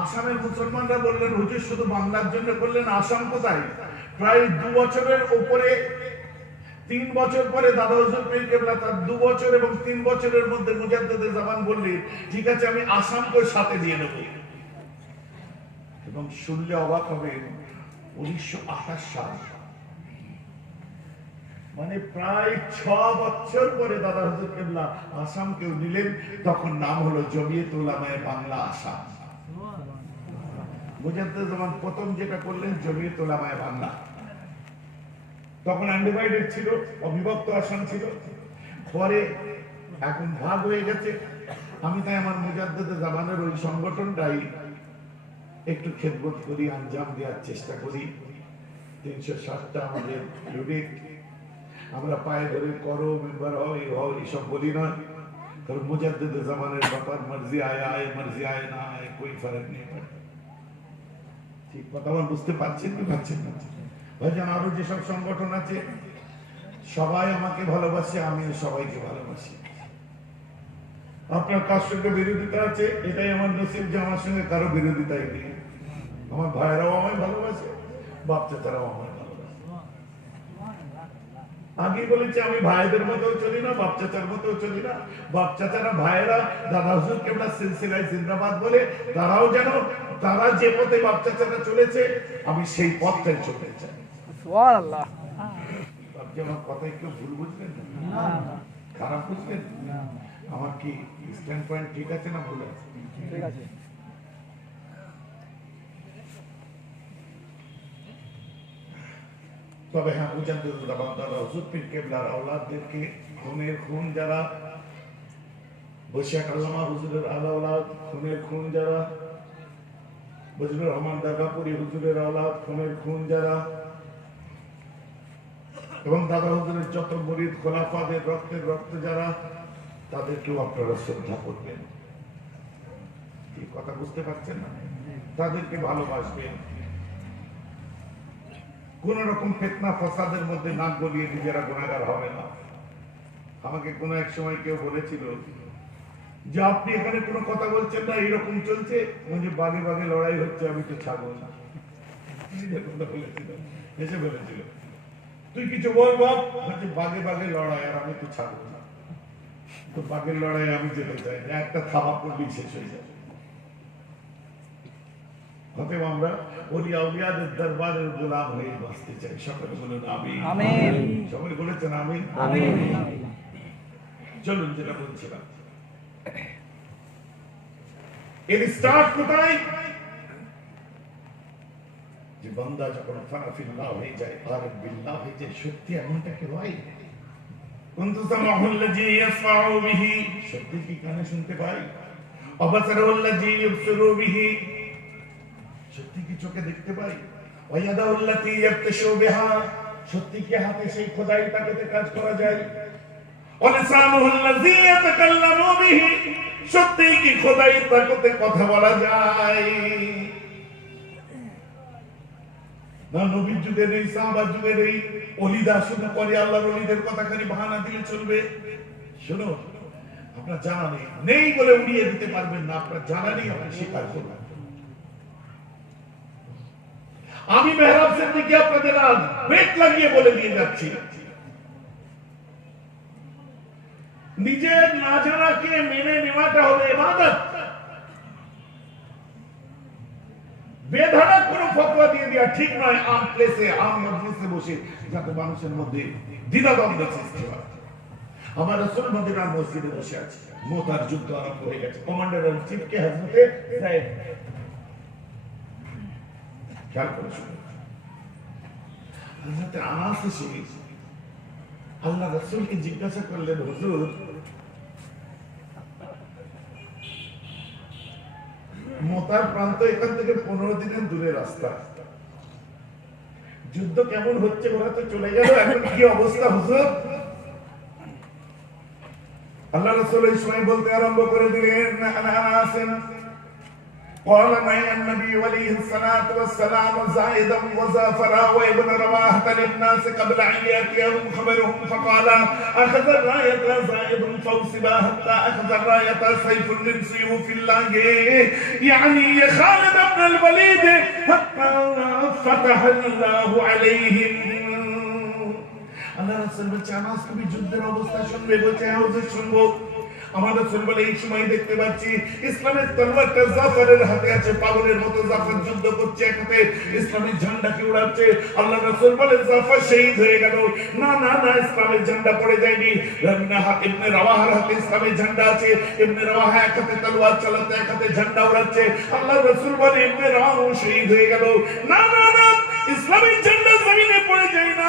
আসামের মুসলমানরা বললেন হুজুর শুধু বাংলার জন্য করলেন, আসাম কোথায়? প্রায় 2 বছরের উপরে, 3 বছর পরে দাদা হুজুর পীর কেবলা তার 2 বছর এবং 3 বছরের মধ্যে মুজাদ্দেদে জামান বললেন ঠিক আছে আমি আসামকে সাথে নিয়ে নেব। এবং শুনলে অবাক হবেন 1928 সাল, মানে প্রায় 6 বছর পরে দাদা হুজুর কেবলা আসামকেও নিলেন। তখন নাম হলো জমিয়তে উলামায়ে বাংলা আসাম। মুজাদ্দেদে জামান প্রথম যেটা করলেন জমিয়তে উলামায়ে বাংলা। তখন আনডিভাইডেড ছিল, অবিভক্ত আসাম ছিল, পরে এখন ভাগ হয়ে গেছে। আমি তাই আমার মুজাদ্দেদে জামানের ওই সংগঠনটাই একটু খেদমত করি, আঞ্জাম দেওয়ার চেষ্টা করি। 360টা আমাদের ইউনিট, আমরা পায়ে ধরে করো মেম্বার হও এই হও এইসব বলি না, কারণ মুজাদ্দেদে জামানের ব্যাপার মর্জি আয়া আয় মর্জি আয় না আয় কোই ফারাক নেই পড়ে। ঠিক কথা আমার বুঝতে পারছেন কি পাচ্ছেন না? ভাইজান আরো যেসব সংগঠন আছে সবাই আমাকে ভালোবাসে, আমিও সবাইকে ভালোবাসি। আপনার কার সঙ্গে বিরোধিতা আছে, এটাই আমার নসিব যে আমার সঙ্গে কারো বিরোধিতাই নেই। আমার ভাইরাও আমায় ভালোবাসে, বাপ চাচারাও আমায় ভালোবাসে। আগে বলেছি আমি ভাইদের মতো চলি না, বাপ চাচার মতো চলি না। বাপ চাচারা ভাইরা দাদা হুজুর কেবলা সিলসিলায় জিন্দাবাদ বলে, তারাও যেন তারা যে পথে বাপ চাচারা চলেছে আমি সেই পথটাই চলতে চাই। সুবহানাল্লাহ। আপনি আমার কথাই কেউ ভুল বুঝলেন না, খারাপ বুঝলেন না? আমার কি স্ট্যান্ড পয়েন্ট ঠিক আছে না ভুল আছে? ঠিক আছে। তবে হ্যাঁ মুজাদ্দেদে জামান দাদা হুজুর পীর কেবলার আওলাদদেরকে খুনের খুন যারা, বৈশাখ আল্লামা হুজুরের আওলাদ খুনের খুন যারা, বজলুর রহমান দাগাপুরি হুজুরের আওলাদ খুনের খুন যারা, এবং দাদা হুজুরের যত মুরিদ খোলাফাদের রক্তের রক্ত যারা, তাদেরকেও আপনারা শ্রদ্ধা করবেন। এই কথা বুঝতে পারছেন না? তাদেরকে ভালোবাসবেন। কোন রকম ফিতনা ফাসাদের মধ্যে নাক গলিয়ে নিজেরা গুনাহগার হবে না। আমাকে কোন এক সময় কেউ বলেছিল যে আপনি এখানে কোনো কথা বলছেন না, এরকম চলছে মানে বাগে বাগে লড়াই হচ্ছে, আমি তো ছাড়বো না। এসে বলেছিল তুই কিছু বল বাপ, বাগে বাগে লড়াই আর আমি তো ছাড়বো না। তো বাগের লড়াই আমি যেতে চাই না, একটা থাবা করলেই শেষ হয়ে যাবে। অতএব আমরা ওলিয়া উলিয়াদের দরবারের গোলাম হয়ে বাঁচতে চাই। সকলে বলুন আমিন। আমিন। সবাই বলেছেন আমিন। আমিন। চলুন যেটা বলছিলাম, এর স্টার্ট কোথায়? যে বান্দা যখন ফানাফিল্লাহ হয়ে যায়, আরিফ বিল্লাহ হয়ে যায়, সত্যি এমনটাকে হয়। কুনতু সামাহুল্লাযী ইয়াসমাউ বিহি, সত্যি কি কানে শুনতে পাই? অবসারুল্লাযী ইবসিরু বিহি, সত্যি কি চোখে দেখতে পাই? ওয়ায়াদাউল্লাতী ইয়াবতাশু বিহা, সত্যি কি হাতে সেই খোদাই তাকে কাজ করা যায়? ওয়ালিসানুল্লাযী ইয়াতাকাল্লামু বিহি, সত্যি কি খোদাই তাকে কথা বলা যায়? না নবীর যুগে নেই, সাহাবার যুগে নেই, ওলিদা শুধু করে আল্লাহর ওলিদের কথা খালি বাহানা দিলে চলবে? শোনো, আপনার জানা নেই, নেই বলে উড়িয়ে দিতে পারবেন না। আপনার জানা নেই, আপনি স্বীকার করবেন। আমি মেহরাব সিদ্দিকী আপনাদের আজ ব্রেক লাগিয়ে বলে দিয়ে যাচ্ছি, নিজের না জানাকে মেনে নেওয়াটা হলো ইবাদত। বেধারক কোনো ফতোয়া দিয়ে দেওয়া ঠিক নয় আম প্লেসে, আম মজলিসে বসে, যাতে মানুষের মধ্যে দ্বিধাদ্বন্দ্ব সৃষ্টি হয়। আমার রাসূল মদিনার মসজিদে বসে আছে, মুতার যুদ্ধ আরম্ভ হয়ে গেছে। কমান্ডার ইন চিফকে হযরতে যায়েদ, খেয়াল করে শুনুন, হযরতে আনাস এসে আল্লাহ রাসূলকে জিজ্ঞাসা করলেন, হুজুর মোতার প্রান্ত এখান থেকে 15 দিনের দূরে রাস্তা, যুদ্ধ কেমন হচ্ছে, ওরা তো চলে গেল, এখন কি অবস্থা হুজুর? আল্লাহ রাসূল এই সময় বলতে আরম্ভ করে দিলেন, قال معي النبي عليه الصلاة والسلام زائدا وزافرا وابن رواحة للناس قبل أن يأتيهم خبرهم فقال أخذ الراية زائد فوصبا حتى أخذ الراية سيف من سيوف الله يعني خالد بن الوليد حتى فتح الله عليهم। আল্লাহ রাসূল বলছে, আনাস তুমি যুদ্ধের অবস্থা শুনবে? বলছে, হ্যাঁ হুজুর শুনবো। আমার রাসূল বলে, এই সময় দেখতে পাচ্ছি ইসলামের তলোয়ারটা জাফরের হাতে আছে, পাগলের মতো জাফর যুদ্ধ করছে, একসাথে ইসলামের ঝান্ডাকে উড়াচ্ছে। আল্লাহ রাসূল বলে, জাফর শহীদ হয়ে গেল। না না না, ইসলামের ঝান্ডা পড়ে যায়নি। ইবনে রাওয়াহার হাতে ইসলামের ঝান্ডা আছে, ইবনে রাওয়াহা এক হাতে তলোয়ার চালাতে, এক হাতে ঝান্ডা উড়াচ্ছে। আল্লাহ রাসূল বলে, ইবনে রাওয়াহা শহীদ হয়ে গেল। না না না, ইসলামের ঝান্ডা জমিনে পড়ে যায় না,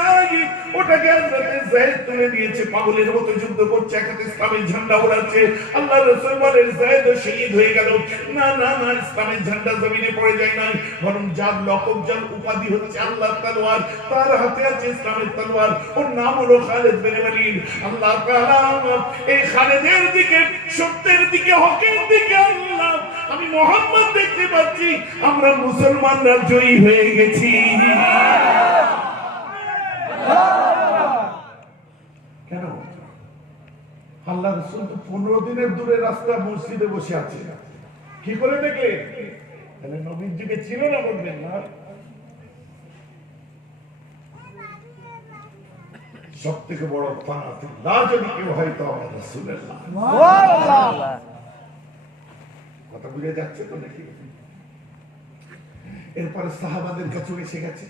ওটাকে হযরতে যায়েদ তুলে নিয়েছে, পাগলের মতো যুদ্ধ করছে, এক হাতে ইসলামের ঝান্ডা উড়াচ্ছে। আল্লাহ রাসূল বলেন, যায়েদ শহীদ হয়ে গেল। না না না, ইসলামের ঝান্ডা জমিনে পড়ে যায় না, বরং যার লকব, যার উপাধি হচ্ছে আল্লাহর তলোয়ার, তার হাতে আছে ইসলামের তলোয়ার, ওর নাম হলো খালিদ বিন ওয়ালিদ। আল্লাহ তাআলা এই খালিদের দিকে, সত্যের দিকে, হকের দিকে, আল্লাহ আমি মুহাম্মদ দেখতে পাচ্ছি, আমরা মুসলমানরা জয়ী হয়ে গেছি। কেন? আল্লাহ রাসূল তো 15 দিনের দূরে রাস্তা, মসজিদে বসে আছে, কি করে দেখলে? তাহলে নবীর যুগে ছিল না, বলবেন না? সব থেকে বড় ফানাতিল্লাহ যদি কেউ হয় তো আমার রাসূলুল্লাহ। কথা বুঝে যাচ্ছে তো নাকি? এরপরে সাহাবাদের কাছে এসে গেছে,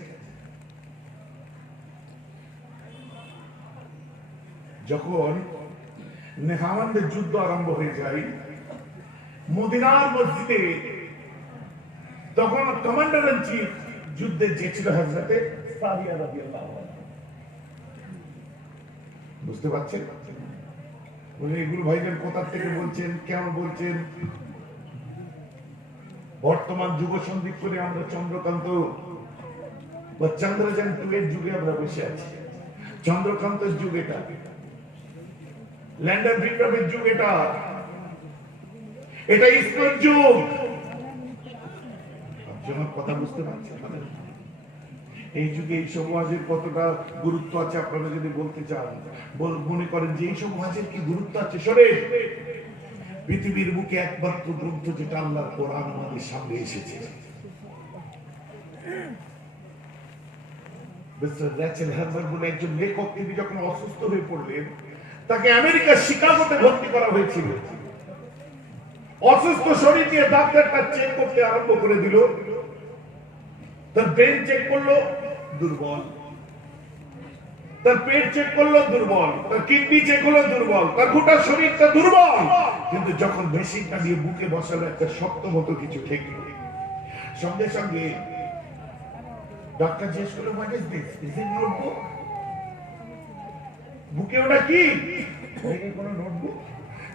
যখন নেহাওয়ান্দের যুদ্ধ আরম্ভ হয়ে যায় মদিনার মসজিদে, তখন কমান্ডার ইন চিফ যুদ্ধে যেছিল হযরতে সারিয়া রাদিয়াল্লাহু আনহা। বুঝতে পারছেন? বলে, এগুলো ভাইজান কোথা থেকে বলছেন, কেমন বলছেন? বর্তমান যুব সন্দীপ করে আমরা চন্দ্রকান্ত বা চন্দ্রযান 2 এর যুগে আমরা বসে আছি। চন্দ্রকান্তের যুগ এটা, ল্যান্ডার বিক্রমের যুগ এটা, এটা ইসলাম যুগ। আপনারা কথা বুঝতে পারছেন? এই যুগে এই সব ওয়াজের কতটা গুরুত্ব আছে আপনারা যদি বলতে চান, মনে করেন যে এই সব ওয়াজের কি গুরুত্ব আছে? শোনে, পৃথিবীর বুকে একমাত্র গ্রন্থ যেটা আল্লাহর কোরআন আমাদের সামনে এসেছে। মিস্টার র্যাচেল হার্বার বলে একজন লেখক, তিনি যখন অসুস্থ হয়ে পড়লেন, তাকে আমেরিকার শিকাগোতে ভর্তি করা হয়েছিল। অসুস্থ শরীর নিয়ে ডাক্তারটা চেক করতে আরম্ভ করে দিল। তার ব্রেন চেক করলো, দুর্বল। তার পেট চেক করলো, দুর্বল। তার কিডনি চেক হলো, দুর্বল। তার গোটা শরীরটা দুর্বল। কিন্তু যখন মেশিনটা দিয়ে বুকে বসালো, একটা শক্ত মতো কিছু ঠেকলো, সঙ্গে সঙ্গে ডাক্তার জিজ্ঞেস করলো, what is this? Is it notebook? বুকে ওটা কি? কোনো নোটবুক?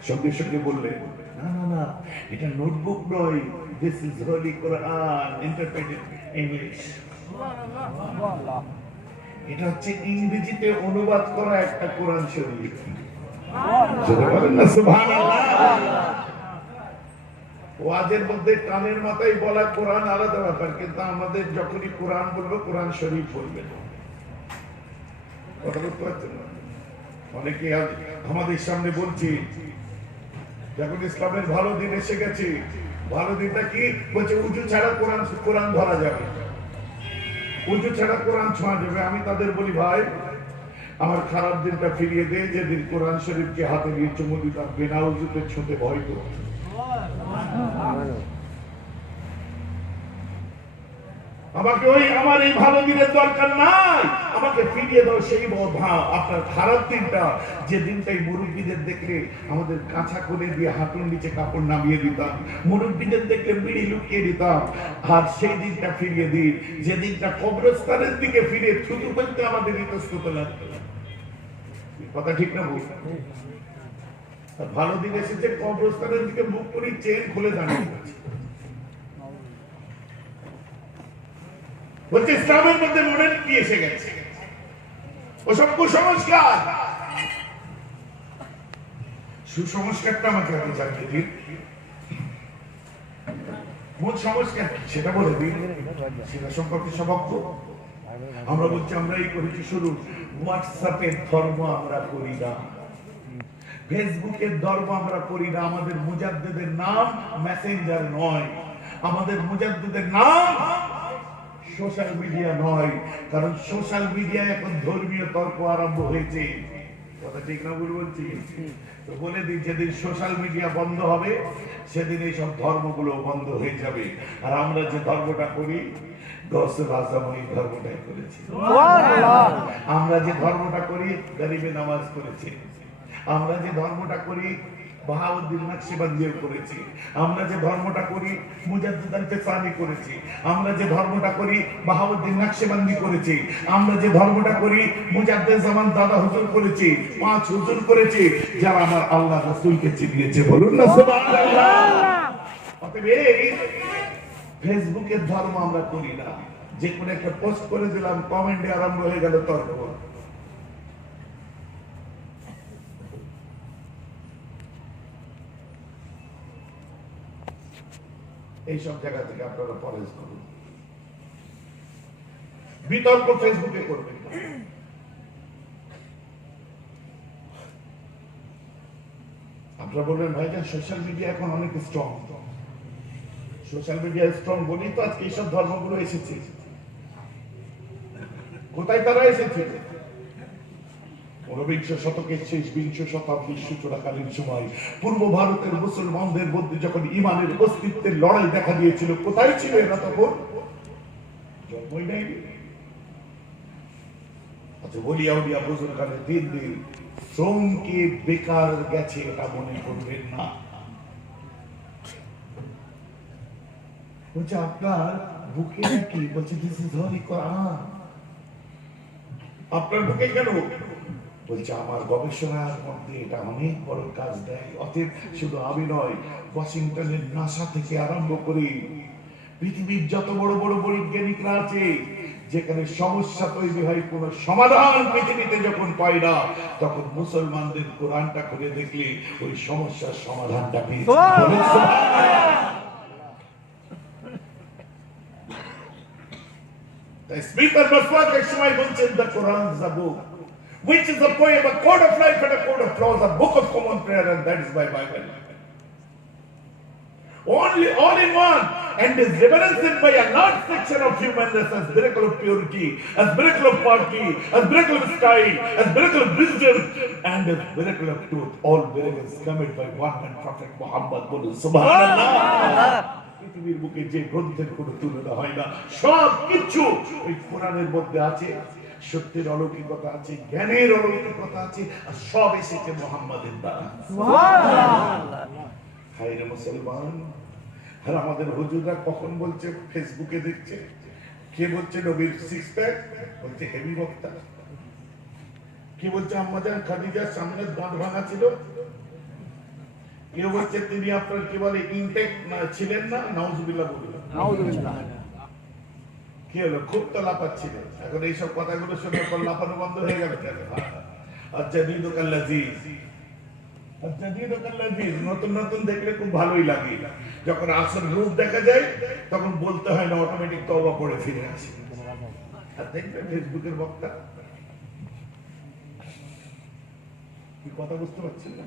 সঙ্গে সঙ্গে বললেন, না না না, এটা নোটবুক নয়, this is holy Quran interpreted English. এটা হচ্ছে ইংরেজিতে অনুবাদ করা একটা কোরআন শরীফ। সুবহানাল্লাহ। ওয়াজের মধ্যে কানের মাথায় বলা কোরআন আলাদা ব্যাপার, কিন্তু আমাদের যখনই কোরআন বলবো, কোরআন শরীফ বলবে। কথা বলতে পারছেন না? অনেকে আমাদের সামনে বলছি, যখন ইসলামের ভালো দিন এসে গেছে, ভালো দিনটা কি বলছে? উজু ছাড়া কোরআন ধরা যাবে। উজু ছাড়া কোরআন ছোঁয়া যাবে। আমি তাদের বলি, ভাই আমার খারাপ দিনটা ফিরিয়ে দে, যেদিন কোরআন শরীফকে হাতে নিয়ে চুমু দিতাম বিনা উজুতে ছুঁতে ভয় করত। আমাকে ওই আমার এই ভালো দিনের দরকার নাই, আমাকে ফিরিয়ে দাও সেই আপনার খারাপ দিনটা, যে দিনটাই মুরব্বীদের দেখলে আমাদের কাঁচা করে দিয়ে হাঁটুর নিচে কাপড় নামিয়ে দিতাম, মুরব্বীদের দেখলে বিড়ি লুকিয়ে দিতাম। আর সেই দিনটা ফিরিয়ে দিন, যে দিনটা কবরস্থানের দিকে ফিরে থুতু ফেলতে আমাদের ইতস্তত লাগতো। কথা ঠিক না বল? ভালো দিন এসেছে, কবরস্থানের দিকে মুখ করে চেন খুলে দাঁড়িয়ে আছে। বলছে ইসলামের মধ্যে মডেল কি এসে গেছে, ওসব কুসংস্কার। সুসংস্কারটা আমাকে আপনি জানিয়ে দিন, মূল সংস্কার কি সেটা বলে দিন, সেটা সম্পর্কে সবজ্ঞ। আমরা বলছি আমরা এই করেছি শুরু, হোয়াটসঅ্যাপের ধর্ম আমরা করি না, ফেসবুকের ধর্ম আমরা করি না। আমাদের মুজাদ্দিদের নাম মেসেঞ্জার নয়, আমাদের মুজাদ্দিদের নাম সোশ্যাল মিডিয়া নয়, কারণ সোশ্যাল মিডিয়া এখন ধর্মীয় তর্ক আরম্ভ হয়েছে। কথা ঠিক না ভুল বলছি? তো বলে দিই, যেদিন সোশ্যাল মিডিয়া বন্ধ হবে সেদিন এইসব ধর্মগুলো বন্ধ হয়ে যাবে। আর আমরা যে ধর্মটা করি, গৌসুল আজম এই ধর্মটাই করেছি। আমরা যে ধর্মটা করি, গরিবে নামাজ করেছি। আমরা যে ধর্মটা করি, বাহাউদ্দিন নকশবন্দিও করেছি। আমরা যে ধর্মটা করি, মুজাদ্দিদ আল-ফিসানি করেছি। আমরা যে ধর্মটা করি, বাহাউদ্দিন নকশবন্দি করেছি। আমরা যে ধর্মটা করি, মুজাদ্দিদ জামান দাদা হুজুর করেছি, 5 হুজুর করেছি, যারা আমার আল্লাহ রাসূলকে চিনিয়েছে। বলুন না সুবহানাল্লাহ। অতএব এই ফেসবুকের ধর্ম আমরা করি না, যে কোনো একটা পোস্ট করে দিলাম, কমেন্টে আরম্ভ হয়ে গেল তর্ক। এইসব জায়গা থেকে আপনারা পরেজ করুন, বিতর্ক ফেসবুকে করবেন। আপনারা বলবেন ভাইজান সোশ্যাল মিডিয়া এখন অনেক স্ট্রং, সোশ্যাল মিডিয়া স্ট্রং বলি তো আজকে এইসব ধর্মগুলো এসেছে। কোথায় তারা এসেছে? 19 শতকের শেষ 20 শতাব্দীর সূচনাকালীন সময় পূর্ব ভারতের মুসলমানদের মধ্যে যখন ইমানের অস্তিত্বের লড়াই দেখা দিয়েছিল, কোথায় ছিল এরা তখন? জন্মই নেয়নি। আচ্ছা, বলিয়া উলিয়া বুজুর্গানের দিন দিন শ্রমকে বেকার গেছে এটা মনে করবেন না। বলছে আপনার বুকে কি? বলছে দিস ইজ হোলি কোরআন। আপনার বুকে কেন? বলছে আমার গবেষণার মধ্যে এটা অনেক বড় কাজ দেয়। অতএব শুধু আমি নয়, ওয়াশিংটনের নাসা থেকে আরম্ভ করে পৃথিবীর যত বড় বড় বৈজ্ঞানিকরা আছে, যেখানে সমস্যা তৈরি হয় কোন সমাধান পৃথিবীতে যখন পায় না, তখন মুসলমানদের কোরআনটা খুলে দেখলে ওই সমস্যার সমাধানটা পেয়ে যায়। Smith al-Maswak এক সময় বলছেন, the Quran is a book which is a poem, a code of life and a code of laws, a book of common prayer, and that is my Bible. Only all in one, and is reverenced by a large section of humanness as miracle of purity, as miracle of piety, as miracle of style, as miracle of wisdom, and as miracle of truth. All miracles committed by one man, Prophet Muhammad. Subhanallah. পৃথিবীর বুকে যে গ্রন্থের কোনো তুলনা হয় না, সব কিছু ওই কোরআনের মধ্যে আছে। সত্যের অলৌকিকতা আছে, জ্ঞানের অলৌকিকতা আছে, আর সব এসেছে মুহাম্মাদের দ্বারা। হায় রে মুসলমান! আর আমাদের হুজুররা কখন বলছে ফেসবুকে দেখছে, কে বলছে নবীর 6 প্যাক, বলছে হেভি বক্তা। কে বলছে আম্মাজান খাদিজার সামনে দাঁত ভাঙা ছিল, কেউ বলছে তিনি আপনার কি বলে ইনটেক ছিলেন না, নাউজুবিল্লাহ বললেন। কি হলো? খুব তো লাফাচ্ছিলেন। এখন এইসব কথাগুলো শোনার পর লাফানো বন্ধ হয়ে গেল কেন? আচ্ছা, নতুন নতুন দেখলে খুব ভালোই লাগে, যখন আসল রূপ দেখা যায় তখন বলতে হয় না, অটোমেটিক তওবা পড়ে ফিরে আসে। আর দেখবেন ফেসবুকের বক্তা কি কথা বুঝতে পারছেন না,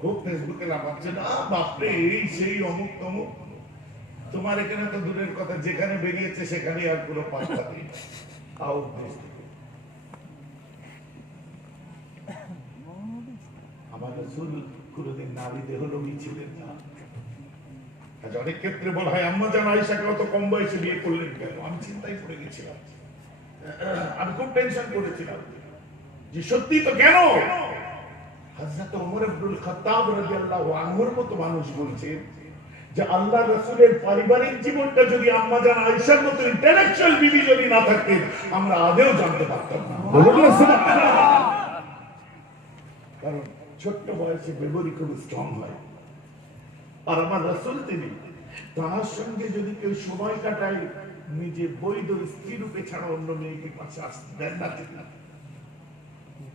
খুব ফেসবুকে লাফাচ্ছে না, বাপরে এই সেই অমুক তমুক। তো তোমার এখানে তো দূরের কথা, যেখানে বেরিয়েছে সেখানে আর কোনো পাত্তা নেই। আউট দেশ থেকে। আমার রাসূল কোনদিন নারী দেহ লোভী ছিলেন না। আজ অনেক ক্ষেত্রে বলা হয় আম্মা জান আয়েশাকে অত কম বয়সে বিয়ে করলেন কেন? আমি চিন্তায় পড়ে গেছিলাম, আমি খুব টেনশন করেছিলাম যে সত্যি তো কেন। হযরত ওমর ইবনুল খাত্তাব রাদিয়াল্লাহু আনহুর মতো মানুষ বলছেন যে আল্লাহ রাসূলের পারিবারিক জীবনটা যদি আম্মা জান আয়েশার মতো ইন্টেলেকচুয়াল বিবি যদি না থাকতেন আমরা আদেও জানতে পারতাম না। বলুন না সুবহানাল্লাহ। কারণ ছোট্ট বয়সে মেমোরি খুব স্ট্রং হয়। আর আমার রাসূল তিনি, তার সঙ্গে যদি কেউ সময় কাটায় নিজে বৈধ স্ত্রী রূপে ছাড়া অন্য মেয়েকে পাশে আসতে দেন না।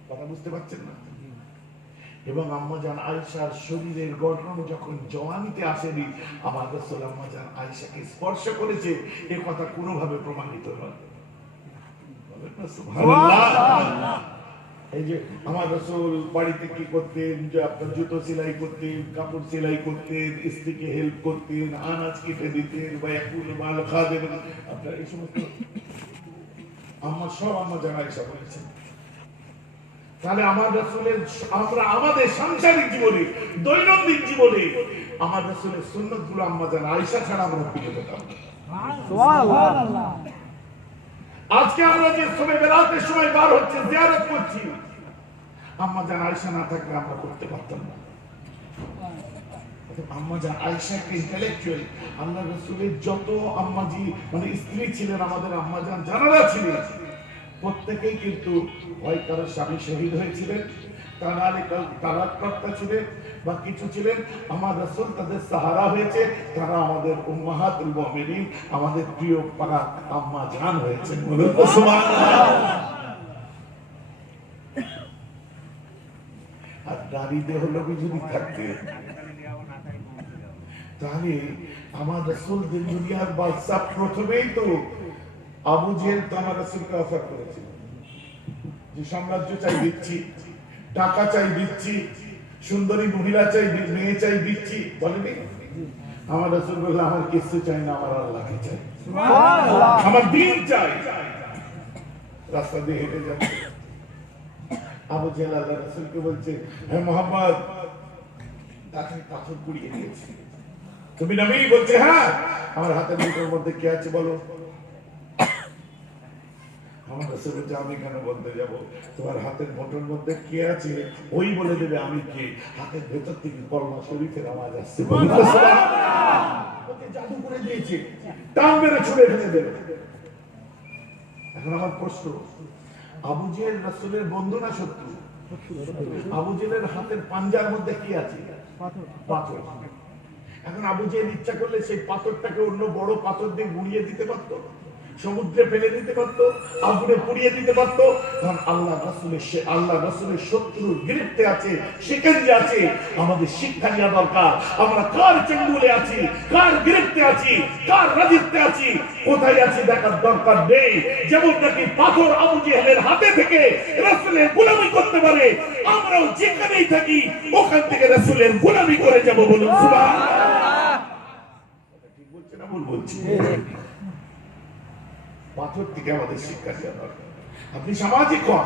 কথা বুঝতে পারছেন না? এবং আম্মা জান আয়েশার শরীরের গঠন যখন জওয়ানিতে আসেনি, আমার রাসূল আম্মা জান আয়েশাকে স্পর্শ করেছে এ কথা কোনোভাবে প্রমাণিত নয়। বলেন না সুবহানাল্লাহ। এই যে আমার রাসূল বাড়িতে কি করতেন, যে আপনার জুতো সেলাই করতেন, কাপড় সেলাই করতেন, স্ত্রীকে হেল্প করতেন, আনাজ কেটে দিতেন, বা একুল মাল খাদেম, আপনার এই সমস্ত আম্মা সব আম্মা জান আয়েশা বলেছেন। তাহলে আমার রাসূলের, আমরা আমাদের সাংসারিক জীবনে, দৈনন্দিন জীবনে আমার রাসূলের সুন্নতগুলো আম্মা জান আয়েশা ছাড়া আমরা পেতে পেতাম না। সুবহানাল্লাহ। আজকে আমরা যে শবে বেরাতের সময় বার হচ্ছে, জিয়ারত করছি, আম্মা জান আয়েশা না থাকলে আমরা করতে পারতাম না। আম্মা জান আয়েশা একটা ইন্টেলেকচুয়াল। আল্লাহ রাসূলের যত আম্মাজি মানে স্ত্রী ছিলেন, আমাদের আম্মা জান জানারা ছিলেন, প্রত্যেকেই কিন্তু হয় কারো স্বামী শহীদ হয়েছিলেন, তালাকপ্রাপ্তা ছিলেন, বা কিছু ছিলেন আমার রাসূল তাদের সাহারা হয়েছে, তারা আমাদের উম্মাহাতুল মুমিনিন, আমাদের প্রিয় পাক আম্মা জান হয়েছে। বলুন তো সুবহানাল্লাহ। আর নারী দেহ লোভী যদি থাকতে, তাহলে আমার রাসূল দুনিয়ার বাদশা প্রথমেই তো আবু জেহেল তো আমার রাসূলকে অফার করেছিল যে সাম্রাজ্য চাই দিচ্ছি, টাকা চাই দিচ্ছি, সুন্দরী মহিলা চাই, মেয়ে চাই দিচ্ছি, বলেনি? আমার রাসূল বললেন আমার কিছু চাই না, আমার আল্লাহকে চাই, আমার দ্বীন চাই। রাস্তা দিয়ে হেঁটে যাচ্ছে, আবু জেহেল আল্লাহ রাসূলকে বলছে, হে মুহাম্মদ, তাকে পাথর পুড়িয়ে দিয়েছে, তুমি নবী? বলছে হ্যাঁ। আমার হাতের মুঠোর মধ্যে কি আছে বলো? আমার রাসূল বলছে আমি কেন বলতে যাব, তোমার হাতের মুঠোর মধ্যে কি আছে ওই বলে দেবে আমি কে। হাতের ভেতর থেকে কলমা শরীফের আওয়াজ আসছে। ওকে জাদু করে দিয়েছে, টান মেরে ছুঁড়ে ফেলে দেবে। এখন আমার প্রশ্ন, আবু জেহেল রাসূলের বন্ধু না শত্রু? আবু জেহেলের হাতের পাঞ্জার মধ্যে কি আছে? পাথর। এখন আবু জেহেল ইচ্ছা করলে সেই পাথরটাকে অন্য বড় পাথর দিয়ে গুঁড়িয়ে দিতে পারতো, সমুদ্রে ফেলে দিতে পারতো, আগুনে পুড়িয়ে দিতে পারতো। কারণ আল্লাহ রাসূলের শত্রুর বিরুদ্ধে আছে, শিকঞ্জে আছে। আমাদের শিক্ষা নেওয়া দরকার, আমরা কার চেঙ্গুলে আছি, কার বিরুদ্ধে আছি, কার রাজিত্বে আছি, কোথায় আছি দেখার দরকার নেই। যেমন নাকি পাথর আবু জেহেলের হাতে থেকে রাসূলের গোলামি করতে পারে, আমরাও যেখানেই থাকি ওখান থেকে রাসূলের গোলামি করে যাব। বলুন সুবহানাল্লাহ। ঠিক বলছে না ভুল বলছি? পাথর থেকে আমাদের শিক্ষা দেওয়া দরকার। আপনি সামাজিক হন,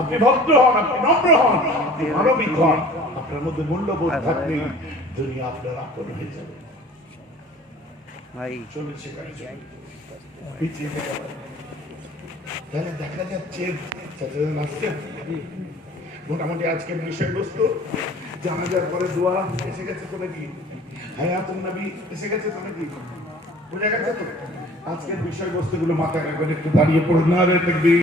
আপনি ভদ্র হন, আপনি নম্র হন, আপনি মানবিক হন, আপনার মধ্যে মূল্যবোধ থাকলে দুনিয়া আপনার আপন হয়ে যাবে। চলুন সেখানে চলুন, পিছিয়ে থেকে তাহলে দেখা যাচ্ছে মোটামুটি আজকের বিষয়বস্তু জানাজার পরে দোয়া এসে গেছে তো নাকি, হায়াতুন নবী এসে গেছে তো নাকি, বোঝা গেছে তো? আজকের বিষয়বস্তুগুলো মাথায় রাখবেন, একটু দাঁড়িয়ে পড়ুন। নারে তাকবীর।